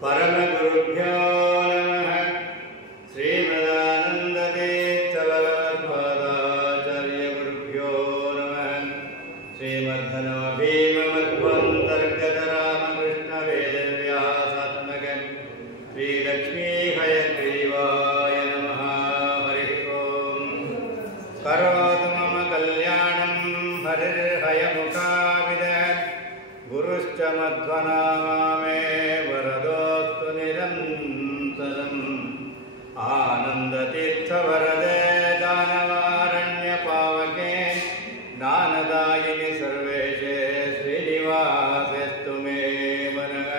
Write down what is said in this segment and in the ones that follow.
परमगुरुभ्यो नमः। श्रीमदानन्दतीर्थभगवत्पादाचार्यगुरुभ्यो नमः। श्रीमद्भगवद्गीतामध्वन्तर्गतरामकृष्णवेदव्यासात्मक श्रीलक्ष्मीहयग्रीवाय नमः। हरिः ओम्। करोतु मम कल्याणं हरिर्हयमुखाविदः गुरुश्च मध्वनामे वरदोस्तु निरन्तरम्। आनन्दतीर्थवरदे दानवारण्यपावके ज्ञानदायिनि सर्वेशे श्रीनिवासेस्तु मे मनः।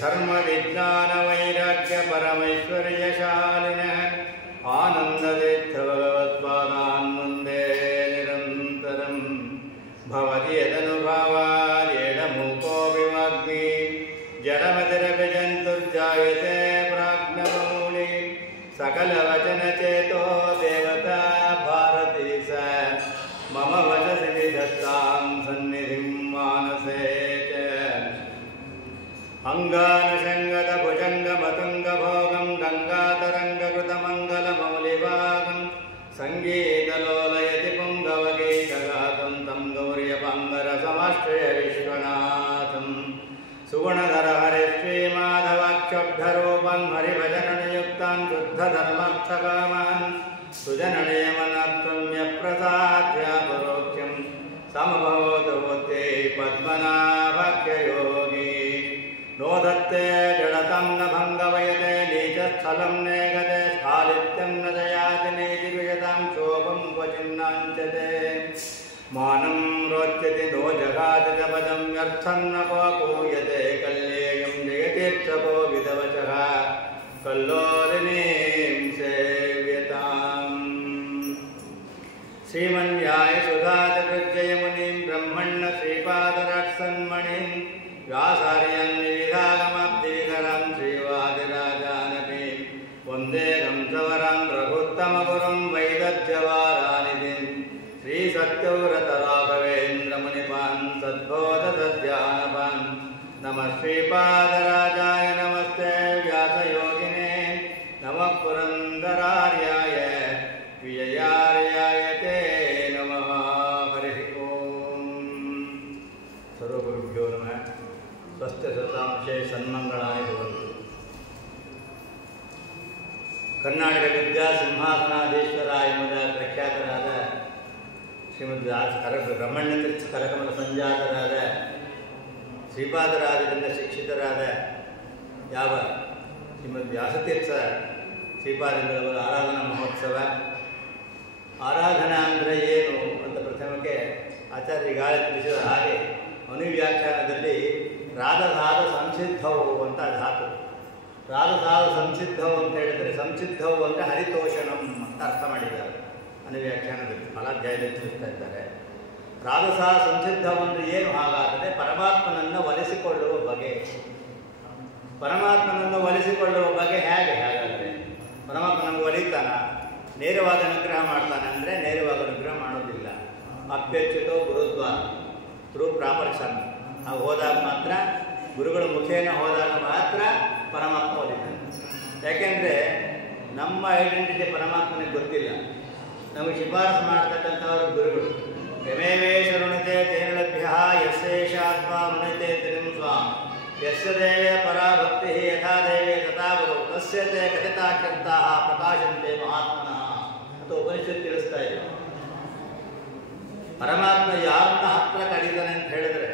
धर्मविज्ञानवैराग्यपरमैश्वर्यशालिनः आनन्दतीर्थभगवत्पादान् वन्दे निरन्तरम्। भवति यदनुभावादेडमूको विमग्नि जडमतिरभिजन्तुर्जायते प्राज्ञमौलि सकलवचनचेतो देवता भारती स मम वचसि निधत्तां सन्निधिं मानसे च। अङ्गानुषङ्गतभुजङ्गमतुङ्गभोगं गङ्गातरङ्गकृतमङ्गलमौलिभागं सङ्गीतलोलयति पुङ्गवगीतगातं तं गौर्यपङ्गरसमाश्रय विश्वनाथं। सुगुणधर हरे श्रीमाधवाक्षोभ्यरूपं हरिभजननियुक्तान् शुद्धधर्मर्थकामान् सुजननियमनार्थं यप्रसाद्यापरोक्ष्यं समभवतु पद्मनाभक्ययोगी। नोदत्ते जडतं न भङ्गवयते नीचस्थलं नेगते स्थालित्यं न दयाति नेति वियतां शोभं क्वचिन्नाञ्चते। मानं रोचति नो जगाति च पदं व्यर्थं न कोपूयते कल्लेयं जयतीर्थको विदवचः कल्लोलिनीं सेव्यताम्। श्रीमन्याय सुधातकृत्ययमुनिं ब्रह्मण्य श्रीपादराट्सन्मणिं व्यासार्यं विविधागमब्धिधरं श्रीवादिराजानपि वन्दे कंसवरं रघुत्तमगुरुं वैदग्ध्यवारानिधिं श्रीसत्यव्रतराघवेन्द्रमुनिपान् सद्बोधसद्ध्यानपान्। नमः श्रीपादराजाय नमस्ते व्यासयोगिने नमः पुरन्दरार्याय विजयार्याय ते नमः। हरिः ओम्। सर्वगुरुभ्यो नमः। ಸ್ವಸ್ತಿ ಸತಾಂಶೇ ಸನ್ಮಂಗಳಾನಿ ಭವಂತು. ಕರ್ನಾಟಕ ವಿದ್ಯಾ ಸಿಂಹಾಸನಾಧೀಶ್ವರ ಎಂಬುದ ಪ್ರಖ್ಯಾತರಾದ ಶ್ರೀಮದ್ ಬ್ರಹ್ಮಣ್ಯತೀರ್ಥ ಕರಕಮಲ ಸಂಜಾತರಾದ ಶ್ರೀಪಾದರಾಜರಿಂದ ಶಿಕ್ಷಿತರಾದ ಯಾವ ಶ್ರೀಮದ್ ವ್ಯಾಸತೀರ್ಥ ಶ್ರೀಪಾದಂಗಳವರ ಆರಾಧನಾ ಮಹೋತ್ಸವ. ಆರಾಧನಾ ಅಂದರೆ ಏನು ಅಂತ ಪ್ರಥಮಕ್ಕೆ ಆಚಾರ್ಯ ಗಾಳಿ ತಿಳಿಸಿದ ಹಾಗೆ ಅನುವ್ಯಾಖ್ಯಾನದಲ್ಲಿ ರಾಧಸಾಧ ಸಂಸಿದ್ಧವು ಅಂತ ಧಾತು. ರಾಧಸಾಧ ಸಂಸಿದ್ಧವು ಅಂತ ಹೇಳಿದರೆ ಸಂಸಿದ್ಧವು ಅಂದರೆ ಹರಿತೋಷಣಂ ಅಂತ ಅರ್ಥ ಮಾಡಿದ್ದಾರೆ ಅನುವ್ಯಾಖ್ಯಾನದಲ್ಲಿ ಫಲಾಧ್ಯಾಯದಲ್ಲಿ ತಿಳಿಸ್ತಾ ಇದ್ದಾರೆ. ರಾಧಸಾಧ ಸಂಸಿದ್ಧವು ಅಂದರೆ ಏನು? ಹಾಗಾದರೆ ಪರಮಾತ್ಮನನ್ನು ಒಲಿಸಿಕೊಳ್ಳುವ ಬಗೆ. ಪರಮಾತ್ಮನನ್ನು ಒಲಿಸಿಕೊಳ್ಳುವ ಬಗೆ ಹೇಗೆ? ಹಾಗಾದರೆ ಪರಮಾತ್ಮ ನಮಗೆ ಒಲಿತಾನ? ನೇರವಾದ ಅನುಗ್ರಹ ಮಾಡ್ತಾನೆ ಅಂದರೆ ನೇರವಾದ ಅನುಗ್ರಹ ಮಾಡೋದಿಲ್ಲ. ಅಪ್ಯಚ್ಯುತೋ ಗುರುದ್ವಾರ ಥ್ರೂ ಪ್ರಾಪರ್ಷನ್. ನಾವು ಹೋದಾಗ ಮಾತ್ರ, ಗುರುಗಳ ಮುಖೇನ ಹೋದಾಗ ಮಾತ್ರ ಪರಮಾತ್ಮ ಒಲಿತಾನೆ. ಯಾಕೆಂದರೆ ನಮ್ಮ ಐಡೆಂಟಿಟಿ ಪರಮಾತ್ಮನಿಗೆ ಗೊತ್ತಿಲ್ಲ. ನಮಗೆ ಶಿಫಾರಸು ಮಾಡತಕ್ಕಂಥವರು ಗುರುಗಳು. ಯಮೇವೇ ಶರುಣತೆ ತೇನ ಲಭ್ಯ ಯಸ್ಯೇಷಾತ್ಮ ಮೃಣತೆ ತಿರಿಂ ಸ್ವಾಂ ಯಸ್ಯ ದೇವೇ ಪರಾಭಕ್ತಿ ಯಥಾ ದೇವೇ ತಥಾ ಗುರು ತಸ್ಯ ತೇ ಕಥಿತಾಖ್ಯರ್ಥಾಃ ಪ್ರಕಾಶಂತೆ ಮಹಾತ್ಮನಃ ಅಂತ ಉಪನಿಷತ್ತು ತಿಳಿಸ್ತಾ ಇದೆ. ಪರಮಾತ್ಮ ಯಾರನ್ನ ಹತ್ರ ಕರೀತಾನೆ ಅಂತ ಹೇಳಿದರೆ,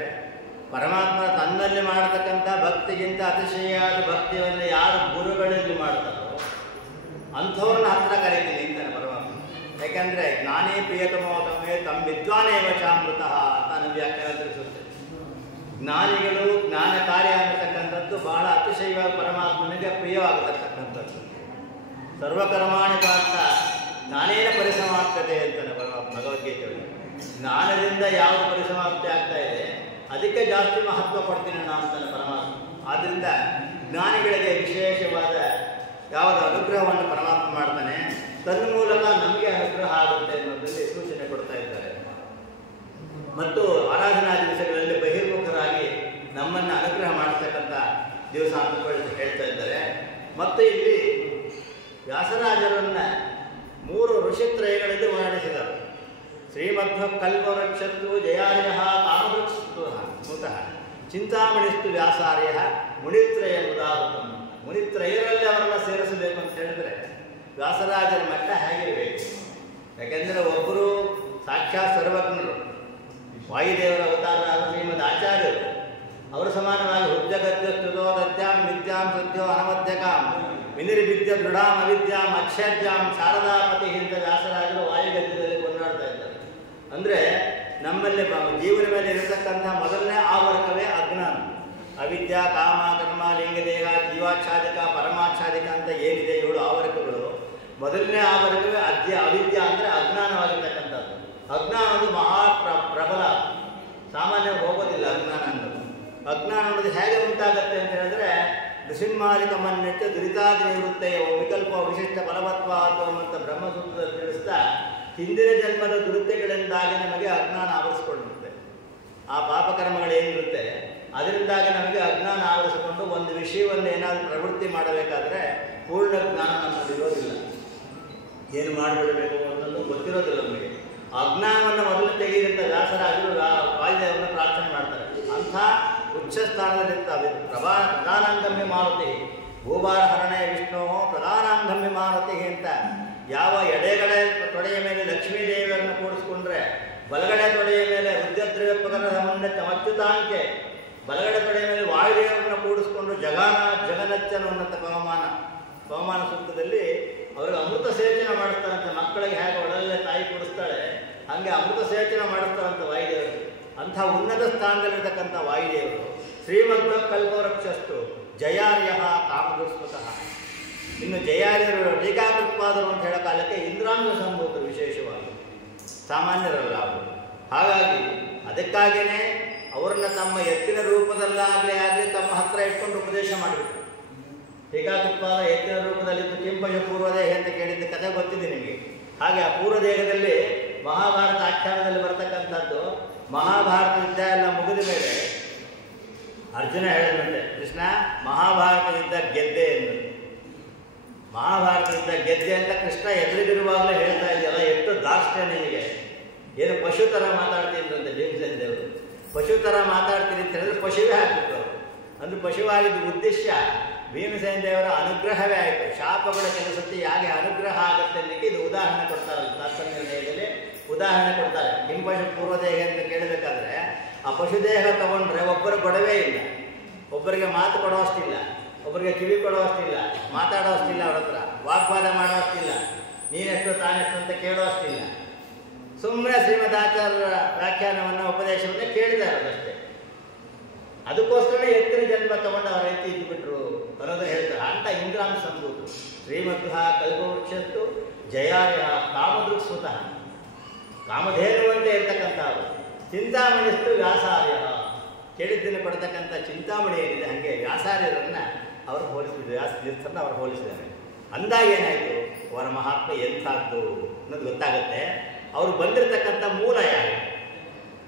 ಪರಮಾತ್ಮ ತನ್ನಲ್ಲಿ ಮಾಡತಕ್ಕಂಥ ಭಕ್ತಿಗಿಂತ ಅತಿಶಯಾದ ಭಕ್ತಿಯನ್ನು ಯಾರು ಗುರುಗಳಲ್ಲಿ ಮಾಡ್ತಾರೋ ಅಂಥವ್ರನ್ನ ಹತ್ರ ಕರೀತೀನಿ ಅಂತಾನೆ ಪರಮಾತ್ಮ. ಯಾಕೆಂದರೆ ಜ್ಞಾನೇ ಪ್ರಿಯತಮೋತಮೇ ತಮ್ಮ ವಿದ್ವಾನೇವ ಚಾಮೃತಃ ಅಂತ ನನ್ನ ವ್ಯಾಖ್ಯಾನ ತಿಳಿಸುತ್ತೆ. ಜ್ಞಾನಿಗಳು ಜ್ಞಾನ ಕಾರ್ಯ ಅನ್ನತಕ್ಕಂಥದ್ದು ಬಹಳ ಅತಿಶಯವಾಗಿ ಪರಮಾತ್ಮನಿಗೆ ಪ್ರಿಯವಾಗತಕ್ಕಂಥದ್ದು. ಸರ್ವಕರ್ಮಾಣಿ ಪಾತ್ರ ಜ್ಞಾನೇನ ಪರಿಸಮಾಪ್ತತೆ ಅಂತಾನೆ ಪರಮಾತ್ಮ ಭಗವದ್ಗೀತೆಯಲ್ಲಿ. ಜ್ಞಾನದಿಂದ ಯಾವ ಪರಿಸಮಾಪ್ತಿ ಆಗ್ತಾ ಇದೆ ಅದಕ್ಕೆ ಜಾಸ್ತಿ ಮಹತ್ವ ಕೊಡ್ತೀನಿ ನಾನು ಅಂತಾನೆ ಪರಮಾತ್ಮ. ಆದ್ದರಿಂದ ಜ್ಞಾನಿಗಳಿಗೆ ವಿಶೇಷವಾದ ಯಾವುದ ಅನುಗ್ರಹವನ್ನು ಪರಮಾತ್ಮ ಮಾಡ್ತಾನೆ, ತನ್ಮೂಲಕ ನಮಗೆ ಅನುಗ್ರಹ ಆಗುತ್ತೆ ಅನ್ನೋದರಲ್ಲಿ ಸೂಚನೆ ಕೊಡ್ತಾ ಇದ್ದಾರೆ. ಮತ್ತು ಆರಾಧನಾ ದಿವಸಗಳಲ್ಲಿ ಬಹಿರ್ಮುಖರಾಗಿ ನಮ್ಮನ್ನು ಅನುಗ್ರಹ ಮಾಡತಕ್ಕಂಥ ದಿವಸ ಅಂತ ಹೇಳ್ತಾ ಇದ್ದಾರೆ. ಮತ್ತು ಇಲ್ಲಿ ವ್ಯಾಸರಾಜರನ್ನ 3 ಋಷಿತ್ರಯಗಳಲ್ಲಿ ವರ್ಣಿಸಿದರು. ಶ್ರೀಮಧ್ವ ಕಲ್ಪವೃಕ್ಷಸ್ತು ಜಯಾರ್ಯ ಕಾಮವೃಕ್ಷಸ್ತಃ ಚಿಂತಾಮಣಿಸ್ತು ವ್ಯಾಸಾರ್ಯ ಮುನಿತ್ರಯ ಉದಾಹೃತಂ. ಮುನಿತ್ರಯರಲ್ಲಿ ಅವರನ್ನು ಸೇರಿಸಬೇಕು ಅಂತ ಹೇಳಿದ್ರೆ ವ್ಯಾಸರಾಜರ ಮಟ್ಟ ಹೇಗಿರಬೇಕು? ಯಾಕೆಂದರೆ ಒಬ್ಬರು ಸಾಕ್ಷಾತ್ ಸರ್ವಜ್ಞರು, ವಾಯುದೇವರ ಅವತಾರರಾದ ಶ್ರೀಮದ್ ಆಚಾರ್ಯರು, ಅವರು ಸಮಾನವಾಗಿ ಹುಜ್ಜಗದ್ಯ ಸ್ತುತೋ ದದ್ಯಾಂ ವಿದ್ಯಾಂ ಸದ್ಯೋ ಅನವದ್ಯಕಾಂ ವಿನಿರ್ವಿದ್ಯ ದೃಢಾಂ ಅವಿದ್ಯಾಂ ಅಕ್ಷಜ್ಯಾಂ ಶಾರದಾಪತಿ ಅಂತ ವ್ಯಾಸರಾಜರು ವಾಯುಗದ್ಯದಲ್ಲಿ ಕೊಂಡಾಡ್ತಾ ಇದ್ದಾರೆ. ಅಂದರೆ ನಮ್ಮಲ್ಲಿ ಜೀವನ ಮೇಲೆ ಇರತಕ್ಕಂಥ ಮೊದಲನೇ ಆವರ್ಗವೇ ಅಜ್ಞಾನ. ಅವಿದ್ಯಾ, ಕಾಮ, ಕರ್ಮ, ಲಿಂಗದೇಹ, ಜೀವಾಚ್ಛಾದಿಕ, ಪರಮಾಚ್ಛಾದಿಕ ಅಂತ ಏನಿದೆ 7 ಆವರ್ಗಗಳು. ಮೊದಲನೇ ಆವರ್ಗವೇ ಅವಿದ್ಯಾ ಅಂದರೆ ಅಜ್ಞಾನವಾಗಿರ್ತಕ್ಕಂಥದ್ದು. ಅಜ್ಞಾನ ಅದು ಪ್ರಬಲ, ಸಾಮಾನ್ಯವಾಗಿ ಹೋಗೋದಿಲ್ಲ ಅಜ್ಞಾನ ಅನ್ನೋದು. ಅಜ್ಞಾನ ಅನ್ನೋದು ಹೇಗೆ ಉಂಟಾಗತ್ತೆ ಅಂತ ಹೇಳಿದ್ರೆ ನೃಸಿಂಹಾಲಿಕ ಮನ್ನೆಟ್ಟು ದುರಿತಾದಿ ನಿವೃತ್ತೆಯ ವಿಕಲ್ಪ ವಿಶಿಷ್ಟ ಫಲವತ್ವ ಅಂತ ಬ್ರಹ್ಮಸೂತ್ರದಲ್ಲಿ ತಿಳಿಸ್ತಾ ಹಿಂದಿನ ಜನ್ಮದ ದುರುತೆಗಳಿಂದಾಗಿ ನಮಗೆ ಅಜ್ಞಾನ ಆವರಿಸಿಕೊಂಡಿರುತ್ತೆ. ಆ ಪಾಪಕರ್ಮಗಳೇನಿರುತ್ತೆ ಅದರಿಂದಾಗಿ ನಮಗೆ ಅಜ್ಞಾನ ಆವರಿಸಿಕೊಂಡು ಒಂದು ವಿಷಯವನ್ನು ಏನಾದರೂ ಪ್ರವೃತ್ತಿ ಮಾಡಬೇಕಾದ್ರೆ ಪೂರ್ಣ ಜ್ಞಾನ ನಮ್ಮಲ್ಲಿ ಇರೋದಿಲ್ಲ. ಏನು ಮಾಡಿಬಿಡಬೇಕು ಅನ್ನೋದು ಗೊತ್ತಿರೋದಿಲ್ಲ ನಮಗೆ. ಅಜ್ಞಾನವನ್ನು ಮೊದಲು ತೆಗೆಯುವಂಥ ವ್ಯಾಸರಾಜರು ವಾಯುದೇವರನ್ನು ಪ್ರಾರ್ಥನೆ ಮಾಡ್ತಾರೆ. ಅಂಥ ಉಚ್ಚ ಸ್ಥಾನದಲ್ಲಿರ್ತಾವೆ. ಪ್ರಧಾನಾಂಗಮ್ಯ ಮಾರುತಿ ಭೂಭಾರ ಹರಣೆ ವಿಷ್ಣು ಪ್ರಧಾನಾಂಗಮ್ಯ ಮಾರುತಿ ಅಂತ ಯಾವ ಎಡೆಗಡೆ ತೊಡೆಯ ಮೇಲೆ ಲಕ್ಷ್ಮೀದೇವಿಯರನ್ನು ಕೂಡಿಸ್ಕೊಂಡ್ರೆ ಬಲಗಡೆ ತೊಡೆಯ ಮೇಲೆ ರುದ್ರದ್ರವ್ಯಪಕರದ ಮುನ್ನೆ ಅಚ್ಯುತಾಂಕೆ, ಬಲಗಡೆ ತೊಡೆಯ ಮೇಲೆ ವಾಯುದೇವರನ್ನು ಕೂಡಿಸ್ಕೊಂಡು ಜಗನಚ್ಚನು ಅನ್ನಂಥ ಪವಮಾನ ಸೂಕ್ತದಲ್ಲಿ ಅವ್ರಿಗೆ ಅಮೃತ ಸೇಚನ ಮಾಡಿಸ್ತಾರಂತೆ. ಮಕ್ಕಳಿಗೆ ಹೇಗೆ ಒಳಗಡೆ ತಾಯಿ ಕೂಡಿಸ್ತಾಳೆ ಹಾಗೆ ಅಮೃತ ಸೇಚನ ಮಾಡಿಸ್ತಾರಂತ ವಾಯುದೇವರು. ಅಂಥ ಉನ್ನತ ಸ್ಥಾನದಲ್ಲಿರ್ತಕ್ಕಂಥ ವಾಯುದೇವರು ಶ್ರೀಮಧ್ವ ಕಲ್ಪವೃಕ್ಷಸ್ತು ಜಯಾರ್ಯ ಕಾಮದುಸ್ಮತಃ. ಇನ್ನು ಜಯಾರ್ಯರು ಟೀಕಾಕೃತ್ಪಾದರು ಅಂತ ಹೇಳೋ ಕಾಲಕ್ಕೆ ಇಂದ್ರಾಂಗ ಸಂಭೂತರು ವಿಶೇಷವಾಗಿ, ಸಾಮಾನ್ಯರಲ್ಲ ಅವರು. ಹಾಗಾಗಿ ಅದಕ್ಕಾಗಿಯೇ ಅವರನ್ನು ತಮ್ಮ ಎತ್ತಿನ ರೂಪದಲ್ಲಾಗಲೇ ಆಗಲಿ ತಮ್ಮ ಹತ್ರ ಇಟ್ಕೊಂಡು ಉಪದೇಶ ಮಾಡಿಬಿಟ್ರು. ಟೀಕಾಕೃತ್ಪಾದ ಎತ್ತಿನ ರೂಪದಲ್ಲಿದ್ದು ಕಿಂಪಶ ಪೂರ್ವದೇಹ ಅಂತ ಕೇಳಿದ್ದ ಕಥೆ ಗೊತ್ತಿದೆ ನಿಮಗೆ. ಹಾಗೆ ಆ ಪೂರ್ವದೇಹದಲ್ಲಿ ಮಹಾಭಾರತ ಆಖ್ಯಾನದಲ್ಲಿ ಬರ್ತಕ್ಕಂಥದ್ದು. ಮಹಾಭಾರತ ಯುದ್ಧ ಎಲ್ಲ ಮುಗಿದ ಮೇಲೆ ಅರ್ಜುನ ಹೇಳಿದಂತೆ, ಕೃಷ್ಣ ಮಹಾಭಾರತ ಯುದ್ಧ ಗೆದ್ದೆ ಎಂದು. ಮಹಾಭಾರತ ಯುದ್ಧ ಗೆದ್ದೆ ಅಂತ ಕೃಷ್ಣ ಎದುರಿಗಿರುವಾಗಲೇ ಹೇಳ್ತಾ ಇದೆಯಲ್ಲ, ಎಷ್ಟು ದಾರ್ಷ್ಟ್ಯ ನಿನಗೆ, ಏನು ಪಶು ಥರ ಮಾತಾಡ್ತಿದ್ರಂತೆ ಭೀಮಸೇನ ದೇವರು. ಪಶು ಥರ ಮಾತಾಡ್ತೀನಿ ಅಂತ ಹೇಳಿದ್ರೆ ಪಶುವೇ ಹಾಕಿಬಿಟ್ರು ಅವರು. ಅಂದ್ರೆ ಪಶುವಾಗಿದ್ದ ಉದ್ದೇಶ ಭೀಮಸೇನ ದೇವರ ಅನುಗ್ರಹವೇ ಆಯಿತು. ಶಾಪಗಳ ಕೆಲಸಕ್ಕೆ ಹೇಗೆ ಅನುಗ್ರಹ ಆಗುತ್ತೆ ಅನ್ನೋಕ್ಕೆ ಇದು ಉದಾಹರಣೆ ಕೊಡ್ತಾರೆ. ಶಾಸ್ತ್ರ ನಿರ್ಣಯದಲ್ಲಿ ಉದಾಹರಣೆ ಕೊಡ್ತಾರೆ. ಕಿಂಪಶು ಪೂರ್ವದೇಹ ಅಂತ ಕೇಳಬೇಕಾದ್ರೆ ಆ ಪಶುದೇಹ ತಗೊಂಡ್ರೆ ಒಬ್ಬರು ಗೊಡವೇ ಇಲ್ಲ, ಒಬ್ಬರಿಗೆ ಮಾತು ಕೊಡೋಷ್ಟಿಲ್ಲ, ಒಬ್ಬರಿಗೆ ಕಿವಿ ಕೊಡೋಷ್ಟಿಲ್ಲ, ಮಾತಾಡೋಷ್ಟಿಲ್ಲ, ಅವ್ರ ಹತ್ರ ವಾಗ್ವಾದ ಮಾಡೋಷ್ಟಿಲ್ಲ, ನೀನೆಷ್ಟು ತಾನೆಷ್ಟು ಅಂತ ಕೇಳೋಷ್ಟಿಲ್ಲ. ಸುಮ್ಮನೆ ಶ್ರೀಮದಾಚಾರ್ಯರ ವ್ಯಾಖ್ಯಾನವನ್ನು ಉಪದೇಶವನ್ನು ಕೇಳ್ತಾ ಇರೋದಷ್ಟೇ. ಅದಕ್ಕೋಸ್ಕರ ಎತ್ತಿನ ಜನ್ಮ ತಗೊಂಡು ಅವರ ರೀತಿ ಇದ್ದುಬಿಟ್ರು ಅನ್ನೋದನ್ನು ಹೇಳ್ತಾರೆ. ಅಂಥ ಇಂದ್ರಾಂಶ ಸಂಭೂತು ಶ್ರೀಮಧ್ವ ಕಲ್ಪವೃಕ್ಷಸ್ತು ಜಯಾರ್ಯ ಕಾಮದೃಕ್ಸುತಃ, ಕಾಮಧೇನುವಂತೆ ಇರ್ತಕ್ಕಂಥವ್ರು. ಚಿಂತಾಮಣಿಸ್ತು ವ್ಯಾಸಾರ್ಯ, ಕೇಳಿದ್ದನ್ನು ಕೊಡ್ತಕ್ಕಂಥ ಚಿಂತಾಮಣಿ ಏನಿದೆ ಹಾಗೆ ವ್ಯಾಸಾರ್ಯರನ್ನು ಅವರು ಹೋಲಿಸಿದ್ರು, ವ್ಯಾಸತೀರ್ಥರನ್ನ ಅವರು ಹೋಲಿಸಿದ್ದಾರೆ. ಅಂದಾಗ ಏನಾಯಿತು, ಅವರ ಮಹಾತ್ಮ ಎಂಥದ್ದು ಅನ್ನೋದು ಗೊತ್ತಾಗುತ್ತೆ. ಅವರು ಬಂದಿರತಕ್ಕಂಥ ಮೂಲ ಯಾರು,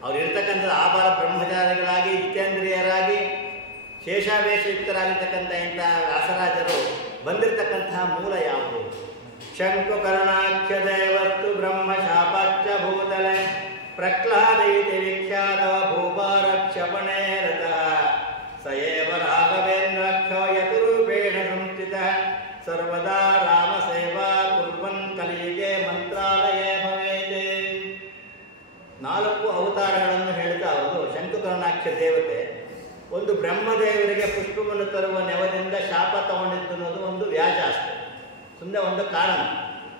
ಅವ್ರು ಇರ್ತಕ್ಕಂಥದ್ದು ಆಬಾಲ ಬ್ರಹ್ಮಚಾರಿಗಳಾಗಿ ಜಿತೇಂದ್ರಿಯರಾಗಿ ಶೇಷಾವೇಶಯುಕ್ತರಾಗಿರ್ತಕ್ಕಂಥ ಇಂಥ ವ್ಯಾಸರಾಜರು ಬಂದಿರತಕ್ಕಂತಹ ಮೂಲ ಯಾವುದು? ಶಂಕುಕರ್ಣಾಖ್ಯ ದೇವಸ್ತು ಬ್ರಹ್ಮ ಶಾಪಾಚ್ಯ ಭೂತಲೆ ಪ್ರಹ್ಲಾದೈತಿ ವಿಖ್ಯಾತ ಭೂಪಾರಕ್ಷಪಣೇ ರತಃ ಸಯೇವ ರಾಘವೇಂದ್ರಾಖ್ಯೋ ಯತಿರೂಪೇಣ ಸಂಸ್ಥಿತಃ ಸರ್ವದಾ ರಾಮ ಸೇವಾ ಕುರ್ವನ್ ಕಲಿಗೆ ಮಂತ್ರಾಲಯೇ ಭವೇತೆ. 4 ಅವತಾರಗಳನ್ನು ಹೇಳ್ತಾ ಅವರು. ಶಂಕುಕರ್ಣಾಖ್ಯ ದೇವತೆ ಒಂದು ಬ್ರಹ್ಮದೇವರಿಗೆ ಪುಷ್ಪವನ್ನು ತರುವ ನೆವದಿಂದ ಶಾಪ ತಗೊಂಡಿದ್ದು ಅನ್ನೋದು ಒಂದು ವ್ಯಾಜ ಅಷ್ಟೆ, ಸುಮ್ಮನೆ ಒಂದು ಕಾರಣ.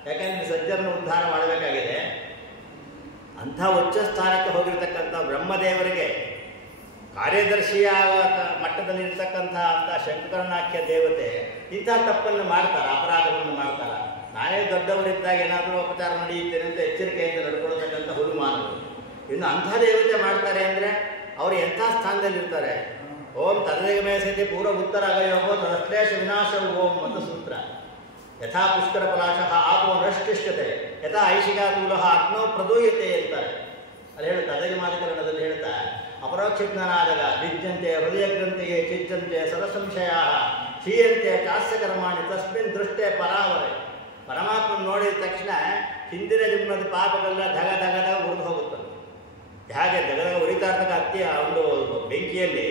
ಯಾಕೆಂದರೆ ಸಜ್ಜರನ್ನು ಉದ್ಧಾರ ಮಾಡಬೇಕಾಗಿದೆ. ಅಂಥ ಉಚ್ಚ ಸ್ಥಾನಕ್ಕೆ ಹೋಗಿರ್ತಕ್ಕಂಥ ಬ್ರಹ್ಮದೇವರಿಗೆ ಕಾರ್ಯದರ್ಶಿಯಾಗ ಮಟ್ಟದಲ್ಲಿರ್ತಕ್ಕಂಥ ಅಂಥ ಶಂಕರನಾಖ್ಯ ದೇವತೆ ಇಂಥ ತಪ್ಪನ್ನು ಮಾಡ್ತಾರೆ, ಅಪರಾಧವನ್ನು ಮಾಡ್ತಾರೆ. ನಾನೇ ದೊಡ್ಡವರಿದ್ದಾಗ ಏನಾದರೂ ಉಪಚಾರ ನಡೆಯುತ್ತೇನೆ ಅಂತ ಎಚ್ಚರಿಕೆಯಿಂದ ನಡ್ಕೊಳ್ತಕ್ಕಂಥ ಹುಡುಮಾನವರು. ಇನ್ನು ಅಂಥ ದೇವತೆ ಮಾಡ್ತಾರೆ ಅಂದರೆ ಅವರು ಎಂಥ ಸ್ಥಾನದಲ್ಲಿರ್ತಾರೆ? ಓಂ ತದೇಗಮೇ ಸತಿ ಪೂರ್ವ ಉತ್ತರ ಅಗಯೋಗೋ ತದಶ್ಲೇಷ ವಿನಾಶವು ಓಂ ಅಂತ ಸೂತ್ರ. ಯಥಾ ಪುಷ್ಕರ ಪಲಾಶಃ ಆಪೋ ನಷ್ಟಿಷ್ಠತೆ ಯಥಾ ಐಶಿಕಾ ತೂಲಃ ಅಗ್ನೋ ಪ್ರದೂಯತೆ ಅಂತಾರೆ. ಅಲ್ಲಿ ಹೇಳುತ್ತೆ ತದೇಗಮಾಧಿಕರಣದಲ್ಲಿ ಹೇಳ್ತಾ ಅಪರೋಕ್ಷ ಜ್ಞಾನಾದಾಗ ವಿದ್ಯಂತೆ ಹೃದಯಗ್ರಂಥಿಗೆ ಚಿತ್ತಂತೆ ಸದಸಂಶಯ ಕ್ಷೀಯಂತೆ ಚಾಸ್ಯಕರ್ಮಾಣಿ ತಸ್ಮಿನ್ ದೃಷ್ಟೇ ಪರಾವರೆ. ಪರಮಾತ್ಮನ ನೋಡಿದ ತಕ್ಷಣ ಹಿಂದಿನ ಜನ್ಮದ ಪಾಪಗಳೆಲ್ಲ ಧಗ ಧಗದ ಉರಿದು ಹೋಗುತ್ತದೆ. ಹೇಗೆ ದಗದ ಉರಿತಾ ಇರ್ತಕ್ಕ ಹತ್ತಿಯ ಒಂದು ಬೆಂಕಿಯಲ್ಲಿ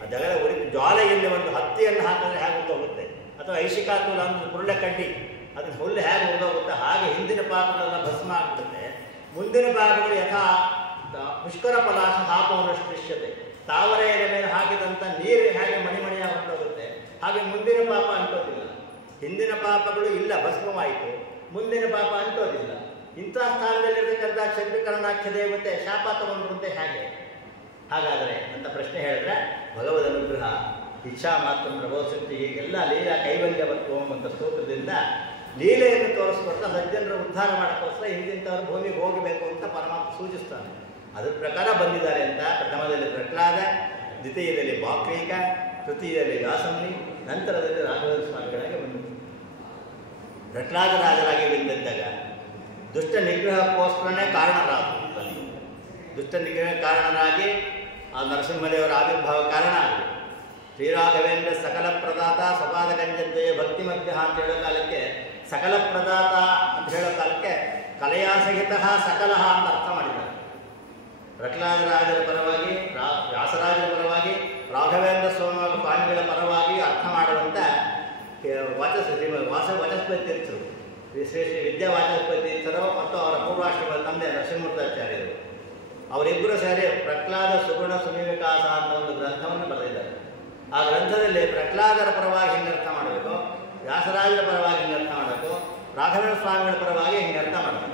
ಆ ದಗದ ಜ್ವಾಲೆಯಲ್ಲಿ ಒಂದು ಹತ್ತಿಯನ್ನು ಹಾಕಿದ್ರೆ ಹೇಗೆ ಹೋಗುತ್ತೆ, ಅಥವಾ ಐಶಿಕಾತೂಲ ಒಂದು ಕುರುಳೆ ಕಡ್ಡಿ ಅದನ್ನು ಹುಲ್ಲು ಹೇಗೆ ಉರಿದೋಗುತ್ತೆ, ಹಾಗೆ ಹಿಂದಿನ ಪಾಪಗಳೆಲ್ಲ ಭಸ್ಮ ಆಗ್ತದೆ. ಮುಂದಿನ ಪಾಪಗಳು ಯಥಾ ಮುಷ್ಕರ ಪಲಾಶ ಹಾಪವನಷ್ಟಿಷ್ಯತೆ, ತಾವರೆ ಎಲೆ ಮೇಲೆ ಹಾಕಿದಂಥ ನೀರು ಹೇಗೆ ಮಣಿಮಣಿಯಾಗಿ ಹೊರಟೋಗುತ್ತೆ, ಹಾಗೆ ಮುಂದಿನ ಪಾಪ ಅಂಟೋದಿಲ್ಲ. ಹಿಂದಿನ ಪಾಪಗಳು ಇಲ್ಲ, ಭಸ್ಮವಾಯಿತು, ಮುಂದಿನ ಪಾಪ ಅಂಟೋದಿಲ್ಲ. ಇಂಥ ಸ್ಥಾನದಲ್ಲಿರ್ತಕ್ಕಂಥ ಚಂದ್ರಕರ್ಣಾಖ್ಯ ದೇವತೆ ಶಾಪ ತಗೊಂಡ್ರಂತೆ ಹೇಗೆ? ಹಾಗಾದರೆ ಅಂತ ಪ್ರಶ್ನೆ ಹೇಳಿದ್ರೆ ಭಗವದ್ ಅನುಗ್ರಹ ಇಚ್ಛಾ ಮಾತ್ರ ಪ್ರಭೋಶಕ್ತಿ ಎಲ್ಲ ಲೀಲಾ ಕೈವಲ್ಯವತ್ವಂ ಅಂತ ಸ್ತೋತ್ರದಿಂದ ಲೀಲೆಯನ್ನು ತೋರಿಸ್ಕೊಡ್ತಾ ಸಜ್ಜನರ ಉದ್ಧಾರ ಮಾಡೋಕ್ಕೋಸ್ಕರ ಹಿಂದಿಂಥವ್ರು ಭೂಮಿಗೆ ಹೋಗಬೇಕು ಅಂತ ಪರಮಾತ್ಮ ಸೂಚಿಸ್ತಾನೆ. ಅದ್ರ ಪ್ರಕಾರ ಬಂದಿದ್ದಾರೆ ಅಂತ ಪ್ರಥಮದಲ್ಲಿ ಪ್ರಹ್ಲಾದ, ದ್ವಿತೀಯದಲ್ಲಿ ಬಾಕ್ರೀಕ, ತೃತೀಯದಲ್ಲಿ ವ್ಯಾಸಮುನಿ, ನಂತರದಲ್ಲಿ ರಾಘವೇಂದ್ರ ಸ್ವಾಮಿಗಳಾಗಿ ಬಂದಿದ್ದಾರೆ. ಪ್ರಹ್ಲಾದ ರಾಜರಾಗಿ ಬಂದಿದ್ದಾಗ ದುಷ್ಟ ನಿಗ್ರಹಕ್ಕೋಸ್ಕರನೇ ಕಾರಣರಾದರು. ದುಷ್ಟ ನಿಗ್ರಹ ಕಾರಣರಾಗಿ ಆ ನರಸಿಂಹದೇವರ ಆವಿರ್ಭಾವ ಕಾರಣ ಆಗಿದೆ. ಶ್ರೀರಾಘವೇಂದ್ರ ಸಕಲ ಪ್ರದಾತ ಸಪಾದ ಕಂಜದ್ವಯ ಭಕ್ತಿ ಮಧ್ಯ ಅಂತ ಹೇಳೋ ಕಾಲಕ್ಕೆ ಸಕಲ ಪ್ರದಾತ ಅಂತ ಹೇಳೋ ಕಾಲಕ್ಕೆ ಕಲೆಯ ಸಹಿತ ಸಕಲ ಅಂತ ಅರ್ಥ ಮಾಡಿದ್ದಾರೆ. ಪ್ರಹ್ಲಾದರಾಜರ ಪರವಾಗಿ, ವ್ಯಾಸರಾಜರ ಪರವಾಗಿ, ರಾಘವೇಂದ್ರ ಸ್ವಾಮಿಗಳ ಪರವಾಗಿ ಅರ್ಥ ಮಾಡುವಂಥ ವಾಚಸ್ಪತಿ ತೀರ್ಥರು, ಶ್ರೀ ವಿದ್ಯಾವಾಚಸ್ಪತಿ ತೀರ್ಥರು ಮತ್ತು ಅವರ ಪೂರ್ವಾಶ್ರಮದ ತಂದೆ ನರಸಿಂಹಮೂರ್ತಾಚಾರ್ಯರು ಅವರಿಬ್ಬರು ಸೇರಿ ಪ್ರಹ್ಲಾದ ಸುಗುಣ ಸುನಿವಿಕಾಸ ಅಂತ ಒಂದು ಗ್ರಂಥವನ್ನು ಬರೆದಿದ್ದಾರೆ. ಆ ಗ್ರಂಥದಲ್ಲಿ ಪ್ರಹ್ಲಾದರ ಪರವಾಗಿ ಹಿಂಗೆ ಅರ್ಥ ಮಾಡಬೇಕು, ವ್ಯಾಸರಾಜರ ಪರವಾಗಿ ಹಿಂಗೆ ಅರ್ಥ ಮಾಡಬೇಕು, ರಾಘವೇಂದ್ರ ಸ್ವಾಮಿಗಳ ಪರವಾಗಿ ಹಿಂಗೆ ಅರ್ಥ ಮಾಡಬೇಕು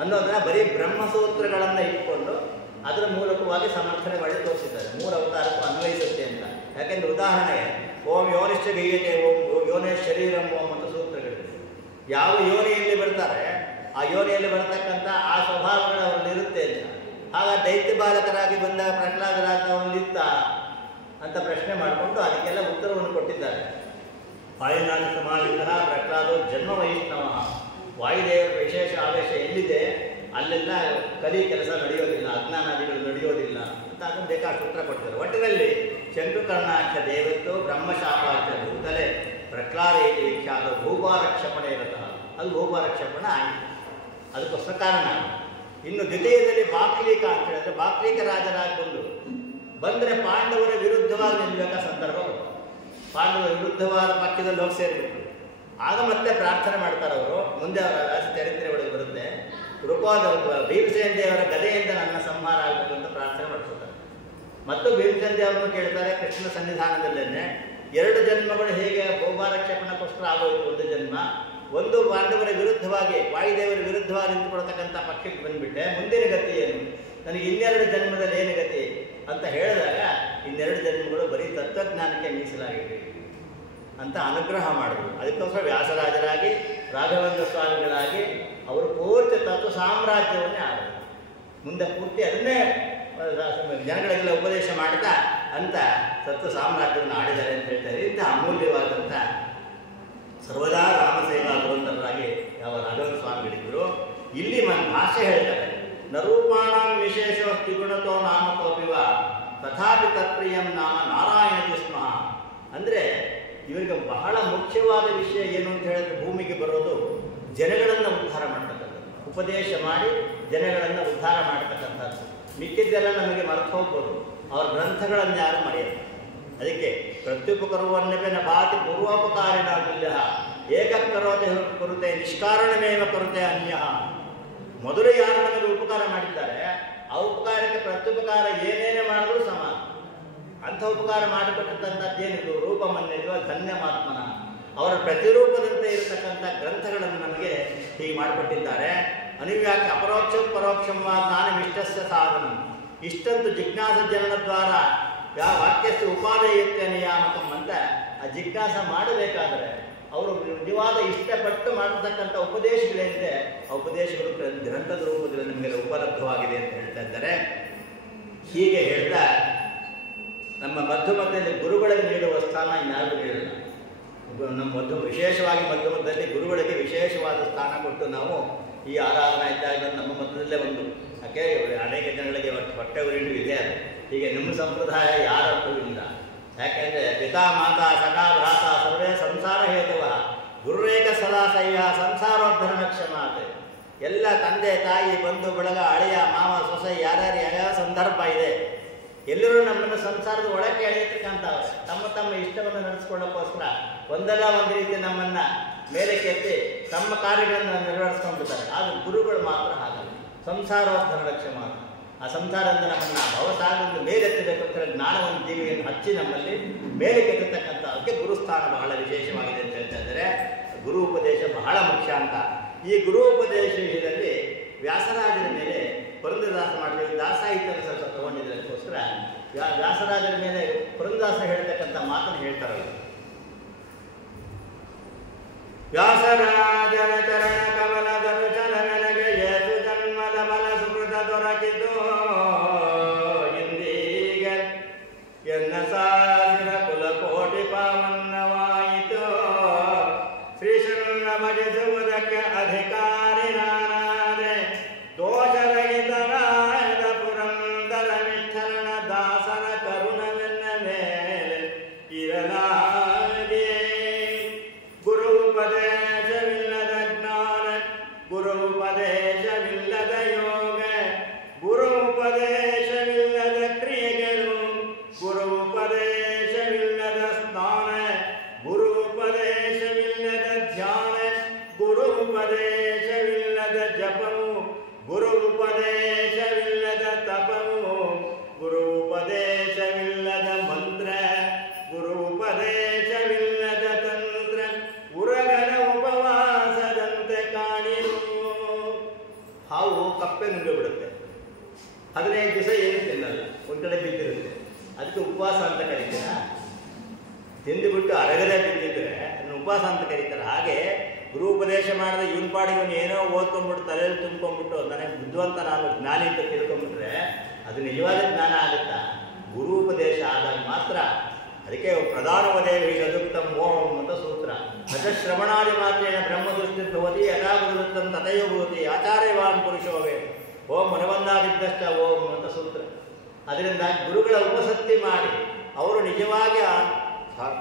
ಅನ್ನೋದನ್ನ ಬರೀ ಬ್ರಹ್ಮಸೂತ್ರಗಳನ್ನು ಇಟ್ಕೊಂಡು ಅದರ ಮೂಲಕವಾಗಿ ಸಮರ್ಥನೆ ಮಾಡಿ ತೋರಿಸಿದ್ದಾರೆ. 3 ಅವತಾರಕ್ಕೂ ಅನ್ವಯಿಸುತ್ತೆ ಅಂತ. ಯಾಕೆಂದರೆ ಉದಾಹರಣೆಗೆ ಓಂ ಯೋನಿಶ್ಚ ಗೀಯತೆ, ಓಂ ಯೋನೇ ಶರೀರಂ ಓಂ ಅಂತ ಸೂತ್ರಗಳಿದೆ. ಯಾವ ಯೋನಿಯಲ್ಲಿ ಬರ್ತಾರೆ ಆ ಯೋನಿಯಲ್ಲಿ ಬರ್ತಕ್ಕಂಥ ಆ ಸ್ವಭಾವಗಳು ಅವರಲ್ಲಿರುತ್ತೆ ಅಂತ. ಆಗ ದೈತ್ಯ ಬಾಲಕರಾಗಿ ಬಂದಾಗ ಪ್ರಹ್ಲಾದರಾಜ ಅವರಲ್ಲಿತ್ತ ಅಂತ ಪ್ರಶ್ನೆ ಮಾಡಿಕೊಂಡು ಅದಕ್ಕೆಲ್ಲ ಉತ್ತರವನ್ನು ಕೊಟ್ಟಿದ್ದಾರೆ. ವಾಯುನಾಥ ಸಮಾಧಿತ ಪ್ರಹ್ಲಾದೋ ಜನ್ಮ ವೈಷ್ಣವ, ವಾಯುದೇವರ ವಿಶೇಷ ಆವೇಶ ಎಲ್ಲಿದೆ ಅಲ್ಲೆಲ್ಲ ಕಲಿ ಕೆಲಸ ನಡೆಯೋದಿಲ್ಲ, ಅಜ್ಞಾನಾದಿಗಳು ನಡೆಯೋದಿಲ್ಲ ಅಂತ ಅದನ್ನು ಬೇಕಾದ ಉತ್ತರ ಕೊಡ್ತಾರೆ. ಒಟ್ಟಿನಲ್ಲಿ ಚಂದ್ರಕರ್ಣಾಖ್ಯ ದೇವತ್ತು ಬ್ರಹ್ಮಶಾಪಾಖ್ಯ ಭೂತಲೆ ಪ್ರಹ್ಲಾದ ಏಟಿ ವಿಖ್ಯಾತ ಭೂಭಾರಕ್ಷಪಣೆ ಇರತಃ, ಅಲ್ಲಿ ಭೂಭಾರಕ್ಷಪಣ ಆಗಿದೆ. ಅದಕ್ಕೋಸ್ಕರ ಕಾರಣ. ಇನ್ನು ದ್ವಿತೀಯದಲ್ಲಿ ಬಾಕ್ಲೀಕ ಅಂತ ಹೇಳಿದ್ರೆ ಬಾಕ್ಲೀಕ ರಾಜರಾಗಿ ಬಂದರೆ ಪಾಂಡವರ ವಿರುದ್ಧವಾಗಿ ನಿಲ್ಲಬೇಕಾದ ಸಂದರ್ಭ ಬರುತ್ತೆ. ಪಾಂಡವರ ವಿರುದ್ಧವಾದ ಪಕ್ಷದಲ್ಲಿ ಹೋಗಿ ಸೇರಿಬಿಟ್ರು. ಆಗ ಮತ್ತೆ ಪ್ರಾರ್ಥನೆ ಮಾಡ್ತಾರೆ ಅವರು. ಮುಂದೆ ಅವರ ರಾಜ ಚರಿತ್ರೆ ಒಳಗೆ ಬರುತ್ತೆ. ಋಪಾದ ಭೀಮಸೇನ ದೇವರ ಗದೆಯಿಂದ ನನ್ನ ಸಂಹಾರ ಆಗಬೇಕು ಅಂತ ಪ್ರಾರ್ಥನೆ ಮಾಡ್ಕೊತಾರೆ. ಮತ್ತು ಭೀಮಸೇನ ದೇವರನ್ನು ಕೇಳ್ತಾರೆ ಕೃಷ್ಣ ಸನ್ನಿಧಾನದಲ್ಲೇನೆ 2 ಜನ್ಮಗಳು ಹೇಗೆ ಭೂಭಾರಕ್ಷಪಣಕ್ಕೋಸ್ಕರ ಆಗೋಯ್ತು. ಒಂದು ಜನ್ಮ ಒಂದು ಪಾಂಡವರ ವಿರುದ್ಧವಾಗಿ ವಾಯುದೇವರ ವಿರುದ್ಧವಾಗಿ ನಿಂತುಕೊಳ್ತಕ್ಕಂಥ ಪಕ್ಷಕ್ಕೆ ಬಂದುಬಿಟ್ಟೆ, ಮುಂದಿನ ಗತಿ ಏನು, ನನಗೆ 2 ಜನ್ಮದಲ್ಲಿ ಏನು ಗತಿ ಅಂತ ಹೇಳಿದಾಗ 2 ಜನ್ಮಗಳು ಬರೀ ತತ್ವಜ್ಞಾನಕ್ಕೆ ಮೀಸಲಾಗಿವೆ ಅಂತ ಅನುಗ್ರಹ ಮಾಡಿದ್ರು. ಅದಕ್ಕೋಸ್ಕರ ವ್ಯಾಸರಾಜರಾಗಿ ರಾಘವೇಂದ್ರ ಸ್ವಾಮಿಗಳಾಗಿ ಅವರು ಪೂರ್ತಿ ತತ್ವ ಸಾಮ್ರಾಜ್ಯವನ್ನೇ ಆಡಿದ್ರು. ಮುಂದೆ ಪೂರ್ತಿ ಅದನ್ನೇ ಜನಗಳಿಗೆಲ್ಲ ಉಪದೇಶ ಮಾಡ್ತಾ ಅಂತ ತತ್ವ ಸಾಮ್ರಾಜ್ಯವನ್ನು ಆಡಿದ್ದಾರೆ ಅಂತ ಹೇಳ್ತಾರೆ. ಇಂಥ ಅಮೂಲ್ಯವಾದಂಥ ಸರ್ವದಾ ರಾಮಸೇವಾ ದುರಂತರಾಗಿ ಯಾವ ರಾಘವೇಂದ್ರ ಸ್ವಾಮಿಗಳಿದ್ರು. ಇಲ್ಲಿ ಭಾಷೆ ಹೇಳ್ತಾರೆ, ನರೂಪಾಣಾಂ ವಿಶೇಷ ತ್ರಿಗುಣತೋ ನಾಮಕೋಪಿವ ತಥಾಪಿ ತತ್ಪ್ರಿಯಂ ನಾಮ ನಾರಾಯಣತಿ ಸ್ಮಃ. ಅಂದರೆ ಇವರಿಗೆ ಬಹಳ ಮುಖ್ಯವಾದ ವಿಷಯ ಏನು ಅಂತ ಹೇಳಿದ್ರೆ ಭೂಮಿಗೆ ಬರೋದು ಜನಗಳನ್ನು ಉದ್ಧಾರ ಮಾಡ್ತಕ್ಕಂಥದ್ದು, ಉಪದೇಶ ಮಾಡಿ ಜನಗಳನ್ನು ಉದ್ಧಾರ ಮಾಡ್ತಕ್ಕಂಥದ್ದು. ಮಿಕ್ಕಿದ್ದೆಲ್ಲ ನಮಗೆ ಮರೆತು ಹೋಗ್ಬೋದು, ಅವ್ರ ಗ್ರಂಥಗಳನ್ನು ಯಾರು ಮರೆಯಲ್ಲ. ಅದಕ್ಕೆ ಪ್ರತ್ಯುಪಕರುವನ್ನಪಿ ನ ಭಾತಿ ಪೂರ್ವೋಪಕಾರಿಣ ತುಲ್ಯ ಏಕಕರೋತೆ ಕುರುತೆ ನಿಷ್ಕಾರಣಮೇವ ಕರುತೆ ಅನ್ಯ. ಮೊದಲು ಯಾರು ನಮಗೆ ಉಪಕಾರ ಮಾಡಿದ್ದಾರೆ ಆ ಉಪಕಾರಕ್ಕೆ ಪ್ರತ್ಯುಪಕಾರ ಏನೇನೇ ಮಾಡಿದ್ರೂ ಸಮಾನ. ಅಂಥ ಉಪಕಾರ ಮಾಡಿಕೊಟ್ಟಂಥದ್ದೇನಿದು ರೂಪಮನ್ಯವ ಧನ್ಯಮಾತ್ಮನ. ಅವರ ಪ್ರತಿರೂಪದಂತೆ ಇರತಕ್ಕಂಥ ಗ್ರಂಥಗಳನ್ನು ನಮಗೆ ಹೀಗೆ ಮಾಡಿಕೊಟ್ಟಿದ್ದಾರೆ. ಅನಿವ್ಯಾಖ್ಯ ಅಪರೋಕ್ಷ ಪರೋಕ್ಷಮ ಜ್ಞಾನಮಿಷ್ಟಸ್ಯ ಸಾಧನ ಇಷ್ಟಂತೂ ಜಿಜ್ಞಾಸ ಜನನ ದ್ವಾರ ಯಾವ ವಾಕ್ಯಸ್ಯ ಉಪಾದೇಯತ್ಯ ನಿಯಾಮಕಂ ಅಂತ ಆ ಜಿಜ್ಞಾಸ ಮಾಡಬೇಕಾದರೆ ಅವರು ನಿಜವಾದ ಇಷ್ಟಪಟ್ಟು ಮಾಡತಕ್ಕಂಥ ಉಪದೇಶಗಳೇನಿದೆ ಆ ಉಪದೇಶಗಳು ಗ್ರಂಥದ ರೂಪದಲ್ಲಿ ನಮಗೆಲ್ಲ ಉಪಲಬ್ಧವಾಗಿದೆ ಅಂತ ಹೇಳ್ತಾ ಇದ್ದಾರೆ. ಹೀಗೆ ಹೇಳ್ತಾ ನಮ್ಮ ಮಧ್ಯಮದಲ್ಲಿ ಗುರುಗಳಿಗೆ ನೀಡುವ ಸ್ಥಾನ ಇನ್ಯಾರು ನೀಡಲ್ಲ. ನಮ್ಮ ವಿಶೇಷವಾಗಿ ಮಧ್ಯಮದಲ್ಲಿ ಗುರುಗಳಿಗೆ ವಿಶೇಷವಾದ ಸ್ಥಾನ ಕೊಟ್ಟು ನಾವು ಈ ಆರಾಧನಾ ಇದ್ದಾಗ ನಮ್ಮ ಮಧ್ಯದಲ್ಲೇ ಒಂದು ಯಾಕೆ ಅನೇಕ ಜನಗಳಿಗೆ ಹೊಟ್ಟೆ ಉರಿದು ಇದೆ. ಅದು ಹೀಗೆ ನಿಮ್ಮ ಸಂಪ್ರದಾಯ ಯಾರಲ್ಲೂ ಇಲ್ಲ. ಯಾಕೆಂದರೆ ಪಿತಾ ಮಾತಾ ಸಖಾ ಭ್ರಾತ ಸರ್ವೇ ಸಂಸಾರ ಹೇತುವ ಗುರುರೇಕ ಸದಾ ಸಹ್ಯ ಸಂಸಾರೋದ್ಧರಣ ಕ್ಷಮಾತೆ. ಎಲ್ಲ ತಂದೆ ತಾಯಿ ಬಂಧು ಬಳಗ ಅಳಿಯ ಮಾವ ಸೊಸೆ ಯಾರ್ಯಾರು ಯಾವ್ಯಾವ ಸಂದರ್ಭ ಇದೆ, ಎಲ್ಲರೂ ನಮ್ಮನ್ನು ಸಂಸಾರದ ಒಳಕ್ಕೆ ಎಳೆಯತಕ್ಕಂಥವ್ರೆ. ತಮ್ಮ ತಮ್ಮ ಇಷ್ಟವನ್ನು ನಡೆಸ್ಕೊಳ್ಳೋಕ್ಕೋಸ್ಕರ ಒಂದಲ್ಲ ಒಂದು ರೀತಿ ನಮ್ಮನ್ನು ಮೇಲೆ ಕೆತ್ತಿ ತಮ್ಮ ಕಾರ್ಯಗಳನ್ನು ನಿರ್ವಹಿಸ್ಕೊಂಡ್ಬಿಡ್ತಾರೆ. ಆದರೆ ಗುರುಗಳು ಮಾತ್ರ ಹಾಗಲ್ಲ. ಸಂಸಾರೋದ್ಧರಣ ಕ್ಷಮಾತೆ, ಆ ಸಂಸಾರದಿಂದ ನಮ್ಮನ್ನು ಭವಸಾಗರದಿಂದ ಮೇಲೆತ್ತಬೇಕು ಅಂತ ಹೇಳಿ ಜ್ಞಾನವನ್ನು ಜೀವಿಯನ್ನು ಹಚ್ಚಿ ನಮ್ಮಲ್ಲಿ ಮೇಲೆ ಕೆತ್ತತಕ್ಕಂಥ ಅದಕ್ಕೆ ಗುರುಸ್ಥಾನ ಬಹಳ ವಿಶೇಷವಾಗಿದೆ ಅಂತ ಹೇಳ್ತಾ ಇದ್ದಾರೆ. ಗುರು ಉಪದೇಶ ಬಹಳ ಮುಖ್ಯ ಅಂತ. ಈ ಗುರು ಉಪದೇಶ ವಿಷಯದಲ್ಲಿ ವ್ಯಾಸರಾಜರ ಮೇಲೆ ಪುರಂದರದಾಸ ಮಾಡಲಿ ದಾಸಾಹಿತ್ಯನ ಸ್ವಲ್ಪ ತಗೊಂಡಿದ್ದಾರೆ. ಅದಕ್ಕೋಸ್ಕರ ವ್ಯಾಸರಾಜರ ಮೇಲೆ ಪುರಂದರದಾಸ ಹೇಳ್ತಕ್ಕಂಥ ಮಾತನ್ನು ಹೇಳ್ತಾರಲ್ಲ, ವ್ಯಾಸರಾಜನ ಚರಣ ಕಮಲ ದರ್ಶನ ನನಗೆ ಯೇಸು ಜನ್ಮದ ಬಲ ಸುಕೃತ ದೊರಕಿತು ಇಂದೀಗ ಎನ್ನ ಸಾವಿರ ಕುಲಕೋಟಿ ಪಾವನ್ನವಾಯಿತು. ಶ್ರೀಶನ್ನ ಭಜಿಸುವುದಕ್ಕೆ ಅಧಿಕಾರಿ ನಾನಾದೆ, ದೋಷರಹಿತನಾದ ಪುರಂದರ ವಿಠಲನ ದಾಸನ ಕರುಣವೆನ್ನ ಮೇಲೆ ಇರಲಾಗೆ. ಗುರು ಉಪದೇಶವಿಲ್ಲದ ಜ್ಞಾನ, ಗುರು ಉಪದೇಶವಿಲ್ಲದ ಯೋಗ, ಗುರು ಉಪದೇಶವಿಲ್ಲದ ಕ್ರಿಯೆಗಳು, ಗುರು ಉಪದೇಶವಿಲ್ಲದ ಸ್ನಾನ, ಗುರು ಉಪದೇಶವಿಲ್ಲದ ಧ್ಯಾನ, ಗುರು ಉಪದೇಶವಿಲ್ಲದ ಜಪವು, ಗುರು ಉಪದೇಶವಿಲ್ಲದ ತಪವು, ಗುರು ಉಪದೇಶವಿಲ್ಲದ ಮಂತ್ರ, ಗುರು ಉಪದೇಶವಿಲ್ಲದ ತಂತ್ರ, ಉರಗನ ಉಪವಾಸದಂತೆ ಕಾಣಿರು. ಹಾವು ಕಪ್ಪೆ ನುಂಗಿ ಬಿಡುತ್ತೆ, 15 ದಿವಸ ಏನು ತಿನ್ನಲ್ಲ, ಒಂದು ಕಡೆ ಬಿದ್ದಿರುತ್ತೆ. ಅದಕ್ಕೆ ಉಪವಾಸ ಅಂತ ಕರೀತೀರಾ? ತಿಂದುಬಿಟ್ಟು ಅರಗದೆ ಬಿದ್ದಿದ್ರೆ ಅದನ್ನು ಉಪವಾಸ ಅಂತ ಕರೀತಾರೆ. ಹಾಗೆ ಗುರು ಉಪದೇಶ ಮಾಡಿದ ಇವನ್ ಪಾಡಿಗೆ ಏನೋ ಓದ್ಕೊಂಡ್ಬಿಟ್ಟು ತಲೆಯಲ್ಲಿ ತುಂಬ್ಕೊಂಡ್ಬಿಟ್ಟು ನನಗೆ ಬುದ್ಧಿವಂತ ನಾನು ಜ್ಞಾನಿ ಅಂತ ತಿಳ್ಕೊಂಡ್ಬಿಟ್ರೆ ಅದು ನಿಜವಾದ ಜ್ಞಾನ ಆಗುತ್ತಾ? ಗುರು ಉಪದೇಶ ಆದಾಗ ಮಾತ್ರ. ಅದಕ್ಕೆ ಪ್ರಧಾನವದೇವಿ ಯದುಕ್ತಂ ಓಂ ಅಂತ ಸೂತ್ರ. ಅಥ ಶ್ರವಣಾದಿ ಮಾತ್ರೇಣ ಬ್ರಹ್ಮದೃಷ್ಟಿ ಭವತಿ ಯಥಾ ಗುರುದತ್ತಂ ತಥೈವ ಭವತಿ ಆಚಾರ್ಯವಾನ್ ಪುರುಷೋವೇ ಓಂ ಮನವಂದಾದಿದ್ದಷ್ಟ ಓಂ ಅಂತ ಸೂತ್ರ. ಅದರಿಂದ ಗುರುಗಳ ಉಪಸಕ್ತಿ ಮಾಡಿ ಅವರು ನಿಜವಾಗಿ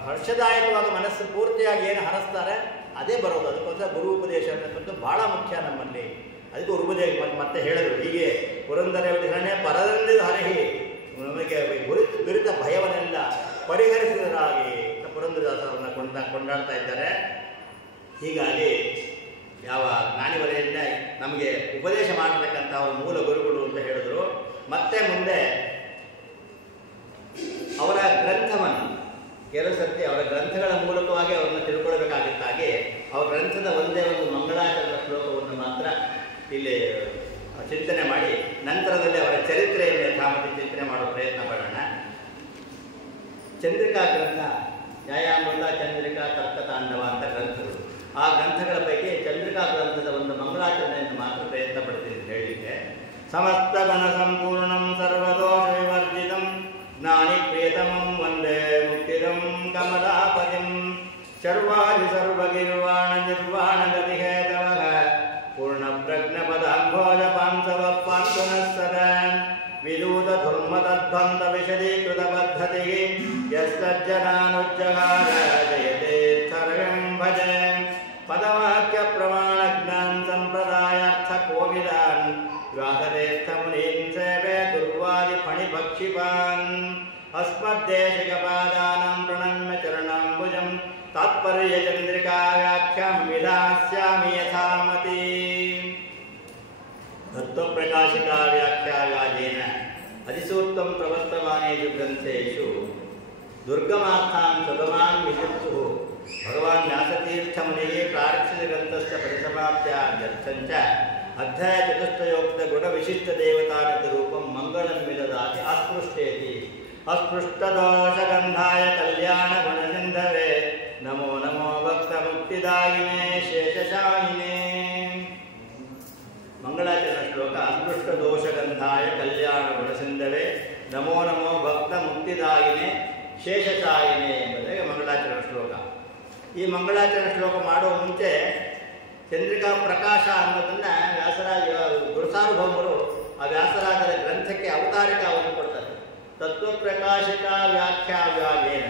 ಹರ್ಷದಾಯಕವಾಗಿ ಮನಸ್ಸು ಪೂರ್ತಿಯಾಗಿ ಏನು ಹರಿಸ್ತಾರೆ ಅದೇ ಬರೋದು. ಅದಕ್ಕೋಸ್ಕರ ಗುರು ಉಪದೇಶ ಅನ್ನೋದು ಬಹಳ ಮುಖ್ಯ ನಮ್ಮಲ್ಲಿ. ಅದಕ್ಕೆ ಉಪದೇಶ ಮತ್ತೆ ಹೇಳಿದ್ರು ಹೀಗೆ, ಪುರಂದರ ವಿಠಲನೆ ಪರದಂದಿದ ಹರಹಿ ನಮಗೆ ದುರಿತ ಭಯವನ್ನೆಲ್ಲ ಪರಿಹರಿಸಿದರಾಗಿ ಪುರಂದರದಾಸರನ್ನು ಕೊಂಡಾಡ್ತಾ ಇದ್ದಾರೆ. ಹೀಗಾಗಿ ಯಾವ ಜ್ಞಾನಿವರೆಯಿಂದ ನಮಗೆ ಉಪದೇಶ ಮಾಡತಕ್ಕಂಥ ಅವರ ಮೂಲ ಗುರುಗಳು ಅಂತ ಹೇಳಿದ್ರು. ಮತ್ತೆ ಮುಂದೆ ಅವರ ಗ್ರಂಥವನ್ನು ಕೆಲವು ಸರ್ತಿ ಅವರ ಗ್ರಂಥಗಳ ಮೂಲಕವಾಗಿ ಅವರನ್ನು ತಿಳ್ಕೊಳ್ಬೇಕಾಗಿತ್ತಾಗಿ ಅವರ ಗ್ರಂಥದ ಒಂದೇ ಒಂದು ಮಂಗಳಾಚರಣ ಶ್ಲೋಕವನ್ನು ಮಾತ್ರ ಇಲ್ಲಿ ಚಿಂತನೆ ಮಾಡಿ ನಂತರದಲ್ಲಿ ಅವರ ಚರಿತ್ರೆಯನ್ನು ಯಥಾಮತಿ ಚಿಂತನೆ ಮಾಡೋ ಪ್ರಯತ್ನ ಪಡೋಣ. ಚಂದ್ರಿಕಾ ಗ್ರಂಥ, ನ್ಯಾಯಾಮೃತ, ಚಂದ್ರಿಕಾ, ತರ್ಕತಾಂಡವ ಅಂತ ಗ್ರಂಥಗಳು. ಆ ಗ್ರಂಥಗಳ ಪೈಕಿ ಚಂದ್ರಿಕಾ ಗ್ರಂಥದ ಒಂದು ಮಂಗಳಾಚರಣೆಯನ್ನು ಮಾತ್ರ ಪ್ರಯತ್ನ ಪಡ್ತೀನಿ ಅಂತ ಹೇಳಲಿಕ್ಕೆ. ಸಮಸ್ತ ಗುಣ ಸಂಪೂರ್ಣಂ ಸರ್ವದೋಷ ವಿವರ್ಜಿತಂ ಜ್ಞಾನಿ ಪ್ರಿಯತಮಂ ವಂದೇ ಮುಕ್ತಿದಂ ಕಮಲಾಪತಿಂ ಸರ್ವಾದಿ ಸರ್ವಗಿರ್ವಾಣ ನಿರ್ವಾಣ ಗತಿಹೇತವಃ ಪೂರ್ಣ ಪ್ರಜ್ಞ ಪದಾಂಭೋಜ ಪಾಂಸವ ಪಾಂತುನಃ ಸದಾ ವಿದೂತ ಧರ್ಮತದ್ಭಂತ ವಿಶದೀಕೃತ ಪದ್ಧತಿ ಯಸ್ತಜ್ಜನಾನುಜ್ಜಗಾರ ಜಯತೇರ್ಥರಯಂ ಭಜೆ ಪದವಾಕ್ಯ ಪ್ರಮಾಣ ಜ್ಞಾನ ಸಂಪ್ರದಾಯಾರ್ಥ ಕೋವಿದಾನ್ ವ್ಯಾಸತೀರ್ಥ ಮುನೀನ್ ಸೇವೆ ದುರ್ವಾದಿ ಫಣಿಭಕ್ಷಿಪಾನ್ ಅಸ್ಮದ್ದೇಶಿಕಪಾದಾನಾಂ ಪ್ರಣಮ್ಯ ಚರಣಾಂಬುಜಂ ತಾತ್ಪರ್ಯ ಚಂದ್ರಿಕಾ ವ್ಯಾಖ್ಯಾಂ ವಿಧಾಸ್ಯಾಮಿ ಯಥಾಮತಿ. ತತ್ವಪ್ರಕಾಶಿಕಾ ವ್ಯಾಖ್ಯಾವ್ಯಾಜೇನ ಅಧಿಸೂಕ್ತಂ ಪ್ರವರ್ತಮಾನೇಷು ಗ್ರಂಥೇಷು ದುರ್ಗಮಾರ್ಥಾನ್ ಸುಗಮಾನ್ ವಿಚಿತ್ಸುಃ ಭಗವಾನ್ ವ್ಯಾಸತೀರ್ಥಮುನಿಃ ಪ್ರಾರಕ್ಷಿತ ಗ್ರಂಥಸ್ಯ ಪರಿಸಮಾಪ್ತ್ಯರ್ಥಂಚ ಅಧ್ಯಾಯ ಚತುಷ್ಟಯೋಕ್ತ ಗುಣ ವಿಶಿಷ್ಟ ದೇವತಾನದ ರೂಪಂ ಮಂಗಳಂ ವಿದದಾತಿ ಅಸ್ಪೃಷ್ಟೇತಿ ಅಸ್ಪೃಷ್ಟದೋಷಗಂಧಾಯ ಕಲ್ಯಾಣ ಗುಣಸಿಂಧವೇ ನಮೋ ನಮೋ ಭಕ್ತ ಮುಕ್ತಿದಾಯಿನೇ ಶೇಷಶಾಯಿನೇ. ಮಂಗಳಾಚರಣ ಶ್ಲೋಕ ಅಸ್ಪೃಷ್ಟ ದೋಷಗಂಧಾಯ ಕಲ್ಯಾಣ ಗುಣಸಿಂಧವೇ ನಮೋ ನಮೋ ಭಕ್ತ ಮುಕ್ತಿದಾಯಿನೇ ಶೇಷಶಾಯಿನೇ ಎಂಬುದಾಗಿ ಮಂಗಳಾಚರಣ ಶ್ಲೋಕ. ಈ ಮಂಗಳಾಚರಣ ಶ್ಲೋಕ ಮಾಡುವ ಮುಂಚೆ ಚಂದ್ರಿಕಾ ಪ್ರಕಾಶ ಅನ್ನೋದನ್ನು ವ್ಯಾಸರಾಜ ಗುರುಸಾರ್ವಭೌಮರು ಆ ವ್ಯಾಸರಾಜರ ಗ್ರಂಥಕ್ಕೆ ಅವತಾರಿಕಾವನ್ನು ಕೊಡ್ತಾರೆ. ತತ್ವಪ್ರಕಾಶಕ ವ್ಯಾಖ್ಯಾವ್ಯಾಗೇನ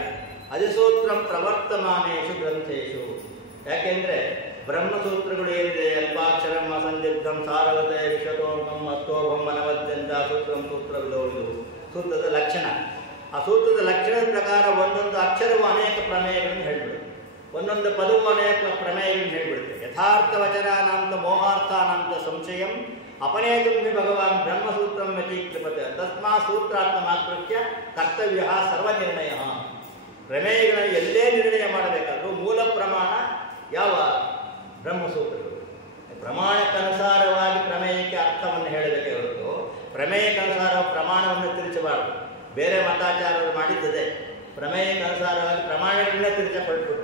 ಅಧಿಸೂತ್ರಂ ಪ್ರವರ್ತಮಾನೇಷು ಗ್ರಂಥೇಶು. ಯಾಕೆಂದರೆ ಬ್ರಹ್ಮಸೂತ್ರಗಳು ಏನಿದೆ, ಅಲ್ಪಾಕ್ಷರಂ ಅಸಂದಿಗ್ಧಂ ಸಾರವತೆ ವಿಷತೋಮಂ ಅಸ್ತೋಭಂ ಅನವದ್ಯಂತ ಸೂತ್ರಂ ಸೂತ್ರವಿದೋ ಇದು ಸೂತ್ರದ ಲಕ್ಷಣ. ಆ ಸೂತ್ರದ ಲಕ್ಷಣದ ಪ್ರಕಾರ ಒಂದೊಂದು ಅಕ್ಷರವು ಅನೇಕ ಪ್ರಮೇಯಗಳನ್ನು ಹೇಳಿಬಿಡುತ್ತೆ, ಒಂದೊಂದು ಪದವು ಅನೇಕ ಪ್ರಮೇಯಗಳನ್ನು ಹೇಳಿಬಿಡುತ್ತೆ. ಯಥಾರ್ಥ ವಚನಾನಂತ ಮೋಹಾರ್ಥಾನಂತ ಸಂಶಯಂ ಅಪನೇತು ಭಗವಾನ್ ಬ್ರಹ್ಮಸೂತ್ರಂ ವ್ಯತೀಕೃಪತೆ ತಸ್ಮಾ ಸೂತ್ರಾರ್ಥಮಾಕೃತ್ಯ ಕರ್ತವ್ಯ ಸರ್ವನಿರ್ಣಯ. ಪ್ರಮೇಯಗಳನ್ನು ಎಲ್ಲೇ ನಿರ್ಣಯ ಮಾಡಬೇಕಾದ್ರೂ ಮೂಲ ಪ್ರಮಾಣ ಯಾವ? ಬ್ರಹ್ಮಸೂತ್ರಗಳು. ಪ್ರಮಾಣಕ್ಕನುಸಾರವಾಗಿ ಪ್ರಮೇಯಕ್ಕೆ ಅರ್ಥವನ್ನು ಹೇಳಬೇಕೆ ಹೊರತು ಪ್ರಮೇಯಕ್ಕನುಸಾರ ಪ್ರಮಾಣವನ್ನು ತಿರುಚಬಾರದು. ಬೇರೆ ಮತಾಚಾರರು ಮಾಡಿದ್ದದೆ, ಪ್ರಮೇಯಕ್ಕನುಸಾರವಾಗಿ ಪ್ರಮಾಣಗಳನ್ನೇ ತಿರುಚಪಟ್ಟರು.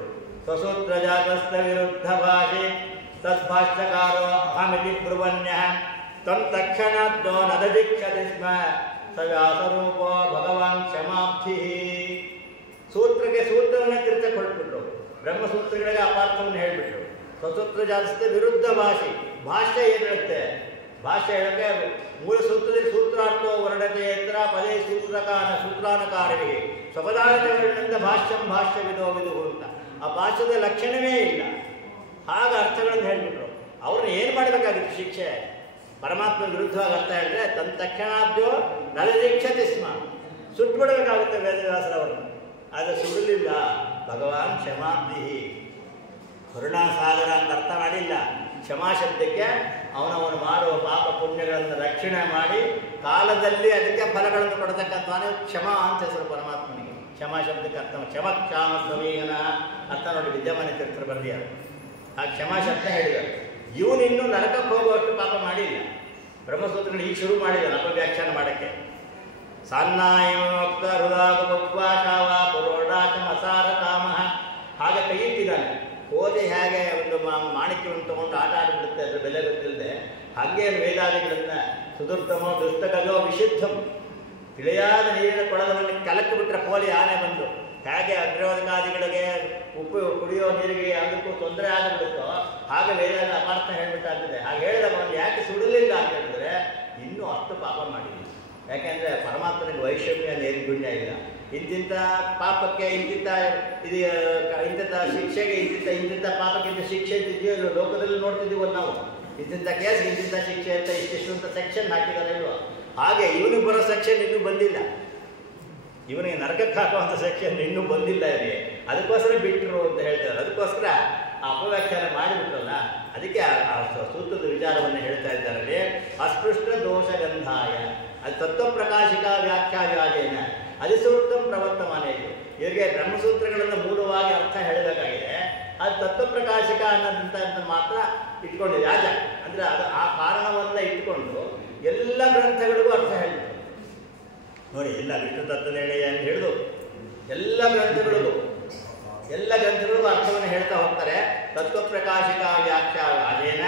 ಸ್ವಸೂತ್ರ ಜಾತಸ್ಥ ವಿರುದ್ಧ ಭಾಷೆ ತದ್ಭಾಷ್ಯಕಾರೋ ಅಹಮಿತಿ ಬ್ರುವನ್ಯ ತಂ ತಕ್ಷಣಾದ್ಯೋ ನದೀಕ್ಷತೆ ಸ್ಮ ಸ ವ್ಯಾಸರೂಪೋ ಭಗವಾನ್ ಕ್ಷಮಾಬ್ಧಿ. ಸೂತ್ರಕ್ಕೆ ಸೂತ್ರವನ್ನೇ ತಿರುಚಕೊಟ್ಬಿಟ್ರು, ಬ್ರಹ್ಮಸೂತ್ರಗಳಿಗೆ ಅಪಾರ್ಥವನ್ನು ಹೇಳಿಬಿಟ್ರು. ಸ್ವಸೂತ್ರ ಜಾತಸ್ಥ ವಿರುದ್ಧ ಭಾಷೆ, ಭಾಷ್ಯ ಏನಿರುತ್ತೆ, ಭಾಷೆ ಹೇಳಕ್ಕೆ ಮೂಲ ಸೂತ್ರದಲ್ಲಿ ಸೂತ್ರಾರ್ಥೋ ವರ್ಣತೆ ಯತ್ರ ಪದೇ ಸೂತ್ರಾನಕಾರರಿಗೆ ಸ್ವಪದಾರ್ಥಗಳಿಂದ ಭಾಷ್ಯಂ ಭಾಷ್ಯವಿದೋ ವಿದು ಅಂತ. ಆ ಭಾಷ್ಯದ ಲಕ್ಷಣವೇ ಇಲ್ಲ, ಆಗ ಅರ್ಥಗಳನ್ನು ಹೇಳಿಬಿಟ್ರು. ಅವ್ರನ್ನ ಏನು ಮಾಡಬೇಕಾಗಿತ್ತು? ಶಿಕ್ಷೆ. ಪರಮಾತ್ಮ ವಿರುದ್ಧವಾಗಿ ಅರ್ಥ ಹೇಳಿದ್ರೆ ತನ್ನ ತಕ್ಷಣಾದ್ಯೋ ನಲದೀಕ್ಷತೆ ಸ್ಮ, ಸುಟ್ಬಿಡಬೇಕಾಗುತ್ತೆ ವೇದವ್ಯಾಸರವರನ್ನು. ಆದರೆ ಸುಡಲಿಲ್ಲ. ಭಗವಾನ್ ಕ್ಷಮಾಬ್ಧಿ, ಕರುಣಾಸಾಗರ ಅಂತ ಅರ್ಥ ಮಾಡಿಲ್ಲ. ಕ್ಷಮಾ ಶಬ್ದಕ್ಕೆ ಅವನವನು ಮಾಡುವ ಪಾಪ ಪುಣ್ಯಗಳನ್ನು ರಕ್ಷಣೆ ಮಾಡಿ ಕಾಲದಲ್ಲಿ ಅದಕ್ಕೆ ಫಲಗಳನ್ನು ಕೊಡತಕ್ಕಂಥವನೇ ಕ್ಷಮಾ ಅಂತ ಹೆಸರು ಪರಮಾತ್ಮನಿಗೆ. ಕ್ಷಮಾ ಶಬ್ದಕ್ಕೆ ಅರ್ಥ ಕ್ಷಮಕ್ಷಾಮ ಸಮೀಹನ ಅರ್ಥ ನೋಡಿ ವಿದ್ಯಮಾನ ತೀರ್ಥರು ಬರೆದಿದ್ದಾರೆ. ಆ ಕ್ಷಮಾ ಶಬ್ದ ಹೇಳಿದ್ದಾರೆ. ಇವನಿನ್ನೂ ನರಕಕ್ಕೆ ಹೋಗುವಷ್ಟು ಪಾಪ ಮಾಡಿಲ್ಲ. ಬ್ರಹ್ಮಸೂತ್ರಗಳು ಈಗ ಶುರು ಮಾಡಿದ್ದಾನೆ ಅಪವ್ಯಾಖ್ಯಾನ ಮಾಡೋಕ್ಕೆ. ಸಾನ್ನಾಯೋಕ್ತ ಹೃದಾಗವಾಶಾವ ಪುರೋಡಾಚ ಮಸಾರ ಕಾಮ, ಹಾಗೆ ಕೈ ಇಟ್ಟಿದ್ದಾನೆ. ಕೋದೆ ಹೇಗೆ ಒಂದು ಮಾಣಿಕ್ಯವನ್ನು ತಗೊಂಡು ಆಟ ಆಡಿಬಿಡುತ್ತೆ, ಅದ್ರ ಬೆಲೆ ಗೊತ್ತಿಲ್ಲದೆ, ಹಾಗೆ ವೇದಾದಿಗಳನ್ನು ಸುದುರ್ತಮೋ ದುಸ್ತಕದೋ ವಿಶುದ್ಧಂ, ತಿಳಿಯಾದ ನೀರಿನ ಕೊಳದವನ್ನು ಕಲಕ್ಕಿ ಬಿಟ್ಟರೆ ಕೋಲಿ ಆನೆ ಬಂದು ಹೇಗೆ ಅಗ್ರವದಕಾದಿಗಳಿಗೆ ಉಪ್ಪು ಕುಡಿಯೋ ನೀರಿಗೆ ಅದಕ್ಕೂ ತೊಂದರೆ ಆಗಿಬಿಡುತ್ತೋ ಹಾಗೆ ವೇದಾದ ಅಪಾರ್ಥ ಹೇಳ್ಬಿಟ್ಟಾಗ್ತದೆ. ಹಾಗೆ ಹೇಳಿದಾಗ ಅವನು ಯಾಕೆ ಸುಡಲಿಲ್ಲ ಅಂತ ಹೇಳಿದ್ರೆ ಇನ್ನೂ ಅಷ್ಟು ಪಾಪ ಮಾಡಿಲ್ಲ. ಯಾಕೆಂದರೆ ಪರಮಾತ್ಮನಿಗೆ ವೈಷಮ್ಯ ನೈರ್ಗುಣ್ಯ ಇಲ್ಲ. ಇಂತಿಂಥ ಪಾಪಕ್ಕೆ ಇಂತಿಂಥ ಇದು, ಇಂತಿಂಥ ಶಿಕ್ಷೆಗೆ ಇಂತಿಂಥ ಪಾಪಕ್ಕಿಂತ ಶಿಕ್ಷೆ ಅಂತಿದೆಯೋ ಲೋಕದಲ್ಲಿ ನೋಡ್ತಿದ್ದೀವಲ್ಲ ನಾವು. ಇಂತಿಂಥ ಕೇಸ್ ಇಂತಿಂಥ ಶಿಕ್ಷೆ ಅಂತ ಇಷ್ಟಿಷ್ಟು ಅಂತ ಸೆಕ್ಷನ್ ಹಾಕಿದ್ದಾರೆ ಇಲ್ವೋ, ಹಾಗೆ ಇವನಿಗೆ ಬರೋ ಸೆಕ್ಷನ್ ಇನ್ನೂ ಬಂದಿಲ್ಲ. ಇವನಿಗೆ ನರಕಕ್ಕೆ ಹಾಕುವಂಥ ಸೆಕ್ಷನ್ ಇನ್ನೂ ಬಂದಿಲ್ಲ ಇವರಿಗೆ. ಅದಕ್ಕೋಸ್ಕರ ಬಿಟ್ಟರು ಅಂತ ಹೇಳ್ತಾರೆ. ಅದಕ್ಕೋಸ್ಕರ ಆ ಅಪವ್ಯಾಖ್ಯಾನ ಮಾಡಿಬಿಟ್ರಲ್ಲ, ಅದಕ್ಕೆ ಆ ಸೂತ್ರದ ವಿಚಾರವನ್ನು ಹೇಳ್ತಾ ಇದ್ದಾರೆ. ಅಸ್ಪೃಷ್ಟ ದೋಷಗಂಧಾಯ ಅದು ತತ್ವಪ್ರಕಾಶಿಕ ವ್ಯಾಖ್ಯಾವ್ಯಾಜೇನ ಅಧಿಸೂಕ್ತಂ ಪ್ರವರ್ತಮಾನೇಶು. ಇವರಿಗೆ ಬ್ರಹ್ಮಸೂತ್ರಗಳನ್ನು ಮೂಲವಾಗಿ ಅರ್ಥ ಹೇಳಬೇಕಾಗಿದೆ. ಅದು ತತ್ವಪ್ರಕಾಶಿಕ ಅನ್ನೋದಂತ ಮಾತ್ರ ಇಟ್ಕೊಂಡಿದೆ. ಯಾಜ ಅಂದರೆ ಅದು ಆ ಕಾರಣವನ್ನು ಇಟ್ಕೊಂಡು ಎಲ್ಲ ಗ್ರಂಥಗಳಿಗೂ ಅರ್ಥ ಹೇಳಿದ್ರು ನೋಡಿ. ಎಲ್ಲ ವಿಷ್ಣು ತತ್ವನಿರ್ಣಯವನ್ನು ಹಿಡಿದು ಎಲ್ಲ ಗ್ರಂಥಗಳಿಗೂ ಅರ್ಥವನ್ನು ಹೇಳ್ತಾ ಹೋಗ್ತಾರೆ. ತತ್ವಪ್ರಕಾಶಿಕ ವ್ಯಾಖ್ಯಾವೇನ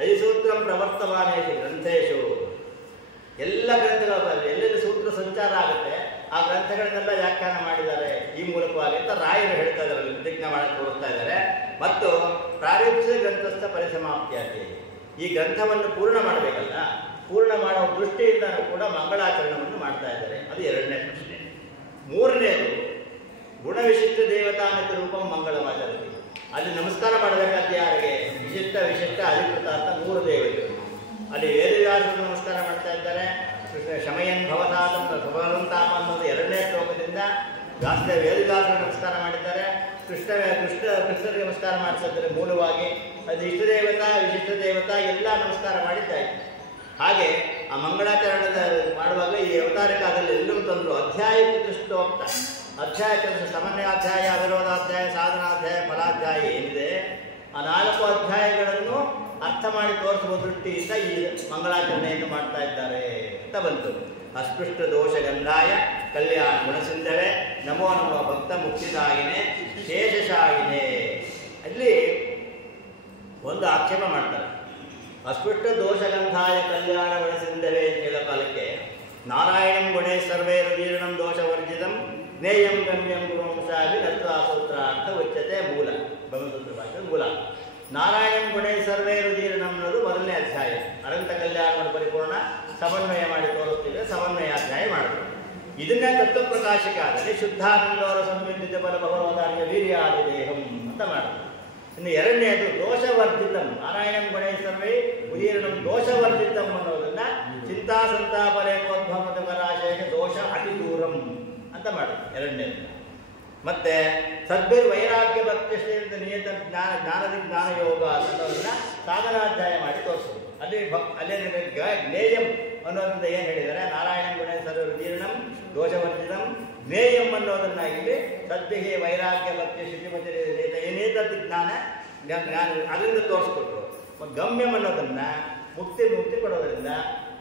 ಅಧಿಸೂತ್ರಂ ಪ್ರವರ್ತಮಾನೇಶು ಗ್ರಂಥೇಶು. ಎಲ್ಲ ಗ್ರಂಥಗಳು ಎಲ್ಲೆಲ್ಲಿ ಸೂತ್ರ ಸಂಚಾರ ಆಗುತ್ತೆ ಆ ಗ್ರಂಥಗಳನ್ನೆಲ್ಲ ವ್ಯಾಖ್ಯಾನ ಮಾಡಿದ್ದಾರೆ ಈ ಮೂಲಕವಾಗಿ ಅಂತ ರಾಯರು ಹೇಳ್ತಾ ಇದ್ದಾರೆ, ಪ್ರತಿಜ್ಞೆ ಮಾಡಕ್ಕೆ ತೋರಿಸ್ತಾ ಇದ್ದಾರೆ. ಮತ್ತು ಪ್ರಾರಬ್ಧ ಗ್ರಂಥಸ್ಥ ಪರಿಸಮಾಪ್ತಿಯಾಗಿ ಈ ಗ್ರಂಥವನ್ನು ಪೂರ್ಣ ಮಾಡಬೇಕಲ್ಲ, ಪೂರ್ಣ ಮಾಡುವ ದೃಷ್ಟಿಯಿಂದಲೂ ಕೂಡ ಮಂಗಳಾಚರಣೆಯನ್ನು ಮಾಡ್ತಾ ಇದ್ದಾರೆ. ಅದು ಎರಡನೇ ಪ್ರಶ್ನೆ. ಮೂರನೇದು ಗುಣವಿಶಿಷ್ಟ ದೇವತಾನಿತ ರೂಪಂ ಮಂಗಳವಾಚರತಿ. ಅಲ್ಲಿ ನಮಸ್ಕಾರ ಮಾಡಬೇಕಾದ ಯಾರಿಗೆ? ವಿಶಿಷ್ಟ ಅಧಿಕೃತ ಅಂತ 3 ದೇವತೆಗಳು. ಅಲ್ಲಿ ವೇದವ್ಯಾಸರು ನಮಸ್ಕಾರ ಮಾಡ್ತಾ ಇದ್ದಾರೆ. ಶಮಯನ್ ಭವತಾತಂ ಭಗವಂತಾಪ ಅನ್ನೋದು 2ನೇ ಶ್ಲೋಕದಿಂದ ವೇದವ್ಯಾಸರು ನಮಸ್ಕಾರ ಮಾಡಿದ್ದಾರೆ. ಕೃಷ್ಣರಿಗೆ ನಮಸ್ಕಾರ ಮಾಡ್ತಾ ಇದ್ದಾರೆ ಮೂಲವಾಗಿ. ಅದು ಇಷ್ಟ ದೇವತಾ ವಿಶಿಷ್ಟ ದೇವತಾ ಎಲ್ಲ ನಮಸ್ಕಾರ ಮಾಡಿದ್ದಾಯಿತು. ಹಾಗೆ ಆ ಮಂಗಳಾಚರಣದ ಮಾಡುವಾಗ ಈ ಅವತಾರ ಕಾಲದಲ್ಲಿ ಎಲ್ಲರೂ ತಂದರು ಅಧ್ಯಾಯ ಚತುಷ್ಟೋಕ್ತ, ಅಧ್ಯಾಯ ಸಮನ್ವಯಾಧ್ಯಾಯ, ಅವಿರೋಧಾಧ್ಯಾಯ, ಸಾಧನಾಧ್ಯಾಯ, ಫಲಾಧ್ಯಾಯ ಏನಿದೆ ಆ 4 ಅಧ್ಯಾಯಗಳನ್ನು ಅರ್ಥ ಮಾಡಿ ತೋರಿಸುವ ದೃಷ್ಟಿಯಿಂದ ಈ ಮಂಗಳಾಚರಣೆಯನ್ನು ಮಾಡ್ತಾ ಇದ್ದಾರೆ ಅಂತ ಬಂತು. ಅಸ್ಪೃಷ್ಟ ದೋಷಗಂಧಾಯ ಕಲ್ಯಾಣ ಗುಣಸಿಂಧವೇ ನಮೋ ನಮೋ ಭಕ್ತ ಮುಕ್ತಿದಾಗಿನೇ ಶೇಷಶಾಯಿನೇ. ಅಲ್ಲಿ ಒಂದು ಆಕ್ಷೇಪ ಮಾಡ್ತಾರೆ. ಅಸ್ಪೃಷ್ಟ ದೋಷಗಂಧಾಯ ಕಲ್ಯಾಣ ಗುಣಸಿಂಧವೇ ಅಂತ ಹೇಳೋ ಕಾಲಕ್ಕೆ ನಾರಾಯಣಂ ಗುಣೇ ಸರ್ವೇ ರುದೀರ್ಣಂ ದೋಷವರ್ಜಿತಂ ಜ್ಞೇಯಂ ಗಮ್ಯಂ ಗುರುವಂಶಾಗಿ ನತ್ವಾಸೂತ್ರಾರ್ಥ ಉಚ್ಯತೆ ಮೂಲ ಬ್ರಹ್ಮಸೂತ್ರ ಭಾಷೆ ಮೂಲ. ನಾರಾಯಣಂ ಗುಣೇ ಸರ್ವೇ ರುದೀರ್ಣಂ ಅನ್ನೋದು 1ನೇ ಅಧ್ಯಾಯ. ಅನಂತ ಕಲ್ಯಾಣ ಪರಿಪೂರ್ಣ ಸಮನ್ವಯ ಮಾಡಿ ತೋರಿಸ್ತಿದ್ರೆ ಸಮನ್ವಯಾಧ್ಯಾಯ ಮಾಡಿದ್ರು. ಇದನ್ನೇ ತತ್ವಪ್ರಕಾಶಿಕಾದಲ್ಲಿ ಶುದ್ಧಾನಂದವರ ಸಂಯುಕ್ತ ಬಲ ಭಗವದಾರ್ಯ ವೀರ್ಯಾದಿ ದೇಹಂ ಅಂತ ಮಾಡ್ತಾರೆ. ಇನ್ನು ಎರಡನೇದು ದೋಷವರ್ಜಿತಂ ನಾರಾಯಣಂ ಗಣೇಶ್ವರವೇ ಉದೀರ್ಣಂ ದೋಷವರ್ಜಿತಂ ಅನ್ನೋದನ್ನ ಚಿಂತಾ ಸಂತಾಪ ರೇಖೋದ್ಭವದ ಪರಾಶಯಕ್ಕೆ ದೋಷ ಅತಿ ದೂರಂ ಅಂತ ಮಾಡುತ್ತೆ ಎರಡನೇದು. ಮತ್ತೆ ಸದ್ಭಿರ್ ವೈರಾಗ್ಯ ಭಕ್ತಿಯಿಂದ ನಿಯತ ಜ್ಞಾನದಿ ಜ್ಞಾನ ಯೋಗ ಅನ್ನೋದನ್ನ ಸಾಧನಾಧ್ಯಾಯ ಮಾಡಿ ತೋರಿಸೋದು. ಅಲ್ಲೇ ಜ್ಞೇಯಂ ಅನ್ನೋದ್ರಿಂದ ಏನು ಹೇಳಿದ್ದಾರೆ, ನಾರಾಯಣಂ ಗಣೇಶ್ವರ ಉದೀರ್ಣಂ ದೋಷವರ್ಜಿತಂ ಜ್ಞೇಯಂ ಅನ್ನೋದನ್ನ ಇಲ್ಲಿ ಸದ್ಭಿಗೆ ವೈರಾಗ್ಯ ಭಕ್ತಿ ಶ್ರೀಮತಿ ಏನೇತದ್ ಜ್ಞಾನ ಅದರಿಂದ ತೋರಿಸ್ಕೊಟ್ರು. ಗಮ್ಯಂ ಅನ್ನೋದನ್ನ ಮುಕ್ತಿ ಕೊಡೋದ್ರಿಂದ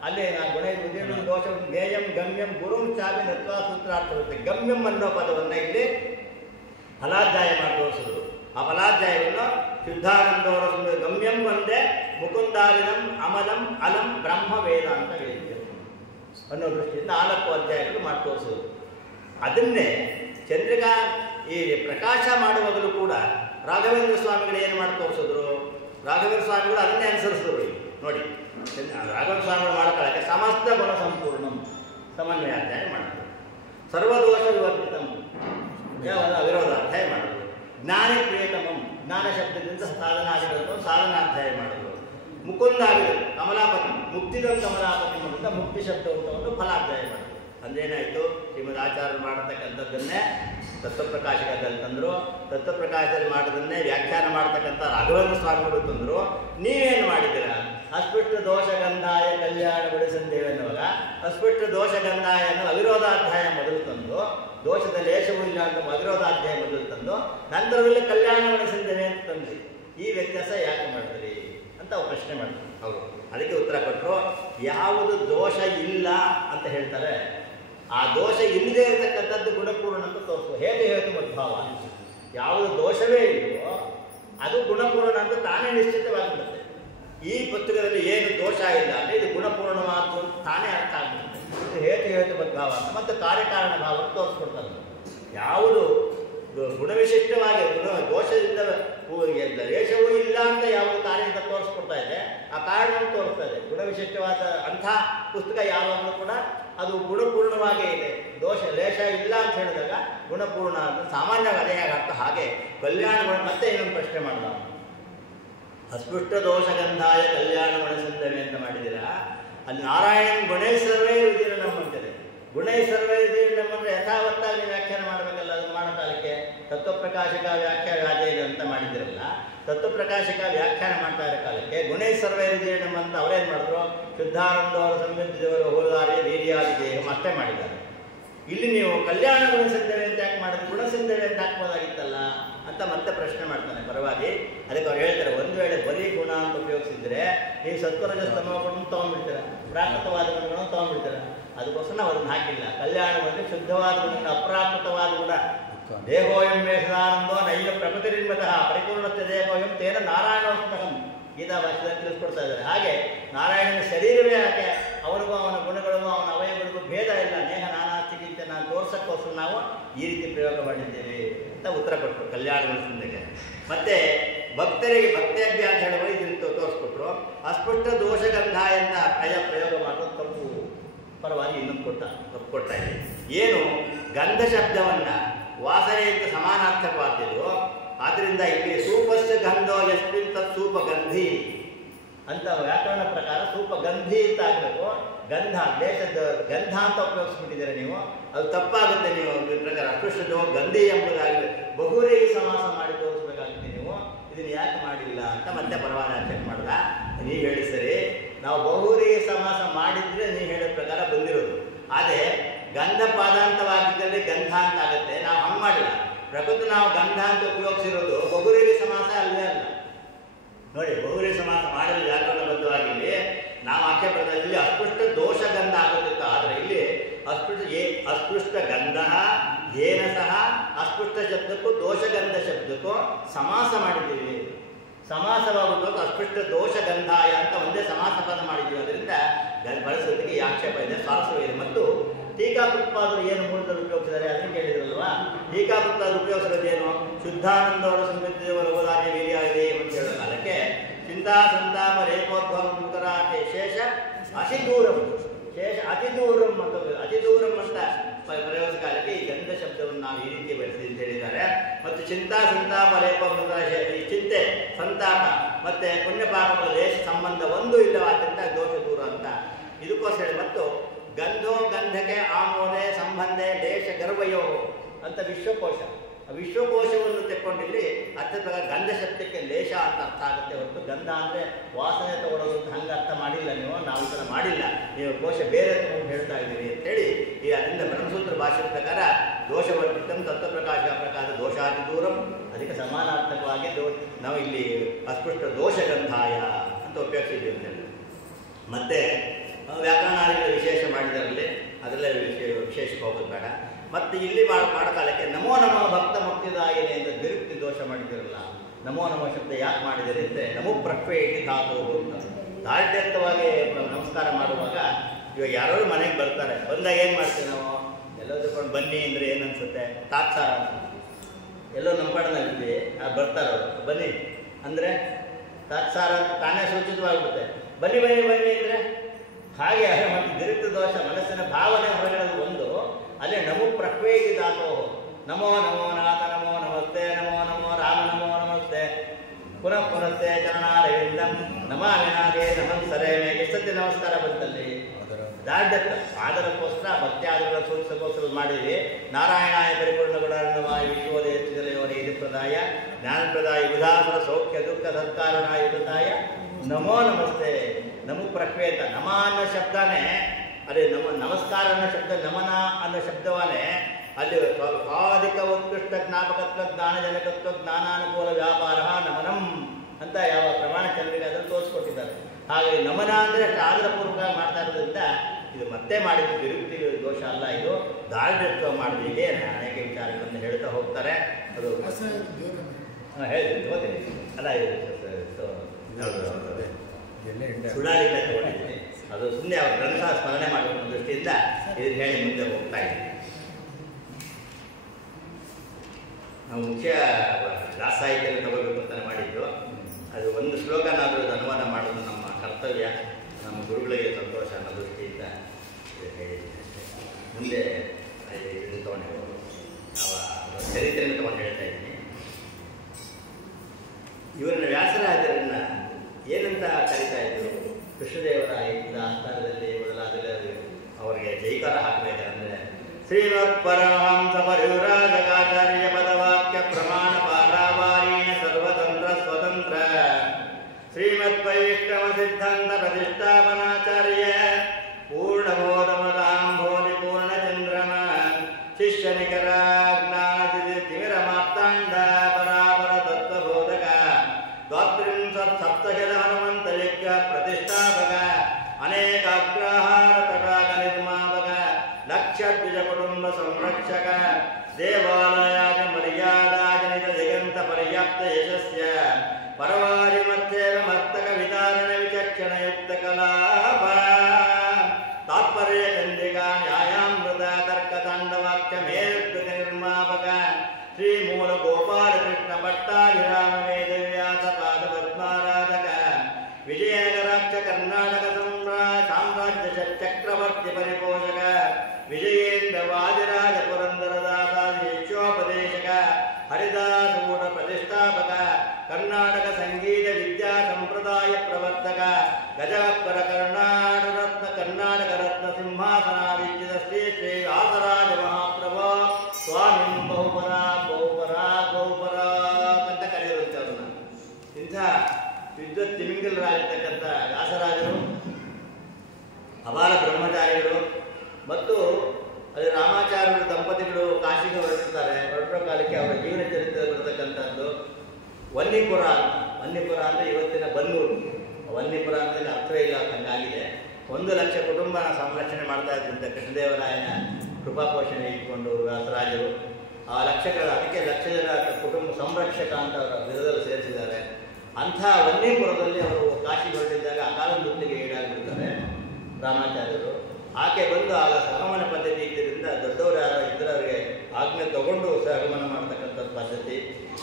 ಅಲ್ಲಿ ಗುಣ ಉದೀರ್ಣ ದೋಷ ಜ್ಞೇಯಂ ಗಮ್ಯಂ ಗುರುಂ ಚಾಪಿ ನತ್ವಾ ಸೂತ್ರಾರ್ಥ ಬರುತ್ತೆ. ಗಮ್ಯಂ ಅನ್ನೋ ಪದವನ್ನು ಇಲ್ಲಿ ಫಲಾಧ್ಯಾಯ ಮಾಡಿ ತೋರಿಸಿದ್ರು. ಆ ಫಲಾಧ್ಯಾಯವನ್ನು ಶುದ್ಧಾನಂದವರ ಗಮ್ಯಂ ಒಂದೇ ಮುಕುಂದಾವಿನಂ ಅಮಲಂ ಅಲಂ ಬ್ರಹ್ಮ ವೇದಾಂತ ವೇದ್ಯ ಅನ್ನೋ ದೃಷ್ಟಿಯಿಂದ 4 ಅಧ್ಯಾಯಗಳು ಮಾಡಿ ತೋರಿಸಿದ್ರು. ಅದನ್ನೇ ಚಂದ್ರಿಕಾ ಈ ಪ್ರಕಾಶ ಮಾಡುವಾಗಲೂ ಕೂಡ ರಾಘವೇಂದ್ರ ಸ್ವಾಮಿಗಳು ಏನು ಮಾಡಿ ತೋರಿಸಿದ್ರು, ರಾಘವೇಂದ್ರ ಸ್ವಾಮಿಗಳು ಅದನ್ನೇ ಅನುಸರಿಸಿದ್ರು. ನೋಡಿ, ರಾಘವೇಂದ್ರ ಸ್ವಾಮಿಗಳು ಮಾಡ್ಕೊಳ್ಳೋಕ್ಕೆ ಸಮಸ್ತ ಗುಣ ಸಂಪೂರ್ಣಂ ಸಮನ್ವಯ ಅಧ್ಯಾಯ ಮಾಡಿದ್ರು. ಸರ್ವದೋಷ ವಿವರ್ಜಿತಂ ಅವಿರೋಧಾಧ್ಯಾಯ ಮಾಡಿದ್ರು. ಜ್ಞಾನಿ ಪ್ರಿಯತಮಂ ಜ್ಞಾನ ಶಬ್ದದಿಂದ ಸಾಧನಾದಿಗಳನ್ನು ಸಾಧನಾಧ್ಯಾಯ ಮಾಡಿದ್ರು. ಮುಕುಂದಾಗಿರು ಕಮಲಾಪತಿ ಮುಕ್ತಿದಂ ಕಮಲಾಪತಿ ಅಂತ ಮುಕ್ತಿ ಶಬ್ದವನ್ನು ಒಂದು ಫಲಾಧ್ಯಾಯ ಮಾಡಿದ್ರು. ಅಂದೇನಾಯಿತು, ಶ್ರೀಮದ್ ಆಚಾರ್ಯರು ಮಾಡತಕ್ಕಂಥದ್ದನ್ನೇ ತತ್ವಪ್ರಕಾಶಕದಲ್ಲಿ ತಂದರು. ತತ್ವಪ್ರಕಾಶದಲ್ಲಿ ಮಾಡೋದನ್ನೇ ವ್ಯಾಖ್ಯಾನ ಮಾಡತಕ್ಕಂಥ ರಾಘವೇಂದ್ರ ಸ್ವಾಮಿಗಳು ತಂದರು. ನೀವೇನು ಮಾಡಿದ್ದೀರಾ? ಅಸ್ಪೃಷ್ಟ ದೋಷಗಂಧಾಯ ಕಲ್ಯಾಣಗೊಳಿಸಂದೇವೆ ಅನ್ನುವಾಗ ಅಸ್ಪೃಷ್ಟ ದೋಷಗಂಧಾಯ ಅನ್ನೋ ಅವಿರೋಧಾಧ್ಯಾಯ ಮೊದಲು ತಂದು, ದೋಷದ ಲೇಷವೂ ಇಲ್ಲ ಅಂತ ಅವಿರೋಧಾಧ್ಯಾಯ ಮೊದಲು ತಂದು, ನಂತರದಲ್ಲಿ ಕಲ್ಯಾಣಗೊಳಿಸಂದೇವೆ ಅಂತ ತಂದ್ರಿ. ಈ ವ್ಯತ್ಯಾಸ ಯಾಕೆ ಮಾಡಿದ್ರಿ ಅಂತ ಅವ್ರು ಪ್ರಶ್ನೆ ಮಾಡಿದ್ರು. ಅವರು ಅದಕ್ಕೆ ಉತ್ತರ ಕೊಟ್ಟರು, ಯಾವುದು ದೋಷ ಇಲ್ಲ ಅಂತ ಹೇಳ್ತಾರೆ ಆ ದೋಷ ಇಲ್ಲದೆ ಇರತಕ್ಕಂಥದ್ದು ಗುಣಪೂರ್ಣ ಅಂತ ತೋರಿಸುವ ಹೇಗೆ ಹೇತು ಮದ್ಭಾವ. ಯಾವುದು ದೋಷವೇ ಇಲ್ಲವೋ ಅದು ಗುಣಪೂರ್ಣ ಅಂತ ತಾನೇ ನಿಶ್ಚಿತವಾಗಿರುತ್ತೆ. ಈ ಪುಸ್ತಕದಲ್ಲಿ ಏನು ದೋಷ ಇಲ್ಲ ಅಂದರೆ ಇದು ಗುಣಪೂರ್ಣವಾದ ತಾನೇ ಅರ್ಥ ಆಗ್ಬಿಡುತ್ತೆ. ಇದು ಹೇತು ಮದ್ಭಾವ ಅಂತ ಮತ್ತು ಕಾರ್ಯಕಾರಣ ಭಾವವನ್ನು ತೋರಿಸ್ಕೊಡ್ತಾರೆ. ಯಾವುದು ಗುಣವಿಶಿಷ್ಟವಾಗಿ ದೋಷದಿಂದ ರೇಷವೂ ಇಲ್ಲ ಅಂತ ಯಾವುದು ಕಾರ್ಯದಿಂದ ತೋರಿಸ್ಕೊಡ್ತಾ ಇದೆ ಆ ಕಾರಣವನ್ನು ತೋರಿಸ್ತಾ ಇದೆ. ಗುಣವಿಶಿಷ್ಟವಾದ ಅಂಥ ಪುಸ್ತಕ ಯಾವಾಗಲೂ ಕೂಡ ಅದು ಗುಣಪೂರ್ಣವಾಗೇ ಇದೆ. ದೋಷ ಲೇಷ ಇಲ್ಲ ಅಂತ ಹೇಳಿದಾಗ ಗುಣಪೂರ್ಣ ಅಂತ ಸಾಮಾನ್ಯವಾಗಿ ಅದೇ ಅರ್ಥ. ಹಾಗೆ ಕಲ್ಯಾಣಗಳು ಮತ್ತೆ ಇನ್ನೊಂದು ಪ್ರಶ್ನೆ ಮಾಡಿದ, ಅಸ್ಪೃಷ್ಟ ದೋಷಗಂಧಾಯ ಕಲ್ಯಾಣಗೊಳಿಸಿದ್ದೇವೆ ಅಂತ ಮಾಡಿದ್ದೀರಾ, ಅಲ್ಲಿ ನಾರಾಯಣ್ ಗುಣೇಶ್ವರವೇ ಉದೀರ್ಣಂ ಅಂತಿದೆ. ಗುಣೇಶ್ವರವೇ ಉದೀರ್ಣಂ ಅಂದರೆ ಯಥಾವತ್ತಾಗಿ ವ್ಯಾಖ್ಯಾನ ಮಾಡಬೇಕಲ್ಲ. ಅದು ಮಾಡೋ ಕಾಲಕ್ಕೆ ತತ್ವಪ್ರಕಾಶಕ ವ್ಯಾಖ್ಯಾನ ಇದೆ ಅಂತ ಮಾಡಿದಿರಲ್ಲ, ತತ್ವಪ್ರಕಾಶಕ ವ್ಯಾಖ್ಯಾನ ಮಾಡ್ತಾ ಇರೋ ಕಾಲಕ್ಕೆ ಗುಣೇಶ್ವರವೇ ಉದೀರ್ಣಂ ಅಂತ ಅವರೇನು ಮಾಡಿದ್ರು, ಶುದ್ಧಾನಂದವರ ಸಂಯುಕ್ತದವರು ಹೋದಾರಿ ವೀರ್ಯಾದಿ ದೇಹಂ ಅಷ್ಟೇ ಮಾಡಿದ್ದಾರೆ. ಇಲ್ಲಿ ನೀವು ಕಲ್ಯಾಣ ಗುಣಸಿದ್ದೇವೆ ಅಂತ ಯಾಕೆ ಮಾಡಿದ್ರು, ಗುಣಸಿದ್ದೇವೆ ಅಂತ ಹಾಕ್ಬೋದಾಗಿತ್ತಲ್ಲ ಅಂತ ಮತ್ತೆ ಪ್ರಶ್ನೆ ಮಾಡ್ತಾನೆ ಪರವಾಗಿ. ಅದಕ್ಕೆ ಅವ್ರು ಹೇಳ್ತಾರೆ, ಒಂದು ವೇಳೆ ಬರೀ ಗುಣ ಅಂತ ಉಪಯೋಗಿಸಿದ್ರೆ ನೀವು ಸತ್ವರಜ ಸ್ತಮಗಳನ್ನು ತೊಗೊಂಡ್ಬಿಡ್ತೀರ, ಪ್ರಾಕೃತವಾದ ಗುಣಗಳನ್ನು ತೊಗೊಂಡ್ಬಿಡ್ತೀರ. ಅದಕ್ಕೋಸ್ಕರ ನಾವು ಅದನ್ನು ಹಾಕಿಲ್ಲ. ಕಲ್ಯಾಣ ಅಂದರೆ ಶುದ್ಧವಾದ ಗುಣ, ಅಪ್ರಾಕೃತವಾದ ಗುಣ. ದೇಹೋಯಂ ಮೇಷದಾನಂದೋ ನೈಯ ಪ್ರಕೃತಿರ್ಮತಃ ಪರಿಪೂರ್ಣತೆ ದೇಹೋಯಂ ತೇನ ನಾರಾಯಣೋಸ್ಮಹಂ ಗೀತಾ ಭಾಷೆಯಲ್ಲಿ ತಿಳಿಸ್ಕೊಡ್ತಾ ಇದ್ದಾರೆ. ಹಾಗೆ ನಾರಾಯಣನ ಶರೀರವೇ ಹಾಗೆ, ಅವನಿಗೂ ಅವನ ಗುಣಗಳಿಗೂ ಅವನ ಅವಯವಗಳಿಗೂ ಭೇದ ಇಲ್ಲ, ನೇಹ ನಾನಾಸ್ತಿಗಿಂತ ನಾನು ತೋರ್ಸಕ್ಕೋಸ್ಕರ ನಾವು ಈ ರೀತಿ ಪ್ರಯೋಗ ಮಾಡಿದ್ದೇವೆ ಅಂತ ಉತ್ತರ ಕೊಟ್ಟರು ಕಲ್ಯಾಣಗೊಳಿಸಿದ್ದಕ್ಕೆ. ಮತ್ತೆ ಭಕ್ತರಿಗೆ ಭಕ್ತ್ಯಾಭ್ಯಾಸ ಹೇಳುವ ಇದನ್ನು ತೋರಿಸ್ಕೊಟ್ರು. ಅಸ್ಪೃಷ್ಟ ದೋಷಗಂಧಾಯ ಅಂತ ಪ್ರಯೋಗ ಮಾಡೋದು ತಪ್ಪು. ಪರವಾಗಿ ಇನ್ನೊಂದು ತಪ್ಪು ಕೊಡ್ತಾ ಇದೆ. ಏನು ಗಂಧ ಶಬ್ದವನ್ನು ವಾಸನೆಯಿಂದ ಸಮಾನಾರ್ಥಕವಾದ್ದು, ಆದ್ದರಿಂದ ಇಲ್ಲಿ ಸೂಪಸ್ಯ ಗಂಧೋ ಯಸ್ಮಿನ್ ತತ್ ಸೂಪಗಂಧಿ ಅಂತ ವ್ಯಾಕರಣ ಪ್ರಕಾರ ಸೂಪಗಂಧಿ ಅಂತ ಆಗಬೇಕು. ಗಂಧ ದೇಶದ ಗಂಧ ಅಂತ ಉಪಯೋಗಿಸ್ಬಿಟ್ಟಿದ್ದೀರ ನೀವು, ಅದು ತಪ್ಪಾಗುತ್ತೆ. ನೀವು ಪ್ರಕಾರ ಅಸ್ಪೃಷ್ಟದೋ ಗಂಧಿ ಎಂಬುದಾಗಿ ಬಹುರಿಗೆ ಸಮಾಸ ಮಾಡಿ ತೋರಿಸ್ಬೇಕಾಗುತ್ತೆ. ನೀವು ಇದನ್ನು ಯಾಕೆ ಮಾಡಿಲ್ಲ ಅಂತ ಮತ್ತೆ ಪರವಾಗಿ ಚೆಕ್ ಮಾಡಿದ. ನೀವು ಹೇಳಿ ಸರಿ, ನಾವು ಬಹುರಿಗೆ ಸಮಾಸ ಮಾಡಿದ್ರೆ ನೀವು ಹೇಳಿದ ಪ್ರಕಾರ ಬಂದಿರೋದು. ಆದರೆ ಗಂಧ ಪಾದಾಂತವಾಗಿದ್ದಲ್ಲಿ ಗಂಧ ಅಂತ ಆಗುತ್ತೆ. ನಾವು ಹಂಗೆ ಮಾಡಿಲ್ಲ. ಪ್ರಕೃತಿ ನಾವು ಗಂಧ ಅಂತ ಉಪಯೋಗಿಸಿರೋದು ಬಹುರಿಗೆ ಸಮಾಸ ಅಲ್ಲವೇ ಅಲ್ಲ. ನೋಡಿ, ಬಹುರಿಗೆ ಸಮಾಸ ಮಾಡಲು ವ್ಯಾಕರಣಬದ್ಧವಾಗಿ ನಾವು ಆಕ್ಷೇಪದಲ್ಲಿ ಅಸ್ಪೃಷ್ಟ ದೋಷ ಗಂಧ ಆಗುತ್ತಿತ್ತು. ಆದರೆ ಇಲ್ಲಿ ಅಸ್ಪೃಷ್ಟ ಗಂಧ ಏನ ಸಹ ಅಸ್ಪೃಷ್ಟ ಶಬ್ದಕ್ಕೂ ದೋಷಗಂಧ ಶಬ್ದಕ್ಕೂ ಸಮಾಸ ಮಾಡಿದ್ದೀವಿ. ಸಮಾಸವಾಗುವುದು ಅಸ್ಪೃಷ್ಟ ದೋಷ ಗಂಧಾಯ ಅಂತ ಒಂದೇ ಸಮಾಸ ಪದ ಮಾಡಿದ್ದೀವಿ. ಅದರಿಂದ ಬಳಸೋದಕ್ಕೆ ಈ ಆಕ್ಷೇಪ ಇದೆ, ಸ್ವಾರಸ್ಯವಿದೆ. ಮತ್ತು ಟೀಕಾಕೃತ್ಪಾದರು ಏನು ಮೂಲದಲ್ಲಿ ಉಪಯೋಗಿಸಿದ್ದಾರೆ ಅದನ್ನು ಕೇಳಿದ್ರಲ್ವಾ. ಟೀಕಾಕೃತ್ಪಾದರು ಉಪಯೋಗಿಸಿರೋದೇನು, ಶುದ್ಧಾನಂದವರ ಸಂಗತಿಯವರ ಹೋದಾರ್ಯ ವೀರ್ಯಾದಿ ಅಂತ ಹೇಳೋ ಕಾಲಕ್ಕೆ ಚಿಂತಾ ಸಂತಾಪ ರೇಖೋದ್ಭವ ಮುಖರಾಟೆ ಶೇಷ ಅತಿ ದೂರಂ, ಶೇಷ ಅತಿ ದೂರಂ ಅಂತ ಅತಿ ದೂರಂ ಅಂತ ಪ್ರಯೋಗ ಕಾಲಕ್ಕೆ ಈ ಗಂಧ ಶಬ್ದವನ್ನು ನಾವು ಈ ರೀತಿ ಬಳಸಿ ಅಂತ ಹೇಳಿದ್ದಾರೆ. ಮತ್ತು ಚಿಂತಾ ಸಂತಾಪ ಲೇಪ ಈ ಚಿಂತೆ ಸಂತಾಪ ಮತ್ತೆ ಪುಣ್ಯ ಪಾಪಗಳ ದೇಶ ಸಂಬಂಧ ಒಂದು ಇಲ್ಲವಾದ್ದರಿಂದ ದೋಷ ದೂರ ಅಂತ ಇದಕ್ಕೋಸ್ಕರ. ಮತ್ತು ಗಂಧೋ ಗಂಧಕ್ಕೆ ಆಮೋದೆ ಸಂಬಂಧೆ ದೇಶ ಗರ್ವಯೋ ಅಂತ ವಿಶ್ವಕೋಶ, ವಿಶ್ವಕೋಶವನ್ನು ತೆಕ್ಕೊಂಡಿಲ್ಲಿ ಅರ್ಥದ ಗಂಧ ಶಬ್ದಕ್ಕೆ ಲೇಷ ಅಂತ ಅರ್ಥ ಆಗುತ್ತೆ ಹೊರತು ಗಂಧ ಅಂದರೆ ವಾಸನೆ ತಗೊಳ್ಳೋದು ಅಂತ ಹಂಗೆ ಅರ್ಥ ಮಾಡಿಲ್ಲ ನೀವು, ನಾವು ಈ ಥರ ಮಾಡಿಲ್ಲ, ನೀವು ಕೋಶ ಬೇರೆ ತಗೊಂಡು ಹೇಳ್ತಾ ಇದ್ದೀರಿ ಅಂತೇಳಿ ಈ ಅದರಿಂದ ಬ್ರಹ್ಮಸೂತ್ರ ಭಾಷೆ ಪ್ರಕಾರ ದೋಷವರ್ಜಿತಂ ತತ್ವಪ್ರಕಾಶ ಪ್ರಕಾರ ದೋಷಾದಿ ದೂರಂ ಅದಕ್ಕೆ ಸಮಾನಾರ್ಥಕವಾಗಿ ನಾವು ಇಲ್ಲಿ ಅಸ್ಪೃಷ್ಟ ದೋಷಗಂಧಾಯ ಅಂತ ಉಪಯೋಗಿಸಿದ್ದೀವಿ ಅಂತ ಹೇಳಿ. ಮತ್ತು ವ್ಯಾಕರಣಾದಿಗಳ ವಿಶೇಷ ಮಾಡಿದರಲ್ಲಿ ಅದರಲ್ಲೇ ವಿಶೇಷಕ್ಕೆ ಹೋಗೋದು ಬೇಡ. ಮತ್ತು ಇಲ್ಲಿ ಮಾಡೋ ಕಾಲಕ್ಕೆ ನಮೋ ನಮೋ ಭಕ್ತ ಮುಕ್ತಿದಾಯಿನಿ ಅಂತ ವಿರುಕ್ತಿ ದೋಷ ಮಾಡಿದಿರಲ್ಲ. ನಮೋ ನಮೋ ಶಬ್ದ ಯಾಕೆ ಮಾಡಿದರೆ ಅಂದರೆ ನಮೋ ಪ್ರಕ್ವೇಟಿ ಧಾತು ಅಂತ ದಾರ್ಢ್ಯರ್ಥವಾಗಿ ನಮಸ್ಕಾರ ಮಾಡುವಾಗ ಇವಾಗ ಯಾರೋ ಮನೆಗೆ ಬರ್ತಾರೆ, ಬಂದಾಗ ಏನು ಮಾಡ್ತೀವಿ ನಾವು, ಎಲ್ಲೋ ತಗೊಂಡು ಬನ್ನಿ ಅಂದರೆ ಏನು ಅನ್ಸುತ್ತೆ, ತಾತ್ಸಾರ ಎಲ್ಲೋ ನಮ್ಮ ಕಡೆ ಇರ್ತೀವಿ, ಬರ್ತಾರೆ ಅವರು ಬನ್ನಿ ಅಂದರೆ ತಾತ್ಸಾರ ಅಂತ ತಾನೇ ಸೂಚಿತವಾಗ್ಬಿಡುತ್ತೆ. ಬನ್ನಿ ಬನ್ನಿ ಬನ್ನಿ ಅಂದರೆ ಹಾಗೆ ಮತ್ತು ವಿರುಕ್ತ ದೋಷ ಮನಸ್ಸಿನ ಭಾವನೆ ಹೊರಗಡೆ ಒಂದು ಅಲ್ಲೇ ನಮೋ ಪ್ರಕ್ವೇಟಿ ಧಾತು ನಮೋ ನಮೋ ನಾಥ ನಮೋ ನಮಸ್ತೆ ನಮೋ ನಮೋ ರಾಮ ನಮೋ ನಮಸ್ತೆ ಪುನಃ ಪುನಸ್ತೆ ಚರಣಾರವಿಂದಂ ನಮಾಮಿನಾದೇ ನಮಸ್ಸರೇ ಎಷ್ಟೊತ್ತಿ ನಮಸ್ಕಾರ ಬಂತಲ್ಲಿ ದಾರ್ಢ್ಯತ್ವ ಆದರಕ್ಕೋಸ್ಕರ ಭಕ್ತ್ಯಾದರ ಸೂಚಿಸೋಸ್ಕರ ಮಾಡಿದ್ವಿ. ನಾರಾಯಣಾಯ ಪರಿಪೂರ್ಣ ಗುಣಾನಂದಮಾಯ ವಿಶ್ವೋದಯತಿದಲಯವರ ಇದು ಪ್ರದಾಯ ಜ್ಞಾನಪ್ರದಾಯ ಉದಾಸರ ಸೌಖ್ಯ ದುಃಖ ಸತ್ಕಾರಣಾಯ ಯುತಾಯ ನಮೋ ನಮಸ್ತೆ. ನಮೋ ಪ್ರಕ್ವೇತ ನಮ ಅನ್ನೋ ಶಬ್ದನೇ ಅದೇ ನಮಸ್ಕಾರ ಅನ್ನೋ ಶಬ್ದ ನಮನ ಅನ್ನೋ ಶಬ್ದವನ್ನೇ ಅಲ್ಲಿ ಸ್ವಾಧಿಕ ಉತ್ಕೃಷ್ಟ ಜ್ಞಾಪಕತ್ವ ಜ್ಞಾನಜನಕತ್ವ ಜ್ಞಾನಾನುಕೂಲ ವ್ಯಾಪಾರ ನಮನಂ ಅಂತ ಯಾವ ಪ್ರಮಾಣ ಚಂದ್ರಿಗೆ ಅದನ್ನು ತೋರಿಸ್ಕೊಟ್ಟಿದ್ದಾರೆ. ಹಾಗೆ ನಮನ ಅಂದರೆ ಆದರಪೂರ್ವಕ ಮಾಡ್ತಾ ಇರೋದ್ರಿಂದ ಇದು ಮತ್ತೆ ಮಾಡಿದ ವಿರುಕ್ತಿ ದೋಷ ಅಲ್ಲ, ಇದು ದಾರ್ಢ್ಯತ್ವ ಮಾಡಿದ್ರೆ ಅನೇಕ ವಿಚಾರಗಳನ್ನು ಹೇಳ್ತಾ ಹೋಗ್ತಾರೆ. ಅದು ಹೇಳ್ತೀನಿ ಹೋಗ್ತೀನಿ ಅಲ್ಲ, ಸುಡಾಲಿಂದ ತಗೊಂಡಿದ್ದೀನಿ, ಅದು ಸುಮ್ಮನೆ ಅವ್ರ ಗ್ರಂಥ ಸ್ಮರಣೆ ಮಾಡುವ ದೃಷ್ಟಿಯಿಂದ ಇದನ್ನು ಹೇಳಿ ಮುಂದೆ ಹೋಗ್ತಾ ಇದ್ದೀನಿ. ನಾವು ಮುಖ್ಯ ರಾಸಾಯನಿಕ ತಗೋಬೇಕು ಅಂತ ಮಾಡಿದ್ದು, ಅದು ಒಂದು ಶ್ಲೋಕನಾದರೂ ಅನುವಾದ ಮಾಡೋದು ನಮ್ಮ ಕರ್ತವ್ಯ, ನಮ್ಮ ಗುರುಗಳಿಗೆ ಸಂತೋಷ ಅನ್ನೋ ದೃಷ್ಟಿಯಿಂದ ಹೇಳಿದ್ದೀನಿ ಅಷ್ಟೇ. ಮುಂದೆ ಇದನ್ನು ತೊಗೊಂಡು ನಾವು ಚರಿತ್ರೆಯನ್ನು ತೊಗೊಂಡು ಹೇಳ್ತಾ ಇದ್ದೀನಿ. ಇವರನ್ನ ವ್ಯಾಸರಾಜರನ್ನ ಏನಂತ ಕರೀತಾ ಇದ್ರು, ಕೃಷ್ಣದೇವರ ಇದ್ದ ಆಸ್ಥಾನದಲ್ಲಿ ಮೊದಲಾದಲ್ಲಿ ಅವರಿಗೆ ಜೈಕಾರ ಹಾಕಬೇಕಂದ್ರೆ ಶ್ರೀಮತ್ ಪರಮಹಂಸ ಪರಿವ್ರಾಜಕಾಚಾರ್ಯ ಪದವಾಕ್ಯ ಪ್ರಮಾಣ ಪಾರಾವಾರೀಣ ಸರ್ವತಂತ್ರ ಸ್ವತಂತ್ರ ಶ್ರೀಮತ್ ವೈಷ್ಣವ ಸಿದ್ಧಾಂತ ಪ್ರತಿಷ್ಠಾಪನಾಚಾರ್ಯ ಪೂರ್ಣಬೋಧಮದಾಂಭೋಧಿ ಪೂರ್ಣಚಂದ್ರಮ ಶಿಷ್ಯ ನಿಖರ ಜ್ಞಾನತಿರ ಮಾರ್ತಾಂಡ ಪರಾಪರ ತತ್ವಬೋಧಕ ದ್ವಾತ್ರಿಂಶತ್ ಸಪ್ತಶತ ಹನುಮಂತ ಯಜ್ಞ ಪ್ರತಿಷ್ಠಾಪಕ ಅನೇಕಾಗ್ರಹಾರ ತಟಾಕ ನಿರ್ಮಾಪಕ ಲಕ್ಷ ದ್ವಿಜ ಕುಟುಂಬ ಸಂರಕ್ಷಕ ದೇವಾಲಯಾದ ಮರ್ಯಾದಾಜನಿತ ದಿಗಂತ ಪರ್ಯಾಪ್ತ ಯಶಸ್ಯ ಪರವಾರಿ ಮಧ್ಯೇವ ಮಸ್ತಕ ವಿಧಾರಣ ವಿಚಕ್ಷಣ ಯುಕ್ತ ಕಲಾಪ ತಾತ್ಪರ್ಯ ಚಂದ್ರಿಕಾ ನ್ಯಾಯಾಮೃತ ತರ್ಕ ತಾಂಡವಾಕ್ಯ ಮೇರುಕೃತ ನಿರ್ಮಾಪಕ ಶ್ರೀ ಮೂಲ ಗೋಪಾಲ ಕೃಷ್ಣ ಭಟ್ಟಾಭಿರಾಮ ವೇದವ್ಯಾಸ ಪಾದ ಪದ್ಮಾರಾಧಕ ವಿಜಯನಗರಾಕ್ಷ ಕರ್ನಾಟಕ ಸಾಮ್ರಾಜ್ಯ ಚಕ್ರವರ್ತಿ ಪರಿಪೋಷಕ ವಿಜಯೇಂದ್ರ ವಾದಿರಾಜ ಪುರಂದರದಾಸಾದಿ ಶಿಷ್ಯೋಪದೇಶಕ ಹರಿದಾಸೂಢ ಪ್ರತಿಷ್ಠಾಪಕ ಕರ್ನಾಟಕ ಸಂಗೀತ ವಿದ್ಯಾ ಸಂಪ್ರದಾಯ ಪ್ರವರ್ತಕ ಗಜವಪ್ಪರ ಕರ್ನಾಟಕ ರತ್ನ ಸಿಂಹಾಸನಾಧಿಷ್ಠಿತ ಶ್ರೀ ಶ್ರೀ ವ್ಯಾಸರಾಜ ಮಹಾಪ್ರಭು ಸ್ವಾಮಿ ಬಹುಪರ ಬಹುಪರ ಬಹುಪರ ಅಂತ ಕರೆಯುತ್ತೆ ಅವ್ರನ್ನ. ಇಂಥ ವಿದ್ವತ್ ತಿಮಿಂಗಲರಾಗಿರ್ತಕ್ಕಂಥ ವ್ಯಾಸರಾಜರು ಅಪಾರ ಬ್ರಹ್ಮಚಾರಿಗಳು ಮತ್ತು ಅದು ರಾಮಾಚಾರ್ಯರು ದಂಪತಿಗಳು ಕಾಶಿಗೆ ಹೊರಟಿರ್ತಾರೆ. ಹೊರಟಿರೋ ಕಾಲಕ್ಕೆ ಅವರ ಜೀವನ ಚರಿತ್ರೆ ಬರ್ತಕ್ಕಂಥದ್ದು ವನ್ನಿಪುರ ಅಂದರೆ ಇವತ್ತಿನ ಬನ್ನೂರು. ವನ್ನಿಪುರ ಅಂದರೆ ಅರ್ಥವೇ ಇಲ್ಲ ಹಂಗಾಗಿದೆ. 1,00,000 ಕುಟುಂಬನ ಸಂರಕ್ಷಣೆ ಮಾಡ್ತಾ ಇದ್ದಂಥ ಕೃಷ್ಣದೇವರಾಯನ ಕೃಪಾಪೋಷಣೆ ಇಟ್ಕೊಂಡು ವ್ಯಾಸರಾಜರು ಆ ಅದಕ್ಕೆ 1,00,000 ಜನ ಕುಟುಂಬ ಸಂರಕ್ಷಕ ಅಂತ ಅವರ ಬಿರುದಲ್ಲಿ ಸೇರಿಸಿದ್ದಾರೆ. ಅಂಥ ವನ್ನಿಪುರದಲ್ಲಿ ಅವರು ಕಾಶಿಗೆ ಹೊರಟಿದ್ದಾಗ ಅಕಾಲ ಮೃತ್ಯುಗೆ ಈಡಾಗಿಬಿಡ್ತಾರೆ ರಾಮಾಚಾರ್ಯರು. ಆಕೆ ಬಂದು ಆಗ ಸಹಗಮನ ಪದ್ಧತಿ ಇದ್ದರಿಂದ ದೊಡ್ಡವರು ಯಾರೋ ಇದ್ದರವರಿಗೆ ಆಜ್ಞೆ ತಗೊಂಡು ಸಹಗಮನ ಮಾಡ್ತಕ್ಕಂಥದ್ದು ಪದ್ಧತಿ.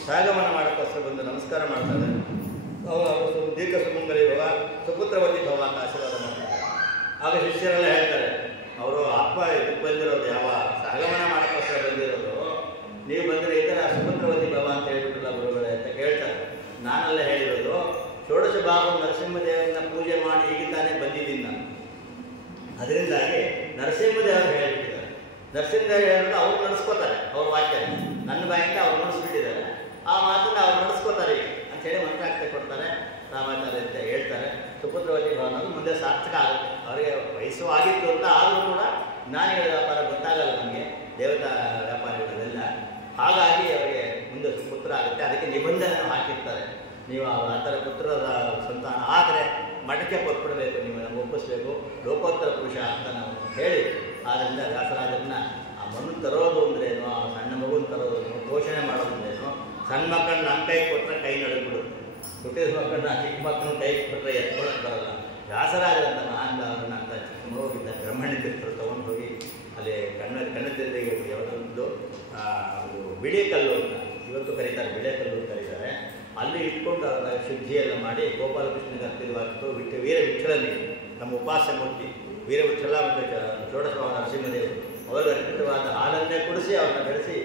ಸಹಗಮನ ಮಾಡೋಕ್ಕೋಸ್ಕರ ಬಂದು ನಮಸ್ಕಾರ ಮಾಡ್ತಾರೆ. ಅವರು ದೀರ್ಘ ಸುಮಂಗಲಿ ಭವ ಸುಪುತ್ರವತಿ ಭವ ಅಂತ ಆಶೀರ್ವಾದ ಮಾಡ್ತಾರೆ. ಆಗ ಶಿಷ್ಯರೆಲ್ಲ ಹೇಳ್ತಾರೆ, ಅವರು ಆತ್ಮ ಇದಕ್ಕೆ ಬಂದಿರೋದು, ಯಾವ ಸಹಗಮನ ಮಾಡೋಕ್ಕೋಸ್ಕರ ಬಂದಿರೋದು. ನೀವು ಬಂದರೆ ಈ ಥರ ಸುಪುತ್ರವತಿ ಭವ ಅಂತ ಹೇಳ್ಬಿಟ್ಟಿಲ್ಲ ಗುರುಗಳೇ ಅಂತ ಕೇಳ್ತಾರೆ. ನಾನೆಲ್ಲ ಹೇಳಿರೋದು ಷೋಡಶ ಬಾಬು ನರಸಿಂಹದೇವರನ್ನ ಪೂಜೆ ಮಾಡಿ ಈಗ ತಾನೇ ಬಂದಿದ್ದೀನಿ ನಾನು. ಅದರಿಂದಾಗಿ ನರಸಿಂಹದೇವರು ಹೇಳಿಬಿಟ್ಟಿದ್ದಾರೆ. ನರಸಿಂಹದೇವರು ಹೇಳಿದ್ರೆ ಅವ್ರು ನಡೆಸ್ಕೋತಾರೆ ಅವ್ರ ವಾಕ್ಯ, ನನ್ನ ಬಾಯಿಂದ ಅವ್ರು ನಡೆಸ್ಬಿಟ್ಟಿದ್ದಾರೆ. ಆ ಮಾತನ್ನು ಅವ್ರು ನಡೆಸ್ಕೋತಾರೆ ಈಗ ಅಂಥೇಳಿ ಮಂತ್ರಾಕ್ಷತೆ ಕೊಡ್ತಾರೆ. ರಾಮಾಚಾರ್ಯ ಅಂತ ಹೇಳ್ತಾರೆ. ಸುಪುತ್ರವತಿ ಭವ ಅನ್ನೋದು ಮುಂದೆ ಸಾರ್ಥಕ ಆಗುತ್ತೆ. ಅವರಿಗೆ ವಯಸ್ಸು ಆಗಿತ್ತು ಅಂತ ಆದರೂ ಕೂಡ ಜ್ಞಾನಿಗಳ ವ್ಯಾಪಾರ ಗೊತ್ತಾಗಲ್ಲ ನಮಗೆ, ದೇವತಾ ವ್ಯಾಪಾರಿಗಳನ್ನೆಲ್ಲ. ಹಾಗಾಗಿ ಅವರಿಗೆ ಮುಂದೆ ಸುಪುತ್ರ ಆಗುತ್ತೆ. ಅದಕ್ಕೆ ನಿಬಂಧನೆಯನ್ನು ಹಾಕಿರ್ತಾರೆ, ನೀವು ಆ ಥರ ಪುತ್ರದ ಸಂತಾನ ಆದರೆ ಮಠಕ್ಕೆ ಕೊಟ್ಬಿಡಬೇಕು, ನೀವು ನಮ್ಗೆ ಒಪ್ಪಿಸ್ಬೇಕು, ಲೋಕೋತ್ತರ ಪುರುಷ ಅಂತ ನಾವು ಹೇಳಿ. ಆದ್ದರಿಂದ ವ್ಯಾಸರಾಜರನ್ನ ಆ ಮಣ್ಣು ತರೋದು ಅಂದ್ರೇನು, ಆ ಸಣ್ಣ ಮಗುನ ತರೋದು, ಪೋಷಣೆ ಮಾಡೋದು ಅಂದ್ರೇನು. ಸಣ್ಣ ಮಕ್ಕಳನ್ನ ನಮ್ಮ ಕೈ ಕೊಟ್ಟರೆ ಕೈ ನಡಗ್ಬಿಡುತ್ತೆ, ಹುಟ್ಟಿದ ಮಕ್ಕಳನ್ನ ಚಿಕ್ಕ ಮಕ್ಕಳನ್ನ ಕೈ ಕೊಟ್ಟರೆ ಎತ್ಕೊಳ್ಳೋಕೆ ಬರಲ್ಲ. ವ್ಯಾಸರಾಜರಂತ ಮಹಾನ್ಭಾವರನ್ನ ಅಂತ ಚಿಕ್ಕ ಮಗುವಿದ್ದ ಬ್ರಹ್ಮಣ್ಯ ತೀರ್ಥರು ತೊಗೊಂಡು ಹೋಗಿ ಅಲ್ಲಿ ಕಣ್ಣ ತಿರುಗಿ ಯಾವುದೊಂದು ಬಿಳಿ ಕಲ್ಲು ಅಂತ ಇವತ್ತು ಕರೀತಾರೆ, ಬಿಳೆ ಕಲ್ಲು ಅಂತ ಕರೀತಾರೆ. ಅಲ್ಲಿ ಇಟ್ಕೊಂಡು ಅವರ ಶುದ್ಧಿಯೆಲ್ಲ ಮಾಡಿ ಗೋಪಾಲಕೃಷ್ಣನಿಗೆ ಹತ್ತಿರವಾಗಿತ್ತು. ವೀರ ವಿಠಲನಿಗೆ ನಮ್ಮ ಉಪಾಸ್ಯ ಮೂರ್ತಿ ವೀರ ವಿಠಲ ಮತ್ತು ಷೋಡಶ ನರಸಿಂಹದೇವರು ಅವರಿಗೆ ಅರ್ಪಿತವಾದ ಹಾಲನ್ನೇ ಕುಡಿಸಿ ಅವ್ರನ್ನ ಬೆಳೆಸಿ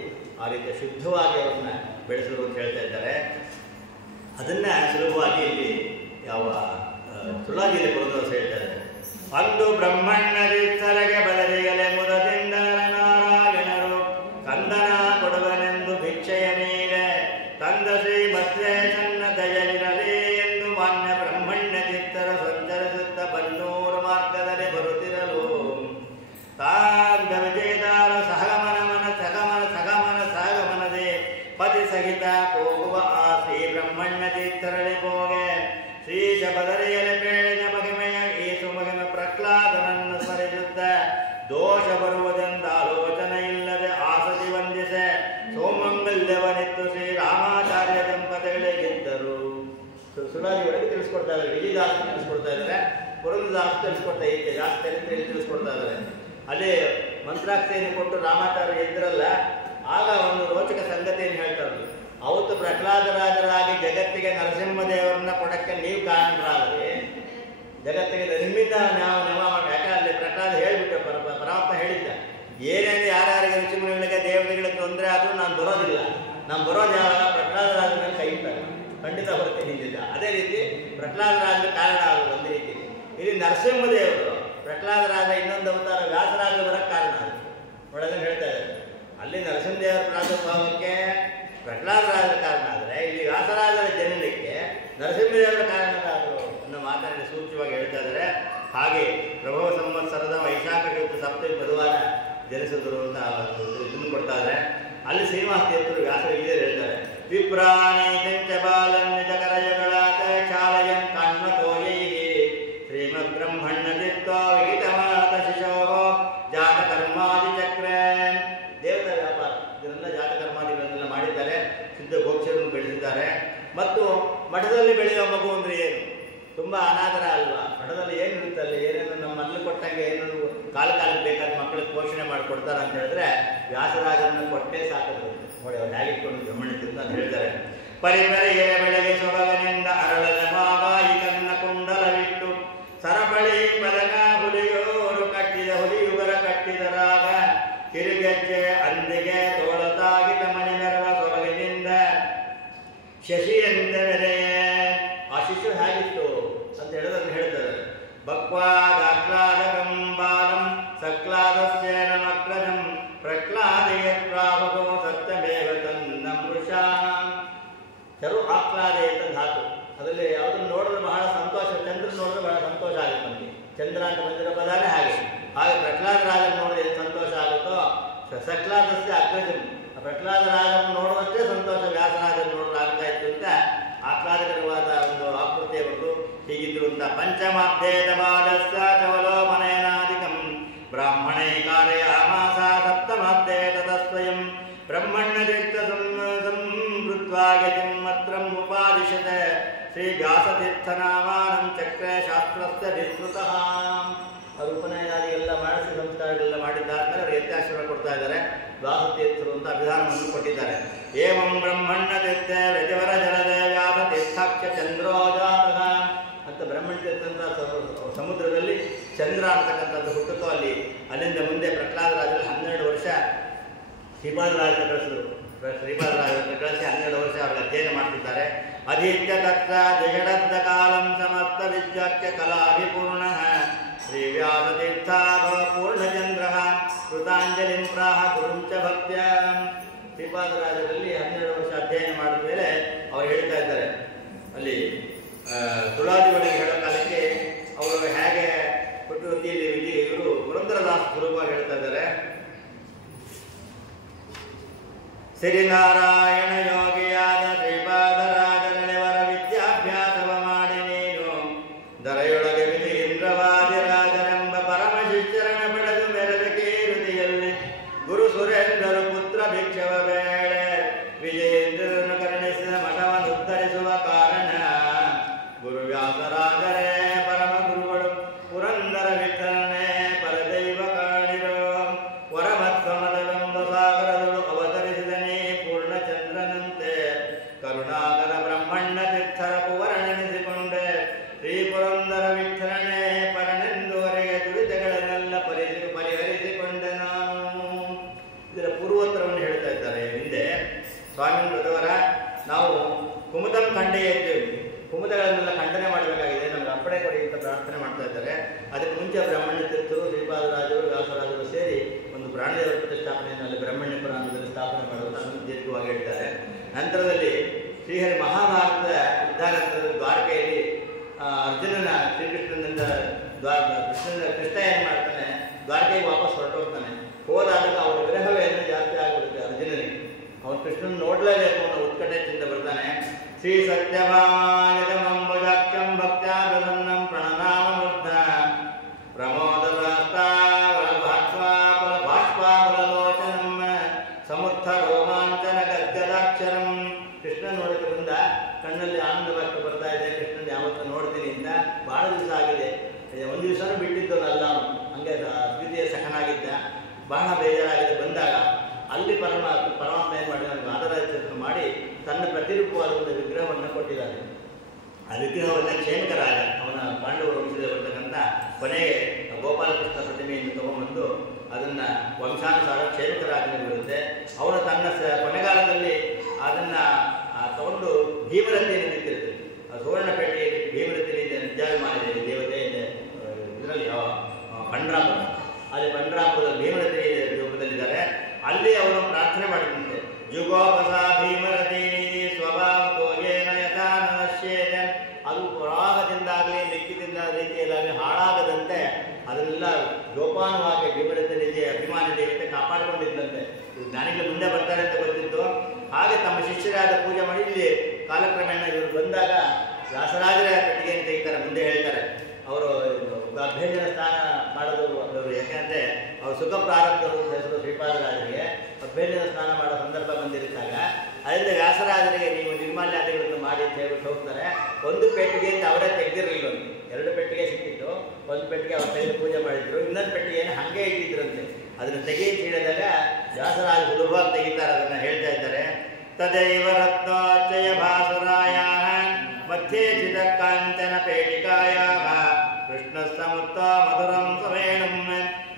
ಆ ರೀತಿಯ ಶುದ್ಧವಾಗಿ ಅವ್ರನ್ನ ಬೆಳೆಸಿದ್ರು ಅಂತ ಹೇಳ್ತಾ ಇದ್ದಾರೆ. ಅದನ್ನು ಸುಲಭವಾಗಿ ಇಲ್ಲಿ ಯಾವ ಸುಳ್ಳಾಗಿಯಲ್ಲಿ ಪುರಂದರದಾಸರು ಹೇಳ್ತಾರೆ. ಅಂದು ಬ್ರಹ್ಮಣ್ಣರಿತ್ತರಗೆ ಬದಲಿಗಲೆ ಮುದದಿಂದ ನಾರಾಯಣರು ಕಂದನ ಕೊಡುವನೆಂದು ಭಿಕ್ಷೆಯ ನೀಡೆ ತಂದ ಶ್ರೀ ಮತ್ಸ್ಯೇಶನ್ನ ದಯವಿರಲಿ ಎಂದು ಮಾನ್ಯ ಬ್ರಹ್ಮಣ್ಯ ಚಿತ್ತರ ಸಂಚರಿಸುತ್ತ ಬನ್ನೂರು ಮಾರ್ಗದಲ್ಲಿ ಬರುತ್ತಿರಲು ತಾಂದ ವಿಜಯದಾರ ಸಹಗಮನದೇ ಪತಿ ಸಹಿತ ಹೋಗುವ ಆ ಶ್ರೀ ಬ್ರಹ್ಮಣ್ಯ ಚಿತ್ತರಳಿ ಹೋಗೆ ಶ್ರೀಶ ಬದಲಿಯಲೆ ಬೇಳಿದ ಮಹಿಮೆಯ ಏಸು ಮಹಿಮೆ ಪ್ರಹ್ಲಾದನನ್ನು ಸ್ಮರಿಸುತ್ತ ದೋಷ ಬರುವುದೆಂದ ಆಲೋಚನೆ ಇಲ್ಲದೆ ಆಸತಿ ವಂದಿಸೆ ಸೋಮಂಗಲ್ಯವನಿತ್ತು ಶ್ರೀರಾಮಾಚಾರ್ಯ ದಂಪತಿಗಳಿಗಿದ್ದರು. ಸುಳಾದಿಗಳಿಗೆ ತಿಳಿಸ್ಕೊಡ್ತಾ ಇದ್ದಾರೆ, ವಿಜಯದಾಸ ತಿಳಿಸ್ಕೊಡ್ತಾ ಇದ್ದಾರೆ, ಪುರಂದರದಾಸ ತಿಳಿಸ್ಕೊಡ್ತಾ ಇದ್ದೆ ಜಾಸ್ತಿ ಅಂತ ತಿಳಿಸ್ಕೊಡ್ತಾ ಇದ್ದಾರೆ. ಅಲ್ಲಿ ಮಂತ್ರಾಕ್ಷತೆಯನ್ನು ಕೊಟ್ಟು ರಾಮಾಚಾರ್ಯ ಇದ್ರಲ್ಲ, ಆಗ ಒಂದು ರೋಚಕ ಸಂಗತಿಯನ್ನು ಹೇಳ್ತಾರೆ. ಅವತ್ತು ಪ್ರಹ್ಲಾದರಾಜರಾಗಿ ಜಗತ್ತಿಗೆ ನರಸಿಂಹದೇವರನ್ನ ಕೊಡಕ್ಕೆ ನೀವು ಕಾರಣರಾದರೆ ಜಗತ್ತಿಗೆ ನಿಮ್ಮಿಂದ ನಾವು ನೆವ ಮಾಡಿ. ಯಾಕೆ ಅಲ್ಲಿ ಪ್ರಹ್ಲಾದ ಹೇಳಿಬಿಟ್ಟು ಪರಮಾತ್ಮ ಹೇಳಿದ್ದ, ಏನೇನು ಯಾರ್ಯಾರಿಗೆ ಋಷಿಮುನಿಗಳಿಗೆ ದೇವತೆಗಳಿಗೆ ತೊಂದರೆ ಆದರೂ ನಾನು ಬರೋದಿಲ್ಲ, ನಾನು ಬರೋದು ಯಾವಾಗ ಪ್ರಹ್ಲಾದರಾಜನ ಕೈ ಇಟ್ಟಾಗ ಖಂಡಿತ ಬರ್ತೀನಿ ಹಿಂದಿದ್ದ. ಅದೇ ರೀತಿ ಪ್ರಹ್ಲಾದರಾಜನ ಕಾರಣ ಆಗೋದು ಒಂದು ರೀತಿ. ಇಲ್ಲಿ ನರಸಿಂಹದೇವರು ಪ್ರಹ್ಲಾದರಾಜ ಇನ್ನೊಂದು ಅವತಾರ ವ್ಯಾಸರಾಜ ಬರೋಕ್ಕೆ ಕಾರಣ ಅದು ಒಳಗಡೆ ಹೇಳ್ತಾ ಇದ್ದಾರೆ. ಅಲ್ಲಿ ನರಸಿಂಹದೇವರ ಪ್ರಾದುರ್ಭಾವಕ್ಕೆ ಪ್ರಹ್ಲಾದರಾಜರ ಕಾರಣ ಆದರೆ ಇಲ್ಲಿ ವ್ಯಾಸರಾಜರ ಜನನಕ್ಕೆ ನರಸಿಂಹದೇವರ ಕಾರಣರಾದರು ಅನ್ನೋ ಮಾತನಾಡಿ ಸೂಕ್ಷ್ಮವಾಗಿ ಹೇಳ್ತಾ ಇದ್ದಾರೆ. ಹಾಗೆ ಪ್ರಭವ ಸಂವತ್ಸರದ ವೈಶಾಖ ಸಪ್ತಮಿ ಬುಧವಾರ ಜನಿಸಿದ್ರು ಅಂತ ಇದನ್ನು ಕೊಡ್ತಾ ಇದ್ದಾರೆ. ಅಲ್ಲಿ ಶ್ರೀನಿವಾಸ ತೀರ್ಥರು ವ್ಯಾಸ ಹೇಳ್ತಾರೆ. ವಿಪ್ರಾಣಿ ತೆಂಚ ಬಾಲನ್ವಿತ ಕರಯಗಳಾದ ಚಾಲಯನ್ ಕಣ್ಮತೋಯೈ ಶ್ರೀಮದ್ ಬ್ರಹ್ಮಣ್ಯ ತೀರ್ಥೋ ವಿಹಿತಮಾತ ಶಿಶೋ ಜಾತ ಕರ್ಮಾದಿ ಚಕ್ರ. ದೇವತಾ ವ್ಯಾಪಾರ ಇದನ್ನೆಲ್ಲ ಜಾತ ಕರ್ಮಾದಿಗಳನ್ನೆಲ್ಲ ಮಾಡಿದ್ದಾರೆ, ಸಿದ್ಧ ಗೋಕ್ಷರನ್ನು ಬೆಳೆಸಿದ್ದಾರೆ. ಮತ್ತು ಮಠದಲ್ಲಿ ಬೆಳೆಯುವ ಮಗು ಅಂದರೆ ಏನು, ತುಂಬ ಅನಾದರ ಅಲ್ವಾ? ಮಠದಲ್ಲಿ ಏನು ಇರುತ್ತಲ್ಲ, ಏನೇನು ನಮ್ಮ ಮನೇಲಿ ಕೊಟ್ಟಂಗೆ ಏನೇನು ಕಾಲಕ್ಕೆ ಬೇಕಾದ ಮಕ್ಕಳಿಗೆ ಪೋಷಣೆ ಮಾಡಿಕೊಡ್ತಾರೆ ಅಂತ ಹೇಳಿದ್ರೆ ವ್ಯಾಸರಾಜರನ್ನ ಕೊಟ್ಟೇ ಸಾಕೋದು ನೋಡಿ. ಅವ್ರು ಹೇಗಿಟ್ಕೊಂಡು ಬ್ರಹ್ಮಣ್ಯದಿಂದ ಅಂತ ಹೇಳ್ತಾರೆ. ಪರಿಮರೆಯ ಬೆಳಗ್ಗೆ ಸೊಬಗನಿಂದ ಅರಳದ ಮಾಗಾಯಿ ಕನ್ನ ಕುಂಡಲವಿಟ್ಟು ಸರಪಳಿ ಪದಕ ಹುಲಿಯೋರು ಕಟ್ಟಿದ ಹುಲಿಯುಗರ ಕಟ್ಟಿದರಾಗ ಕಿರುಗೆಜ್ಜೆ ಅಂದಿಗೆ ತೋಳತಾಗಿದ ಮಣಿ ಮೆರವ ಸೊಬಗಿನಿಂದ ಶಶಿಯಂದ ಮೆರೆಯೇ. ಆ ಶಿಶು ಹೇಗಿತ್ತು ಅಂತ ಹೇಳೋದನ್ನು ಹೇಳ್ತಾರೆ. ಬಕ್ವಾಗಾಕ್ಲಾದ ಕಂಬಾಲಂ ಸಕ್ಲಾದಸ್ಯ ನಮಗ್ರಜಂ ಪ್ರಹ್ಲಾದಯತ್ರಾವಗೋ ಸತ್ಯಮೇವ ತನ್ನ ಮೃಷಾ. ಚರು ಆಹ್ಲಾದೆ ಅಂತ ಧಾತು, ಅದರಲ್ಲಿ ಯಾವುದನ್ನು ನೋಡಿದ್ರೆ ಬಹಳ ಸಂತೋಷ, ಚಂದ್ರ ನೋಡಿದ್ರೆ ಬಹಳ ಸಂತೋಷ ಆಗುತ್ತೆ ನಮಗೆ. ಚಂದ್ರ ಅಂತ ಬಂದಿರೋ ಪದಾನೇ ಹಾಗೆ. ಹಾಗೆ ಪ್ರಹ್ಲಾದರಾಜನ ನೋಡಿದ್ರೆ ಏನು ಸಂತೋಷ ಆಗುತ್ತೋ ಸಕ್ಲಾದಸ್ಯ ಅಗ್ರಜಂ, ಪ್ರಹ್ಲಾದರಾಜನ ನೋಡೋದಷ್ಟೇ ಸಂತೋಷ ವ್ಯಾಸರಾಜನ ನೋಡಿದ್ರೆ ಆಗ್ತಾ ಇತ್ತು ಅಂತ ಆಹ್ಲಾದಕರವಾದ ಒಂದು ಆಕೃತಿಯ ಒಂದು ಹೀಗಿದ್ರು ಅಂತ. ಪಂಚಮಾಧ್ಯೇದ ಬಾಲಸ್ಯ ಕವಲೋಪನಯನಾದಿಕಂ ಬ್ರಾಹ್ಮಣೇ ಕಾರ್ಯಯಾಮಾಸ ಸಪ್ತಮಾಧ್ಯೇದ ತಸ್ವಯಂ ಬ್ರಹ್ಮಣ್ಯತೀರ್ಥ ಸಂವೃತ್ವಾಗತಿಂ ಮತ್ರಂ ಉಪಾದಿಶತೆ ಶ್ರೀ ವ್ಯಾಸತೀರ್ಥನಾಮಾನಂ ಚಕ್ರೆ ಶಾಸ್ತ್ರಸ್ಯ ವಿಸ್ತೃತಃ. ಅವರು ಉಪನಯನಾದಿಗೆಲ್ಲ ಮಾಡಿಸಿ ಸಂಸ್ಕಾರಗಳೆಲ್ಲ ಮಾಡಿದ್ದಾದ್ಮೇಲೆ ಅವರು ಯತ್ಯಾಶ್ರಮ ಕೊಡ್ತಾ ಇದ್ದಾರೆ. ವ್ಯಾಸತೀರ್ಥರು ಅಂತ ಅಭಿಧಾನವನ್ನು ಕೊಟ್ಟಿದ್ದಾರೆ. ಏವಂ ಬ್ರಹ್ಮಣ್ಯ ತೀರ್ಥ ವ್ಯಜವರ ಜಲದ ವ್ಯಾಸತೀರ್ಥಾಖ್ಯ ಚಂದ್ರೋಜಾತಃ ಅಂತ ಬ್ರಹ್ಮಣ್ಯ ತೀರ್ಥ ಸಮುದ್ರದಲ್ಲಿ ಚಂದ್ರ ಅಂತಕ್ಕಂಥದ್ದು ಹುಟ್ಟುತ್ತೋ ಅಲ್ಲಿಂದ ಮುಂದೆ ಪ್ರಹ್ಲಾದರಾಜರು 12 ವರ್ಷ ಶ್ರೀಪಾದರಾಜನ ಕಳಿಸಿದ್ರು. ಶ್ರೀಪಾದರಾಜರನ್ನು ಕಳಿಸಿ 12 ವರ್ಷ ಅವ್ರಿಗೆ ಅಧ್ಯಯನ ಮಾಡ್ತಿದ್ದಾರೆ. ಅಧೀತ್ಯ ತತ್ರ ದ್ವಿಷಡಬ್ಧ ಕಾಲಂ ಸಮಸ್ತ ವಿದ್ಯಾಖ್ಯ ಕಲಾಭಿಪೂರ್ಣ ಶ್ರೀ ವ್ಯಾಸತೀರ್ಥಾಭ ಪೂರ್ಣಚಂದ್ರ ಕೃತಾಂಜಲಿಂ ಪ್ರಾಹ ಗುರುಂಚ ಭಕ್ತ್ಯ. ಶ್ರೀಪಾದರಾಜರಲ್ಲಿ 12 ವರ್ಷ ಅಧ್ಯಯನ ಮಾಡಿದ ಮೇಲೆ ಅವ್ರು ಹೇಳ್ತಾ ಇದ್ದಾರೆ, ಅಲ್ಲಿ ತುಳಾದಿ ಒಳಗೆ ಹೇಳೋ ಕಾಲಕ್ಕೆ ಅವರು ಹೇಗೆ ಪುಟ್ಟವತಿಯಲ್ಲಿ ಇವರು ಪುರಂದರದಾಸ ಸುಲಭವಾಗಿ ಹೇಳ್ತಾ ಇದ್ದಾರೆ. ಶ್ರೀನಾರಾಯಣ ಯೋಗಿಯಾದ ಶ್ರೀಪಾದರಾಜನೆವರ ವಿದ್ಯಾಭ್ಯಾಸವ ಮಾಡಿ ನೀನು ದರೆಯೊಳಗೆ ವಿಧೀಂದ್ರವಾದಿರಾಜರೆಂಬ ಪರಮ ಶಿಷ್ಯರಣ ಪಡೆದು ಮೆರಬೇಕೆ ಹೃದಯಲ್ಲಿ ಗುರು ಸುರೇಂದ್ರರು ಪುತ್ರ ಭಿಕ್ಷವ ಬೇಳೆ ವಿಜಯೇಂದ್ರರನ್ನು ಕರುಣಿಸಿದ ಮಠವನ್ನು ಉತ್ತರಿಸುವ ಕಾರಣ ಗುರು ವ್ಯಾಸರಾಜರೇ ಪರಮ ಗುರುಗಳು ಪುರಂದರ ವಿಠಲನೆ ಪರದೈವ ಕಾಣಿರೋ ವರಮತ್ವಮದವೆಂಬ ಸಾಗರದಳು ಅವತರಿಸಿದನೇ ಪೂರ್ಣಚಂದ್ರನಂತೆ ಕರುಣಾಕರ ಬ್ರಹ್ಮಣ್ಣ ತೀರ್ಥರ ಕುವರನೆನಿಸಿಕೊಂಡೆ ಶ್ರೀ ಪುರಂದರ ವಿಠಲನೆ ಪರನೆಂದುವರೆಗೆ ದುರಿತಗಳನ್ನೆಲ್ಲ ಪರಿಹರಿಸಿಕೊಂಡೆ ನಾನು. ಇದರ ಪೂರ್ವೋತ್ತರವನ್ನು ಹೇಳ್ತಾ ಇದ್ದಾರೆ. ಹಿಂದೆ ಸ್ವಾಮಿ ಮೃದವರ ನಾವು ಕುಮುದಂ ಖಂಡೇ ಇದ್ದೇವೆ, ಕುಮುದಗಳನ್ನೆಲ್ಲ ಖಂಡನೆ ಮಾಡಬೇಕಾಗಿದೆ, ನಮ್ಗೆ ಅಪ್ಪಣೆ ಕೊಡಿ ಅಂತ ಪ್ರಾರ್ಥನೆ ಮಾಡ್ತಾ ಇದ್ದಾರೆ. ಅದಕ್ಕೆ ಮುಂಚೆ ಬ್ರಹ್ಮಣ್ಯ ತೀರ್ಥರು ಶ್ರೀಪಾದರಾಜರು ವ್ಯಾಸರಾಜರು ಸೇರಿ ಒಂದು ಪ್ರಾಣದೇವರ ಪ್ರತಿಷ್ಠಾಪನೆಯನ್ನು ಅಲ್ಲಿ ಬ್ರಹ್ಮಣ್ಯ ಪುರಾಣದಲ್ಲಿ ಸ್ಥಾಪನೆ ಮಾಡೋದು ಅದನ್ನು ದೀರ್ಘವಾಗಿ ಹೇಳ್ತಾರೆ. ನಂತರದಲ್ಲಿ ಶ್ರೀಹರಿ ಮಹಾಭಾರತದ ಯುದ್ಧಾನಂತರದ ದ್ವಾರಕೆಯಲ್ಲಿ ಅರ್ಜುನನ ಶ್ರೀಕೃಷ್ಣನಿಂದ ಕೃಷ್ಣ ಏನು ಮಾಡ್ತಾನೆ, ದ್ವಾರಕೆಗೆ ವಾಪಸ್ ಹೊರಟೋಗ್ತಾನೆ. ಹೋದಾಗ ಅವರ ವಿರಹವೇ ಜಾಸ್ತಿ ಆಗಿಬಿಡುತ್ತೆ ಅರ್ಜುನನಿಗೆ. ಅವನು ಕೃಷ್ಣನ ನೋಡಲೇಬೇಕು ಅನ್ನೋ ಉತ್ಕಟದಿಂದ ಬರ್ತಾನೆ. ಶ್ರೀ ಸತ್ಯಭಾಮಾಯತಮಂಬುಜಾಖ್ಯಂ ಭಕ್ತ್ಯಾ ಪ್ರಸನ್ನಂ ಪ್ರಣನಾಮ ಮುಗ್ಧ ಪ್ರಮೋದ ಭಾಷ್ಪಾಫಲಲೋಚನಂ ಸಮುತ್ಥ ರೋಮಾಂಚನ ಗದ್ಗದಾಕ್ಷರಂ. ಕೃಷ್ಣ ನೋಡಕ್ಕೆ ಬಂದ, ಕಣ್ಣಲ್ಲಿ ಆನಂದ ಬಾಷ್ಪ ಬರ್ತಾ ಇದೆ. ಕೃಷ್ಣನ ಯಾವತ್ತು ನೋಡ್ತೀನಿ ಅಂತ ಬಹಳ ದಿವಸ ಆಗಿದೆ, ಒಂದು ದಿವಸನೂ ಬಿಟ್ಟಿದ್ದವನಲ್ಲ ಅವನು, ಹಂಗೆ ದ್ವಿತೀಯ ಸಖನಾಗಿದ್ದ. ಬಹಳ ಬೇಜಾರಾಗಿದೆ. ಬಂದಾಗ ಅಲ್ಲಿ ಪರಮಾತ್ಮ ಏನು ಮಾಡಿ ನನಗೆ ಆಧಾರ ಮಾಡಿ ತನ್ನ ಪ್ರತಿರೂಪವಾದ ಒಂದು ವಿಗ್ರಹವನ್ನು ಕೊಟ್ಟಿದ್ದಾನೆ. ಆ ವಿಗ್ರಹವನ್ನು ಕ್ಷೇಮಕರಾಜ ಅವನ ಪಾಂಡವರು ವಂಶದಲ್ಲಿ ಬರ್ತಕ್ಕಂಥ ಕೊನೆಗೆ ಗೋಪಾಲಕೃಷ್ಣ ಪ್ರತಿಮೆಯನ್ನು ತಗೊಂಡ್ಬಂದು ಅದನ್ನು ವಂಶಾನುಸಾರ ಕ್ಷೇಮಕರಾಜನಿಗೆ ಬರುತ್ತೆ. ಅವನು ತನ್ನ ಕೊನೆಗಾಲದಲ್ಲಿ ಅದನ್ನು ತಗೊಂಡು ಭೀಮರತಿಯನ್ನು ನಿಂತಿರುತ್ತೆ. ಸುವರ್ಣಪೇಟೆಯಲ್ಲಿ ಭೀಮರತಿಯಲ್ಲಿ ನಿಜಾಭಿಮಾನಿದೆ ದೇವತೆ ಇದರಲ್ಲಿ ಪಂಡ್ರಾಪುರ, ಅಲ್ಲಿ ಪಂಡ್ರಾಪುರದ ಭೀಮರತಿ ರೂಪದಲ್ಲಿದ್ದಾರೆ. ಅಲ್ಲಿ ಅವನು ಪ್ರಾರ್ಥನೆ ಮಾಡಿದಂತೆ ಯುಗೋಪಸ ಭೀಮರತಿ ಸ್ವಭಾವತೋ ಏನ ಯಥಾ ನಶ್ಯೇತ. ಅದು ಪರಾಗದಿಂದಾಗಲಿ ಲಿಕ್ಕಿದಿಂದ ರೀತಿಯಲ್ಲಾಗಲಿ ಹಾಳಾಗದಂತೆ ಅದನ್ನೆಲ್ಲ ಜೋಪಾನವಾಗಿ ಭೀಮರತಿ ನಿಜೆ ಅಭಿಮಾನಿ ದೇವತೆ ಕಾಪಾಡಿಕೊಂಡಿದ್ದಂತೆ. ಜ್ಞಾನಿಗಳು ಮುಂದೆ ಬರ್ತಾರೆ ಅಂತ ಗೊತ್ತಿತ್ತು. ಹಾಗೆ ತಮ್ಮ ಶಿಷ್ಯರಾದ ಪೂಜೆ ಮಾಡಿ ಇಲ್ಲಿ ಕಾಲಕ್ರಮೇಣ ಇವರು ಬಂದಾಗ ವ್ಯಾಸರಾಜರ ಪೆಟ್ಟಿಗೆಯನ್ನು ತೆಗಿತಾರೆ. ಮುಂದೆ ಹೇಳ್ತಾರೆ ಅವರು ಅಭ್ಯಂಜನ ಸ್ನಾನ ಮಾಡೋದು ಅವರು, ಯಾಕೆಂದರೆ ಅವರು ಸುಖ ಪ್ರಾರಬ್ಧರು ಹೆಸರು ಶ್ರೀಪಾದರಾಜರಿಗೆ ಅಭ್ಯಂಜನ ಸ್ನಾನ ಮಾಡೋ ಸಂದರ್ಭ ಬಂದಿರುತ್ತಾಗ ಅದರಿಂದ ವ್ಯಾಸರಾಜರಿಗೆ ನೀವು ನಿರ್ಮಾಲ್ಯಾದಿಗಳನ್ನು ಮಾಡಿ ಅಂತ ಹೇಳ್ಬಿಟ್ಟು ಹೋಗ್ತಾರೆ. ಒಂದು ಪೆಟ್ಟಿಗೆ ಅಂತ ಅವರೇ ತೆಗೆದಿರಲಿಲ್ಲ, 2 ಪೆಟ್ಟಿಗೆ ಸಿಕ್ಕಿತ್ತು. ಒಂದು ಪೆಟ್ಟಿಗೆ ಅವ್ರ ಕೈಯಲ್ಲಿ ಪೂಜೆ ಮಾಡಿದ್ರು, ಇನ್ನೊಂದು ಪೆಟ್ಟಿಗೆಯನ್ನು ಹಾಗೆ ಇಟ್ಟಿದ್ರಂತೆ. ಅದನ್ನು ತೆಗೆಯಿತು ಹೇಳಿದಾಗ ವ್ಯಾಸರಾಜ ಸುಲಭವಾಗಿ ತೆಗಿತಾರೆ. ಅದನ್ನು ಹೇಳ್ತಾ ಇದ್ದಾರೆ. ತದೈವ ರತ್ನಾಚಯ ಭಾಸುರಾಯ ಮಧ್ಯೆ ಚಿದ ಕಾಂಚನ ಪೇಟಿಕಾಯಾಗ ಕೃಷ್ಣ ಸಮುತ್ತ ಮಧುರಂ ಸವೇಣಂ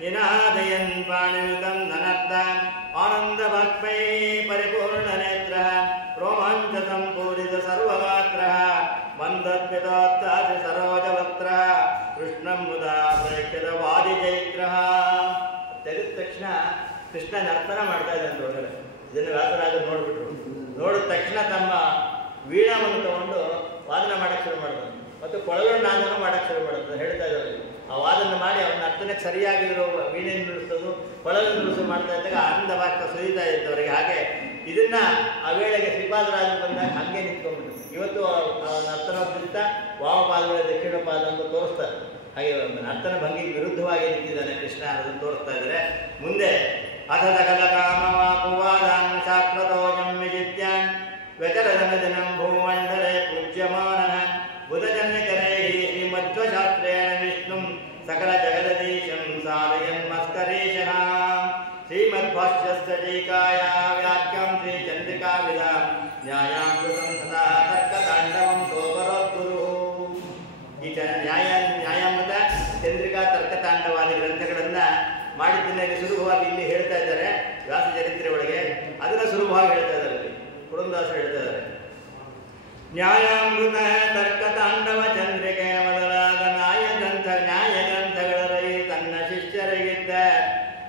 ನಿನಾದಯನ್ ಪ್ರಾಣಿಯುತಂ ಧನರ್ಥ ಆನಂದ ಭಕ್ಮೈ ಪರಿಪೂರ್ಣ ನೇತ್ರ ರೋಮಾಂಚ ಸಂಪೂರಿತ ಸರ್ವಗಾತ್ರ ಮಂದದ್ವಿತೋತ್ತಾಸಿ ಸರೋಜ ವಕ್ತ್ರ ಕೃಷ್ಣಂ ಮುದಾ ಪ್ರೇಕ್ಷದ ವಾದಿ ಚೈತ್ರ. ತೆಗೆದ ತಕ್ಷಣ ಕೃಷ್ಣ ನರ್ತನ ಮಾಡ್ತಾ ಇದ್ದಾನೆ ಒಳಗಡೆ. ಇದನ್ನು ವ್ಯಾಸರಾಜರು ನೋಡ್ಬಿಟ್ರು. ನೋಡಿದ ತಕ್ಷಣ ತಮ್ಮ ವೀಣಾವನ್ನು ತಗೊಂಡು ವಾದನ ಮಾಡಕ್ಕೆ ಶುರು ಮಾಡಿದ್ರು ಮತ್ತು ಕೊಳಲನ್ನಾದನ್ನು ಮಾಡಕ್ಕೆ ಶುರು ಮಾಡಿದ್ರು. ಹೇಳ್ತಾ ಇದ್ದಾರೆ ಆ ವಾದನ ಮಾಡಿ ಅವನ ನರ್ತನಕ್ಕೆ ಸರಿಯಾಗಿರೋ ವೀಣೆಯನ್ನು ನುಡಿಸೋದು, ಕೊಳಲನ್ನು ನುಡಿಸೋದು ಮಾಡ್ತಾ ಇದ್ದಾಗ ಆನಂದ ಭಾಷೆ ಸುರಿತಾ ಇತ್ತು ಅವರಿಗೆ. ಹಾಗೆ ಇದನ್ನ ಆ ವೇಳೆಗೆ ಶ್ರೀಪಾದರಾಜರು ಬಂದಾಗ ಹಾಗೆ ನಿಂತ್ಕೊಂಡ್ಬಿಟ್ಟು ಇವತ್ತು ನರ್ತನೋದ್ರಿಂದ ವಾಮಪಾದಗಳ ದಕ್ಷಿಣ ಪಾದ ಅಂತ ತೋರಿಸ್ತಾರೆ. ಹಾಗೆ ನರ್ತನ ಭಂಗಿಗೆ ವಿರುದ್ಧವಾಗಿ ನಿಂತಿದ್ದಾನೆ ಕೃಷ್ಣ ಅನ್ನೋದನ್ನು ತೋರಿಸ್ತಾ ಇದ್ದಾರೆ. ಮುಂದೆ ಅಥದಗಲ ಕಾಮವಾಪುವಾದಾನ್ ಶಾಸ್ತ್ರದೋಜಂ ವಿಜಿತ್ಯಾನ್ ವ್ಯಚರದನಜನಂ ಭೂಮಂಡಲೆ ಪೂಜ್ಯಮಾನಃ ಬುಧಜನ್ಯಕರೈಃ ಶ್ರೀಮಧ್ವಶಾಸ್ತ್ರೇಣ ವಿಷ್ಣುಂ ಸಕಲ ಜಗದೀಶಂ ಸಾಧಯನ್ ಮಸ್ಕರೀಶಃ. ಶ್ರೀಮದ್ಭಾಷ್ಯಸ್ಯ ಟೀಕಾಯಾ ವ್ಯಾಖ್ಯಾಂ ಶ್ರೀ ಚಂದ್ರಿಕಾ ವಿಧ ನ್ಯಾಯಾಮೃತಂ ತಥಾ ತರ್ಕತಾಂಡವಂ ಸೋಪರೋದ್ಗುರುಃ. ಈ ನ್ಯಾಯಾಮೃತ ಚಂದ್ರಿಕಾ ತರ್ಕ ನ್ಯಾಯಾಮೃತ ತರ್ಕತಾಂಡವ ಚಂದ್ರಿಕೆ ಮೊದಲಾದ ನ್ಯಾಯಗ್ರಂಥಗಳಲ್ಲಿ ತನ್ನ ಶಿಷ್ಯರಿಗಿದ್ದ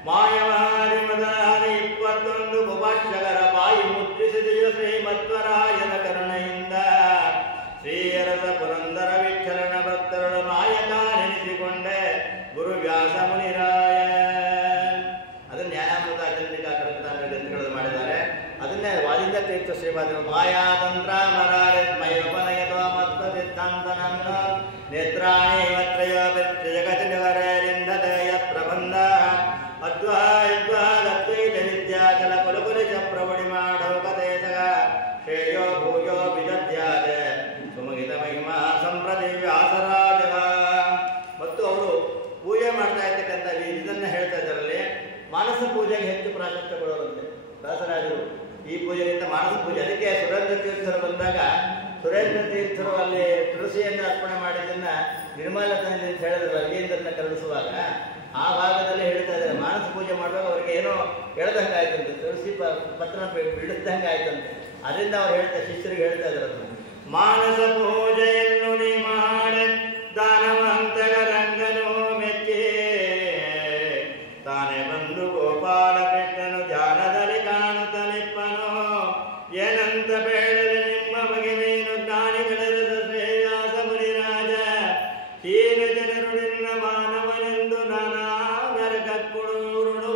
ಮಾಯವಾದಿ ಮೊದಲಾದ 21 ಉಪಾಸಕರ ಬಾಯಿ ಮುದ್ರಿಸಿದೆಯು ಶ್ರೀಮಧ್ವರಾಯನ ಕರುಣೆಯಿಂದ ಶ್ರೀಯರಸ ಪುರಂದರ ವಿಠಲನ ಭಕ್ತರಳು ನಾಯಕ ನೆನೆಸಿಕೊಂಡೆ ಗುರು ವ್ಯಾಸ ಮುನಿರಾಯ. ಅದನ್ನು ನ್ಯಾಯಾಮೃತ ಚಂದ್ರಿಕಾ ತರ್ಕತಾಂಡ ಗ್ರಂಥಗಳಲ್ಲಿ ಮಾಡಿದ್ದಾರೆ. ಅದನ್ನೇ ವಾದಿದ ತೀರ್ಥ ಶ್ರೀಪಾದರು ಮಾಯಾತಂತ್ರ ಮರಾರಿಮಯೋಪನಯತೋ ಮತ್ವ ಸಿದ್ಧಾಂತನಂದ ನೇತ್ರಾಣಿ ಮತ್ರಯೋ ಜಗತ್ತಿನವರರಿಂದಯ ಪ್ರಬಂಧ ಅದ್ವೈತ ವಿದ್ಯಾಚಲ ಕುಲಕುಲಿಚ ಪ್ರವಡಿ ಮಾಡೌಕತೇತಗ ಶ್ರೇಯೋ ಭೂಯೋ ವಿದಧ್ಯಾದ ಸುಮಗಿತ ಮಹಿಮಾ ಸಂಪ್ರತಿ ವ್ಯಾಸರಾಜ. ಮತ್ತು ಅವರು ಪೂಜೆ ಮಾಡ್ತಾ ಇರ್ತಕ್ಕಂಥ ಇದನ್ನ ಹೇಳ್ತಾ ಇದ್ದಾರಲ್ಲಿ ಮಾನಸ ಪೂಜೆಗೆ ಹೆಚ್ಚು ಪ್ರಾಶಸ್ತ್ಯ ಕೊಡೋರಂತೆ ವ್ಯಾಸರಾಜರು. ಈ ಪೂಜೆಗಿಂತ ಮಾನಸ ಪೂಜೆ, ಅದಕ್ಕೆ ಸುರೇಂದ್ರ ತೀರ್ಥರು ಬಂದಾಗ ಸುರೇಂದ್ರ ತೀರ್ಥರು ಅಲ್ಲಿ ತುಳಸಿಯನ್ನು ಅರ್ಪಣೆ ಮಾಡಿದ್ದನ್ನ ನಿರ್ಮಲತನ ಅಂತ ಹೇಳಿದ್ರು ಅಲ್ಲಿಂದನ್ನ ಕರುಣಿಸುವಾಗ ಆ ಭಾಗದಲ್ಲಿ ಹೇಳ್ತಾ ಇದ್ದಾರೆ ಮಾನಸ ಪೂಜೆ ಮಾಡುವಾಗ ಅವ್ರಿಗೆ ಏನೋ ಹೇಳ್ದಂಗೆ ಆಯ್ತಂತೆ, ತುಳಸಿ ಪತ್ರ ಬಿಡಿಸ್ದಂಗೆ ಆಯ್ತಂತೆ. ಅದರಿಂದ ಅವ್ರು ಹೇಳ್ತಾ ಶಿಷ್ಯರಿಗೆ ಹೇಳ್ತಾ ಇದ್ದಾರೆ ಅದನ್ನು ಮಾನಸ ಪೂಜೆಯನ್ನು ನೀ ಮಾಡ ದಾನವಂತರ ರಂಗನೋ ಮೆಚ್ಚಿ ತಾನೇ ಬಂದು ಗೋಪಾಲ ಕೃಷ್ಣನು ಧ್ಯಾನದಲ್ಲಿ ಕಾಣುತ್ತಲಿಪ್ಪನೋ ಏನಂತ ಬೇಡದೆ ನಿಮ್ಮ ಬಗೆ ನೀನು ಜ್ಞಾನಿಗಳೆರದ ಶ್ರೇಯಾಸ ಮುನಿರಾಜ ಹೀನ ಜನರು ನಿನ್ನ ಮಾನವನೆಂದು ನಾನಾ ನರಕ ಕೊಡುವರು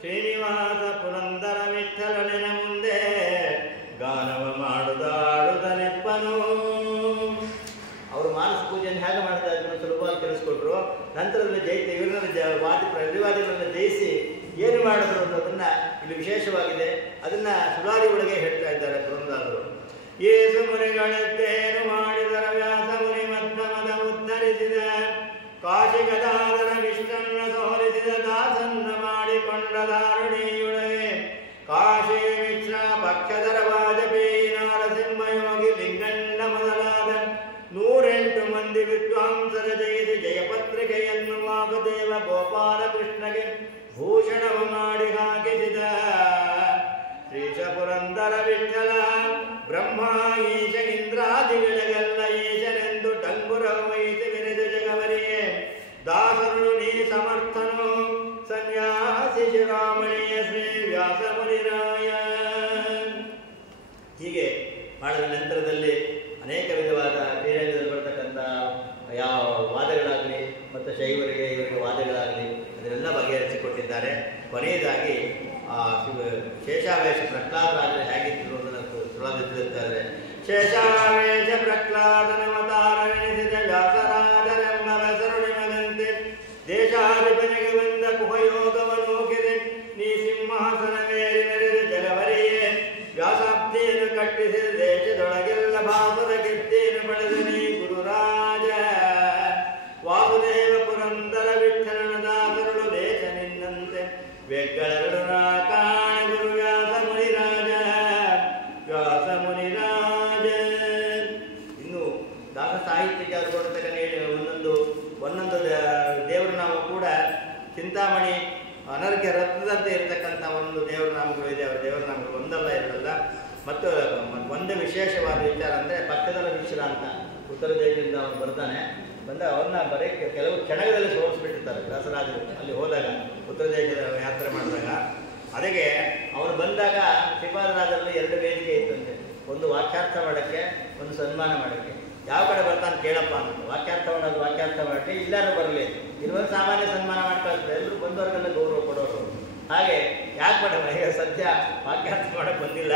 ಶ್ರೀನಿವಾಸ ಪುರಂದರ ವಿಠಲನ ಮುಂದೆ ಗಾನವ ಮಾಡುದಾಡುತ್ತಲಿಪ್ಪನೋ. ಅವರು ಮಾನಸ ಪೂಜೆಯನ್ನು ಹೇಗೆ ಮಾಡ್ತಾ ಇದ್ರು ಸುಲಭವಾಗಿ ತಿಳಿಸ್ಕೊಟ್ರು. ನಂತರದಲ್ಲಿ ಜಯಿತ ಇವರನ್ನ ಪ್ರತಿವಾದಿಗಳನ್ನು ಜಯಿಸಿ ಏನು ಮಾಡಿದ್ರು ಅನ್ನೋದನ್ನ ಇಲ್ಲಿ ವಿಶೇಷವಾಗಿದೆ. ಅದನ್ನ ಸುಧಾರಿ ಒಳಗೆ ಹೇಳ್ತಾ ಇದ್ದಾರೆ ಪುರಂದರರು. ಯೇಸು ಮುನಿಗಳದ್ದೇನು ಮಾಡಿದರ ವ್ಯಾಸ ಮುನಿ ಮಧ್ವಮದ ಉದ್ಧರಿಸಿದ ಕಾಶಿ ಗದಾಧರ ವಿಷ್ಣನ್ನ ಸೋಲಿಸಿದ ದಾಸನ್ನ ಮಾಡಿಕೊಂಡ ದಾರುಣಿಯೊಳಗೆ ಕಾಶಿ ಮಿಶ್ರ ಪಕ್ಷಧರ ವಾಜಪೇಯಿ ನಾರಸಿಂಹಯೋಗಿ ಲಿಂಗಣ್ಣ ಮೊದಲಾದ 108 ಮಂದಿ ವಿದ್ವಾಂಸರ ಜಯಿಸಿ ಜಯಪತ್ರಿಕೆಯನ್ನು ವಾಸುದೇವ ಗೋಪಾಲಕೃಷ್ಣಗೆ ಭೂಷಣವ ಮಾಡಿ ಹಾಕಿಸಿದ ಶ್ರೀಶ ಪುರಂದರ ವಿಠಲ ಬ್ರಹ್ಮ ಈಶ ಇಂದ್ರಾದಿಗಳಿಗೆಲ್ಲ ಈಶನೆಂದು ಡಂಗುರ ವಹಿಸಿ ಮೆರೆದ ಜಗವರಿಯೇ ದಾಸರು ನೀ ಸಮರ್ಥನು ಸನ್ಯಾಸಿ ಶಿರಾಮಣಿಯ ಶ್ರೀ ವ್ಯಾಸ ಮುನಿರಾಯ. ಹೀಗೆ ಮಾಡಿದ ನಂತರದಲ್ಲಿ ಅನೇಕ ವಿಧವಾದ ಶ್ರೀರಂಗದಲ್ಲಿ ಬರ್ತಕ್ಕಂಥ ಯಾವ ವಾದಗಳಾಗಲಿ ಮತ್ತು ಶೈವರಿಗೆ ಇವರಿಗೆ ವಾದಗಳಾಗಲಿ ಅದನ್ನೆಲ್ಲ ಬಗೆಹರಿಸಿಕೊಟ್ಟಿದ್ದಾರೆ. ಕೊನೆಯದಾಗಿ ಶೇಷಾವೇಶ ಪ್ರಹ್ಲಾದರಾಜರು ಹೇಗಿದ್ದರು ಅನ್ನೋದನ್ನು ತಿಳಿದಿದ್ದಾರೆ. ಶೇಷಾವೇಶ ಪ್ರಹ್ಲಾದನವತಾರವೆನಿಸಿದ ವ್ಯಾಸರಾಜರೆಂಬ ಹೆಸರುಣಿಮಗಂತೆ ದೇಶಾಧಿಪನಿಗೆ ಬಂದ ಕುಹಯೋಗವನೋಗಿದೆ ನೀ ಸಿಂಹಾಸನವೇರಿ ಮೆರೆದು ಜಗವರಿಯೇ ವ್ಯಾಸಾಬ್ದಿಯನ್ನು ಕಟ್ಟಿಸಿದ ದೇಶದೊಳಗೆಲ್ಲ ಭಾಸದ ಕೀರ್ತಿಯನ್ನು ಪಡೆದ ನೀ ಗುರುರಾಜ ವಾಸುದೇವ ಪುರಂದರ ವಿಠಲನ ದಾಸರುಳು ದೇಶ ನಿನ್ನಂತೆ ವ್ಯಗ್ಗಳೆರಡು ಕಾಣ ಗುರು ವ್ಯಾಸ ಮುನಿರಾಜ ವ್ಯಾಸ ಮುನಿರಾಜ. ಇನ್ನು ದಾಸ ಸಾಹಿತ್ಯಕ್ಕೆ ಅವರು ಕೊಡತಕ್ಕ ಒಂದೊಂದು ದೇವರ ನಾಮ ಕೂಡ ಚಿಂತಾಮಣಿ ಅನರ್ಘ್ಯ ರತ್ನದಂತೆ ಇರತಕ್ಕಂಥ ಒಂದು ದೇವರ ನಾಮಗಳು ಇದೆ. ಅವರ ದೇವರ ನಾಮಗಳು ಒಂದಲ್ಲ ಎರಡಲ್ಲ. ಮತ್ತು ಒಂದು ವಿಶೇಷವಾದ ವಿಚಾರ ಅಂದರೆ ಪಕ್ಕದರ ಮಿಶ್ರ ಅಂತ ಉತ್ತರ ದೇಶದಿಂದ ಅವನು ಬರ್ತಾನೆ. ಅವ್ರನ್ನ ಬರೀ ಕೆಲವು ಕ್ಷಣಗಳಲ್ಲಿ ಸೋಲಿಸ್ಬಿಟ್ಟಿರ್ತಾರೆ ವ್ಯಾಸರಾಜರು ಅಲ್ಲಿ ಹೋದಾಗ, ಉತ್ತರ ದೇಶದ ಯಾತ್ರೆ ಮಾಡಿದಾಗ. ಅದಕ್ಕೆ ಅವನು ಬಂದಾಗ ಶ್ರೀಪಾದರಾಜರಲ್ಲಿ 2 ವೇದಿಕೆ ಇತ್ತಂತೆ. ಒಂದು ವಾಕ್ಯಾರ್ಥ ಮಾಡೋಕ್ಕೆ, ಒಂದು ಸನ್ಮಾನ ಮಾಡೋಕ್ಕೆ. ಯಾವ ಕಡೆ ಬರ್ತಾನೆ ಕೇಳಪ್ಪ ಅಂತ ವಾಕ್ಯಾರ್ಥ ಮಾಡೋದು ವಾಕ್ಯಾರ್ಥ ಮಾಡಿ, ಇಲ್ಲಾರು ಬರಲಿ ಇನ್ನೊಂದು ಸಾಮಾನ್ಯ ಸನ್ಮಾನ ಮಾಡ್ಕೊಳ್ತಾರೆ. ಎಲ್ಲರೂ ಬಂದವ್ರಿಗೆಲ್ಲ ಗೌರವ ಕೊಡೋರು. ಹಾಗೆ ಯಾಕೆ ಮೇಡಮ್ ಈಗ ಸದ್ಯ ವಾಕ್ಯಾರ್ಥ ಮಾಡೋಕ್ಕೆ ಬಂದಿಲ್ಲ,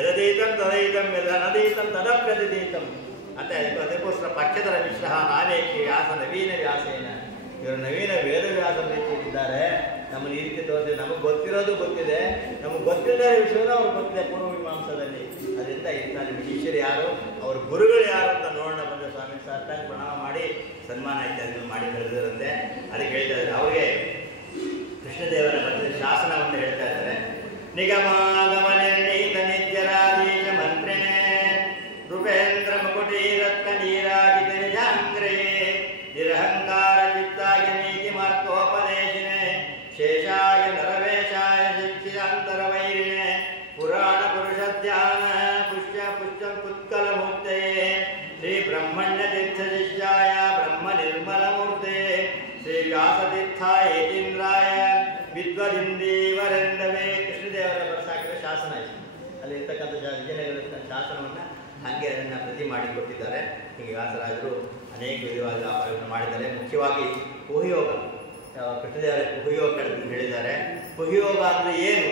ಎದದೀತಂ ತದೈತಂ ನದೀತಂ ತದಪ್ರತಿದೀತಂ ಅಂತ ಅದಕ್ಕೋಸ್ಕರ ಪಕ್ಷಧರ ಮಿಶ್ರ ನಾವೇಕಿ ವ್ಯಾಸ ನವೀನ ವ್ಯಾಸೇನ, ಇವರು ನವೀನ ವೇದವ್ಯಾಸ ಇದ್ದಾರೆ. ನಮ್ಮನ್ನು ಈ ರೀತಿ ತೋರಿಸಿ ನಮಗೆ ಗೊತ್ತಿರೋದು ಗೊತ್ತಿದೆ, ನಮಗೆ ಗೊತ್ತಿಲ್ಲದ ವಿಷಯನೂ ಅವ್ರಿಗೆ ಗೊತ್ತಿದೆ ಪೂರ್ವ ಮೀಮಾಂಸದಲ್ಲಿ. ಅದರಿಂದ ನಿಮ್ಮ ಶಿಷ್ಯರು ಯಾರು, ಅವ್ರ ಗುರುಗಳು ಯಾರು ಅಂತ ನೋಡೋಣ ಬಂದ ಸ್ವಾಮಿ ಸಾಷ್ಟಾಂಗ ಪ್ರಣಾಮ ಮಾಡಿ ಸನ್ಮಾನ ಇತ್ಯಾದಿಗಳು ಮಾಡಿ ಕರೆದಿರಂತೆ. ಅದಕ್ಕೆ ಹೇಳ್ತಾ ಇದ್ದಾರೆ ಅವ್ರಿಗೆ ಕೃಷ್ಣದೇವರ ಬಗ್ಗೆ ಶಾಸನವನ್ನು ಹೇಳ್ತಾ ಇದ್ದಾರೆ. ನಿಗಮಾಗಮನಿರ್ಣೀತ ನಿತ್ಯರಾಧೀಶ ಮಂತ್ರಿಣೇ ನೃಪೇಂದ್ರ ಮುಕುಟಿ ರತ್ನ ನೀರಾಗಿತ ನಿಜಾಂಗ್ರೇ ನಿರಹಂಕಾರ ಚಿತ್ತಾಯ ನೀತಿ ಮಾರ್ಗೋಪದೇಶಿನೇ ಶೇಷಾಯ ನರವೇಶಾಯ ಶಿಕ್ಷಾಂತರ ವೈರಿಣೆ ಪುರಾಣ ಪುರುಷ ಧ್ಯಾನ ಪುಷ್ಯ ಪುಷ್ಯ ಪುತ್ಕಲ ಮೂರ್ತೆ ವಿಜಯನಗರದ ಶಾಸನವನ್ನು ಹಾಗೆ ಅದನ್ನು ಪ್ರತಿ ಮಾಡಿಕೊಟ್ಟಿದ್ದಾರೆ. ಹೀಗೆ ವ್ಯಾಸರಾಜರು ಅನೇಕ ವಿಧವಾದ ವ್ಯಾಪಾರಗಳನ್ನು ಮಾಡಿದ್ದಾರೆ. ಮುಖ್ಯವಾಗಿ ಕುಹಯೋಗ, ಕೃಷ್ಣದೇವರ ಕುಹಯೋಗ ಹೇಳಿದ್ದಾರೆ. ಕುಹಯೋಗ ಅಂದರೆ ಏನು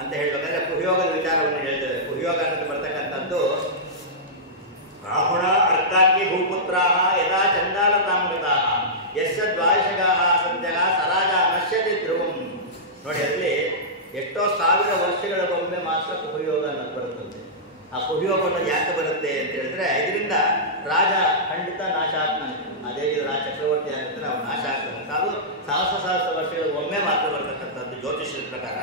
ಅಂತ ಹೇಳಬೇಕಾದ್ರೆ ಕುಹಯೋಗದ ವಿಚಾರವನ್ನು ಹೇಳ್ತಾರೆ. ಕುಹಯೋಗ ಅಂತ ಬರ್ತಕ್ಕಂಥದ್ದು ರಾಹುಣ ಅರ್ಕಾಗ್ನಿ ಭೂಪುತ್ರ ಯದಾ ಚಂಡಾಲತಾಂಗತಾ ಯಶ ದ್ವಾದಶಗಾ ಸದ್ಯ ಸರಾಜ ನಶ್ಯತಿ ಧ್ರುವಂ. ನೋಡಿ, ಅಲ್ಲಿ ಎಷ್ಟೋ ಸಾವಿರ ವರ್ಷಗಳ ಒಮ್ಮೆ ಮಾತ್ರ ಕುಹಯೋಗ ಅನ್ನೋದು ಬರುತ್ತಂತೆ. ಆ ಕುಹಯೋಗವನ್ನು ಯಾಕೆ ಬರುತ್ತೆ ಅಂತ ಹೇಳಿದ್ರೆ ಇದರಿಂದ ರಾಜ ಖಂಡಿತ ನಾಶ ಆಗ್ತಾನೆ. ಅದೇ ರಾಜ ಚಕ್ರವರ್ತಿ ಆಗುತ್ತೆ, ನಾವು ನಾಶ ಆಗ್ತಾನೆ. ಅದು ಸಹಸ್ರ ವರ್ಷಗಳ ಒಮ್ಮೆ ಮಾತ್ರ ಬರ್ತಕ್ಕಂಥದ್ದು ಜ್ಯೋತಿಷ್ಯದ ಪ್ರಕಾರ.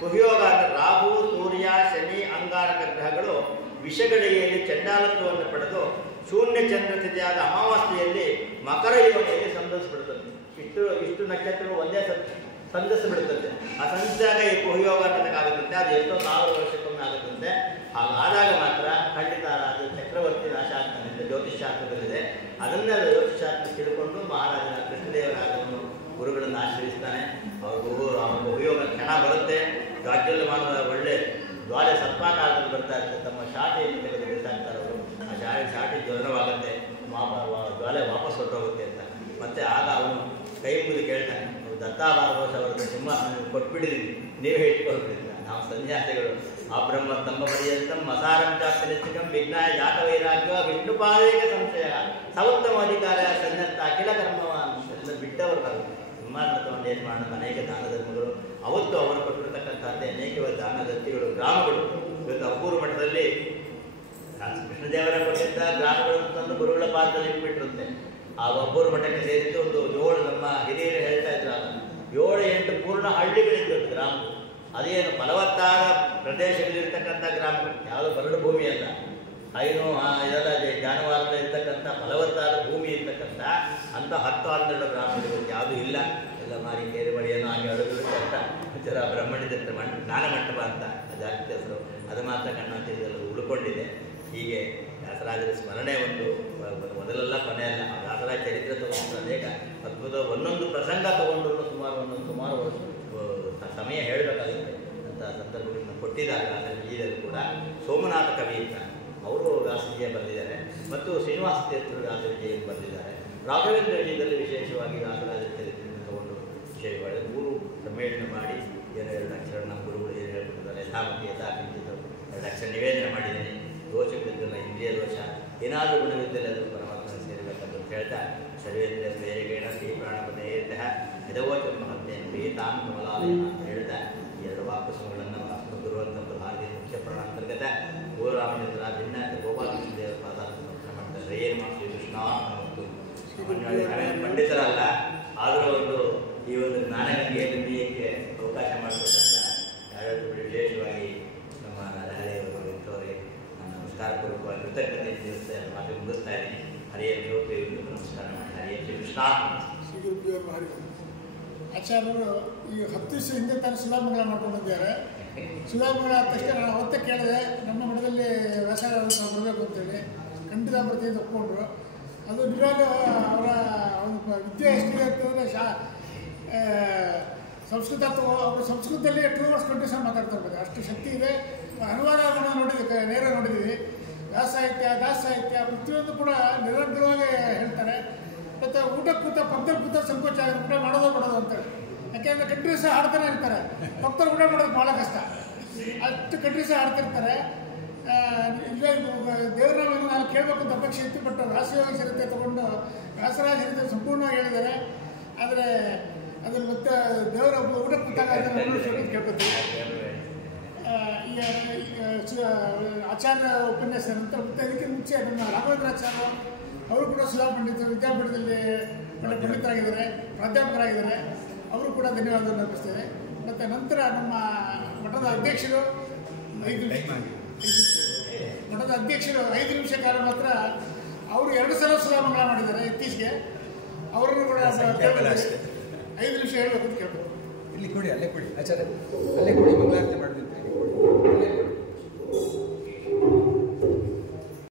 ಕುಹಯೋಗ ಅಂದರೆ ರಾಹು, ಸೂರ್ಯ, ಶನಿ, ಅಂಗಾರಕ ಗ್ರಹಗಳು ವಿಷಗಳಿಗೆಯಲ್ಲಿ ಚಂಡಾಲತ್ವವನ್ನು ಪಡೆದು ಶೂನ್ಯ ಚಂದ್ರ ತಿಥಿಯಾದ ಅಮಾವಾಸ್ಯೆಯಲ್ಲಿ ಮಕರ ಯೋನಿಯಲ್ಲಿ ಸಂಧಿಸ್ಬಿಡುತ್ತದೆ. ಇಷ್ಟು ನಕ್ಷತ್ರಗಳು ಒಂದೇ ಸಂಧಿಸಿಬಿಡುತ್ತದೆ. ಆ ಸಂಧಿಸಿದಾಗ ಈ ಕುಹಯೋಗ ಅನ್ನೋದಕ್ಕಾಗುತ್ತಂತೆ. ಅದು ಎಷ್ಟೋ ಸಾವಿರ ವರ್ಷಕ್ಕೊಮ್ಮೆ ಆಗುತ್ತಂತೆ. ಹಾಗಾದಾಗ ಮಾತ್ರ ಖಂಡಿತ ಅದು ಚಕ್ರವರ್ತಿ ನಾಶ ಆಗ್ತಾನೆ ಅಂತ ಜ್ಯೋತಿಷಾಸ್ತ್ರದಲ್ಲಿದೆ. ಅದನ್ನೆಲ್ಲ ಜ್ಯೋತಿಷಾಸ್ತ್ರ ತಿಳ್ಕೊಂಡು ಮಹಾರಾಜನ ಕೃಷ್ಣದೇವರಾಜವನ್ನು ಗುರುಗಳನ್ನು ಆಶ್ರಯಿಸ್ತಾನೆ. ಅವ್ರ ಉಪಯೋಗ ಚೆನ್ನಾಗಿ ಬರುತ್ತೆ. ರಾಜ್ಯದಲ್ಲಿ ಮಾಡುವ ಒಳ್ಳೆ ಜ್ವಾಲೆ ಸರ್ಪಾಕಾರದಲ್ಲಿ ಬರ್ತಾ ಇರ್ತದೆ. ತಮ್ಮ ಶಾಟೆಯನ್ನು ತೆಗೆದು ಬಿಡ್ತಾಯಿರ್ತಾರೆ ಅವರು. ಆ ಶಾಟೆ ಜ್ವರವಾಗುತ್ತೆ, ಜ್ವಾಲೆ ವಾಪಸ್ ಹೊರಟೋಗುತ್ತೆ ಅಂತ. ಮತ್ತು ಆಗ ಅವನು ಕೈ ಮುಗಿದು ಕೇಳ್ತಾನೆ, ದತ್ತಾಭಾರಘೋಷ ಅವರದ್ದು ಸಿಂಹಾಸನ ಕೊಟ್ಬಿಡಿದೀವಿ, ನೀವೇ ಇಟ್ಕೊಳ್ಬಿಡಿಲ್ಲ. ನಾವು ಸನ್ಯಾಸಿಗಳು ಆ ಬ್ರಹ್ಮ ಸ್ತಂಭ ಪರ್ಯಂತಂ ಮಸಾರಂ ಚಾಸ್ತಿ ನಿಶ್ಚಿಕಂ ವಿಜ್ಞಾಯ ಜಾತ ವೈರಾಗ್ಯ ವಿಷ್ಣುಪಾದೇಕ ಸಂಶಯ ಸೌತ್ತಮ ಅಧಿಕಾರ ಸನ್ನತ್ತ ಅಖಿಲ ಕರ್ಮವಾನ್ ಎಲ್ಲ ಬಿಟ್ಟವರು ನಾವು. ಸಿಂಹಾಸನ ತಗೊಂಡು ಏನು ಮಾಡೋದು? ಅನೇಕ ದಾನ ಧರ್ಮಗಳು ಅವತ್ತು ಅವರು ಕೊಟ್ಟಿರ್ತಕ್ಕಂಥದ್ದೇ ಅನೇಕ ದಾನ ದತ್ತಿಗಳು, ಗ್ರಾಮಗಳು. ಇವತ್ತು ಅಬ್ಬೂರು ಮಠದಲ್ಲಿ ಕೃಷ್ಣದೇವರ ಕೊಟ್ಟಿದ್ದ ಗ್ರಾಮಗಳು ತಂದು ಗುರುಗಳ ಪಾತ್ರದಲ್ಲಿ ಇಟ್ಬಿಟ್ಟಿರುತ್ತೆ. ಆ ಒಬ್ಬರು ಮಠಕ್ಕೆ ಸೇರಿದ್ದು ಒಂದು 7 ನಮ್ಮ ಹಿರಿಯರು ಹೇಳ್ತಾ ಇದ್ರಲ್ಲ, 7-8 ಪೂರ್ಣ ಹಳ್ಳಿಗಳಿದ್ದದ್ದು ಗ್ರಾಮಗಳು. ಅದೇನು ಫಲವತ್ತಾದ ಪ್ರದೇಶಗಳಿರ್ತಕ್ಕಂಥ ಗ್ರಾಮಗಳು, ಯಾವುದೋ ಬರಡು ಭೂಮಿ ಅಲ್ಲ. ಇದೆಲ್ಲ ಜಾನುವಾರುಗಳು ಇರ್ತಕ್ಕಂಥ ಫಲವತ್ತಾದ ಭೂಮಿ ಇರ್ತಕ್ಕಂಥ ಅಂಥ 10-12 ಗ್ರಾಮಗಳು ಯಾವುದೂ ಇಲ್ಲ. ಎಲ್ಲ ಮಾರಿ ಕೇರಿ ಮಡಿಯನ್ನು ಹಾಗೆ ಅಡುಗಳು ಕಷ್ಟ ಬ್ರಹ್ಮಣ್ಯದ ಜ್ಞಾನ ಮಂಟಪ ಅಂತ ಜಾಗೃತಿ ಹೆಸರು. ಅದು ಮಾತ್ರ ಕಣ್ಣಾಂತಿದ್ದೆಲ್ಲ ಉಳ್ಕೊಂಡಿದೆ. ಹೀಗೆ ವ್ಯಾಸರಾಜರ ಸ್ಮರಣೆ ಒಂದು ಮೊದಲೆಲ್ಲ ಕೊನೆಯಲ್ಲ. ವ್ಯಾಸರಾಜ ಚರಿತ್ರೆ ತಗೊಂಡು ಅನೇಕ ಅದ್ಭುತ ಒಂದೊಂದು ಪ್ರಸಂಗ ತಗೊಂಡ್ರು ಸುಮಾರು ವರ್ಷ ಸಮಯ ಹೇಳಬೇಕಾಗುತ್ತೆ ಅಂತ ಸಂದರ್ಭಗಳನ್ನು ಕೊಟ್ಟಿದ್ದಾರೆ. ವ್ಯಾಸರಾಜರಲ್ಲಿ ಕೂಡ ಸೋಮನಾಥ ಕವಿ ಅಂತ ಅವರು ವ್ಯಾಸವಿಜಯ ಬರೆದಿದ್ದಾರೆ ಮತ್ತು ಶ್ರೀನಿವಾಸ ತೀರ್ಥರು ವ್ಯಾಸವಿಜಯನ್ನು ಬರೆದಿದ್ದಾರೆ. ರಾಘವೇಂದ್ರ ವಿಜಯದಲ್ಲಿ ವಿಶೇಷವಾಗಿ ವ್ಯಾಸರಾಜರ ಚರಿತ್ರೆಯನ್ನು ತಗೊಂಡು ವಿಶೇಷವಾಗಿ 3 ಸಮ್ಮೇಳನ ಮಾಡಿ ಏನೋ 2 ಅಕ್ಷರ ನಮ್ಮ ಗುರುಗಳು ಏನು ಹೇಳ್ಬಿಟ್ಟಿದ್ದಾರೆ. ಯಥಾಮತಿ ಯಥಾಕಿಂಚಿತ 2 ಅಕ್ಷರ ನಿವೇದನೆ ಮಾಡಿದ್ದೀನಿ. ದೋಷಗಳಿದ್ದಲ್ಲ, ಇಂದ್ರಿಯ ದೋಷ ಏನಾದರೂ ಗುಣವಿದ್ದಲ್ಲಿ ಅದು ಪರಮಾತ್ಮನ ಸೇರಬೇಕಂತ ಹೇಳ್ತಾ ಸರ್ವೇಂದ್ರಿಯ ಪ್ರೇರಿಗೇಣ ಶ್ರೀ ಪ್ರಾಣಪದೇತಃ ಇದವೋಚ ಮಹತ್ಯೆಯನ್ನು ಪ್ರೀತಾಂ ಕಮಲಾಲಯ ಅಂತ ಹೇಳ್ತಾ 2 ವಾಪಸ್ಸುಗಳನ್ನು ಗುರುವಂತ ಭಾರತೀಯ ಮುಖ್ಯ ಪ್ರಾಣಾಂತರ್ಗತ ಗೋರಾಮಚಂದ್ರ ಭಿನ್ನ ಗೋಪಾಲಕೃಷ್ಣ ದೇವರ ಪಾದಾರ ಸಮರ್ಪಣೆ ಮಾಡ್ತಾರೆ. ಏನು ಶ್ರೀ ಕೃಷ್ಣ ಮತ್ತು ಪಂಡಿತರಲ್ಲ, ಆದರೂ ಈ ಒಂದು ಜ್ಞಾನಗಂಗೆಯನ್ನು ನೀಯಕ್ಕೆ ಅವಕಾಶ ಮಾಡಿಕೊಟ್ಟಂತ ಯಾರು ವಿಶೇಷವಾಗಿ ನಮ್ಮ ನರಹರಿಯವರು ಇಂಥವರಿಗೆ ನಾನು ನಮಸ್ಕಾರಪೂರ್ವಕವಾಗಿ ಕೃತಜ್ಞತೆ ತಿಳಿಸ್ತಾ ಮಾತು ಮುಗಿಸ್ತಾ ಇದ್ದೀನಿ. ಹರಿಯ ಜೋತಿ ನಮಸ್ಕಾರ ಮಾಡಿ. ಹರಿಯ ಶ್ರೀ ಕೃಷ್ಣ ಶ್ರೀ ಗುರುದೇವ ಮಹಾರಿ ಆಚಾರ್ಯರು ಈ 10 ದಿವಸ ಹಿಂದೆ ತಾನು ಸುಧಾಮಂಗಲ ಮಾಡ್ಕೊಂಡಿದ್ದಾರೆ. ಸುಧಾಮಂಗಲ ಆದ ತಕ್ಷಣ ನಾನು ಅವತ್ತೇ ಕೇಳಿದೆ, ನಮ್ಮ ಮಠದಲ್ಲಿ ವ್ಯಾಸರಾಜ ಬರಬೇಕು ಅಂತೇಳಿ. ಖಂಡಿತ ಬರ್ತೀವಿ ಅಂತ ಒಪ್ಕೊಂಡ್ರು. ಅದು ನಿಜವಾಗ ಅವರ ಒಂದು ವಿದ್ಯೆ ಎಷ್ಟಿದೆ ಅಂತಂದರೆ ಸಂಸ್ಕೃತ ಅವರು ಸಂಸ್ಕೃತದಲ್ಲಿ 2 hours ಕಂಟಿನ್ಯೂಸ್ ಮಾತಾಡ್ತಾ ಇರ್ಬೇಕು, ಅಷ್ಟು ಶಕ್ತಿ ಇದೆ. ಅನುವಾದ ನೋಡಿದ್ವಿ, ನೇರ ನೋಡಿದ್ದೀವಿ. ವ್ಯಾಸ ಸಾಹಿತ್ಯ, ದಾಸ ಸಾಹಿತ್ಯ ಪ್ರತಿಯೊಂದು ಕೂಡ ನಿರಂತರವಾಗಿ ಹೇಳ್ತಾರೆ. ಮತ್ತು ಊಟಕ್ಕೆ ಕೂತ ಪಕ್ಕದಲ್ಲಿ ಕೂತ ಸಂಕೋಚ ಊಟ ಮಾಡೋದು ಅಂತೇಳಿ. ಯಾಕೆಂದರೆ ಕಂಟ್ರೀಸ್ ಹಾಡ್ತಾನೆ ಇರ್ತಾರೆ, ಪಕ್ಕದಲ್ಲಿ ಊಟ ಮಾಡೋದು ಭಾಳ ಕಷ್ಟ. ಅಷ್ಟು ಕಂಟ್ರೀಸ್ ಹಾಡ್ತಿರ್ತಾರೆ. ದೇವರನ್ನು ನಾನು ಕೇಳಬೇಕು ಅಂತ ಅಪೇಕ್ಷೆ ಇತ್ತು. ಬಟ್ ವ್ಯಾಸಯೋಗ ಚರಿತ್ರೆ ತಗೊಂಡು ವ್ಯಾಸರಾಜ ಚರಿತ್ರೆ ಸಂಪೂರ್ಣವಾಗಿ ಹೇಳಿದ್ದಾರೆ. ಆದರೆ ಅದ್ರ ಮತ್ತೆ ದೇವರ ಊಟಕ್ಕೆ ಕೂತಾಗ ಅದನ್ನು ಕೇಳ್ಕೊತೀವಿ. ಈಗ ಆಚಾರ್ಯ ಉಪನ್ಯಾಸ ನಂತರ ಮತ್ತೆ ಅದಕ್ಕೆ ಮುಂಚೆ ನಮ್ಮ ರಾಘವೇಂದ್ರಾಚಾರ್ಯ ಅವರು ಕೂಡ ಸುಧಾ ಪಂಡಿತರು ವಿದ್ಯಾಪೀಠದಲ್ಲಿ ಒಳ್ಳೆ ಪಂಡಿತರಾಗಿದ್ದಾರೆ, ಪ್ರಾಧ್ಯಾಪಕರಾಗಿದ್ದಾರೆ. ಅವರು ಕೂಡ ಧನ್ಯವಾದವನ್ನು ಅರ್ಪಿಸ್ತೇವೆ. ಮತ್ತು ನಂತರ ನಮ್ಮ ಮಠದ ಅಧ್ಯಕ್ಷರು 5 ನಿಮಿಷ ಕಾಲ ಮಾತ್ರ ಅವರು 2 ಸಲ ಸುಧಾಮಂಗಲ ಮಾಡಿದ್ದಾರೆ ಇತ್ತೀಚೆಗೆ. ಅವರನ್ನು ಕೂಡ 5 ನಿಮಿಷ ಹೇಳಬೇಕು ಅಂತ ಕೇಳ್ಬೋದು. ಇಲ್ಲಿ ಕೊಡಿ, ಅಲ್ಲೇ ಕೊಡಿ ಆಚಾರ್ಯ, ಅಲ್ಲೇ ಕೊಡಿ, ಮಂಗಳಾರತಿ ಮಾಡಿದ್ರೆ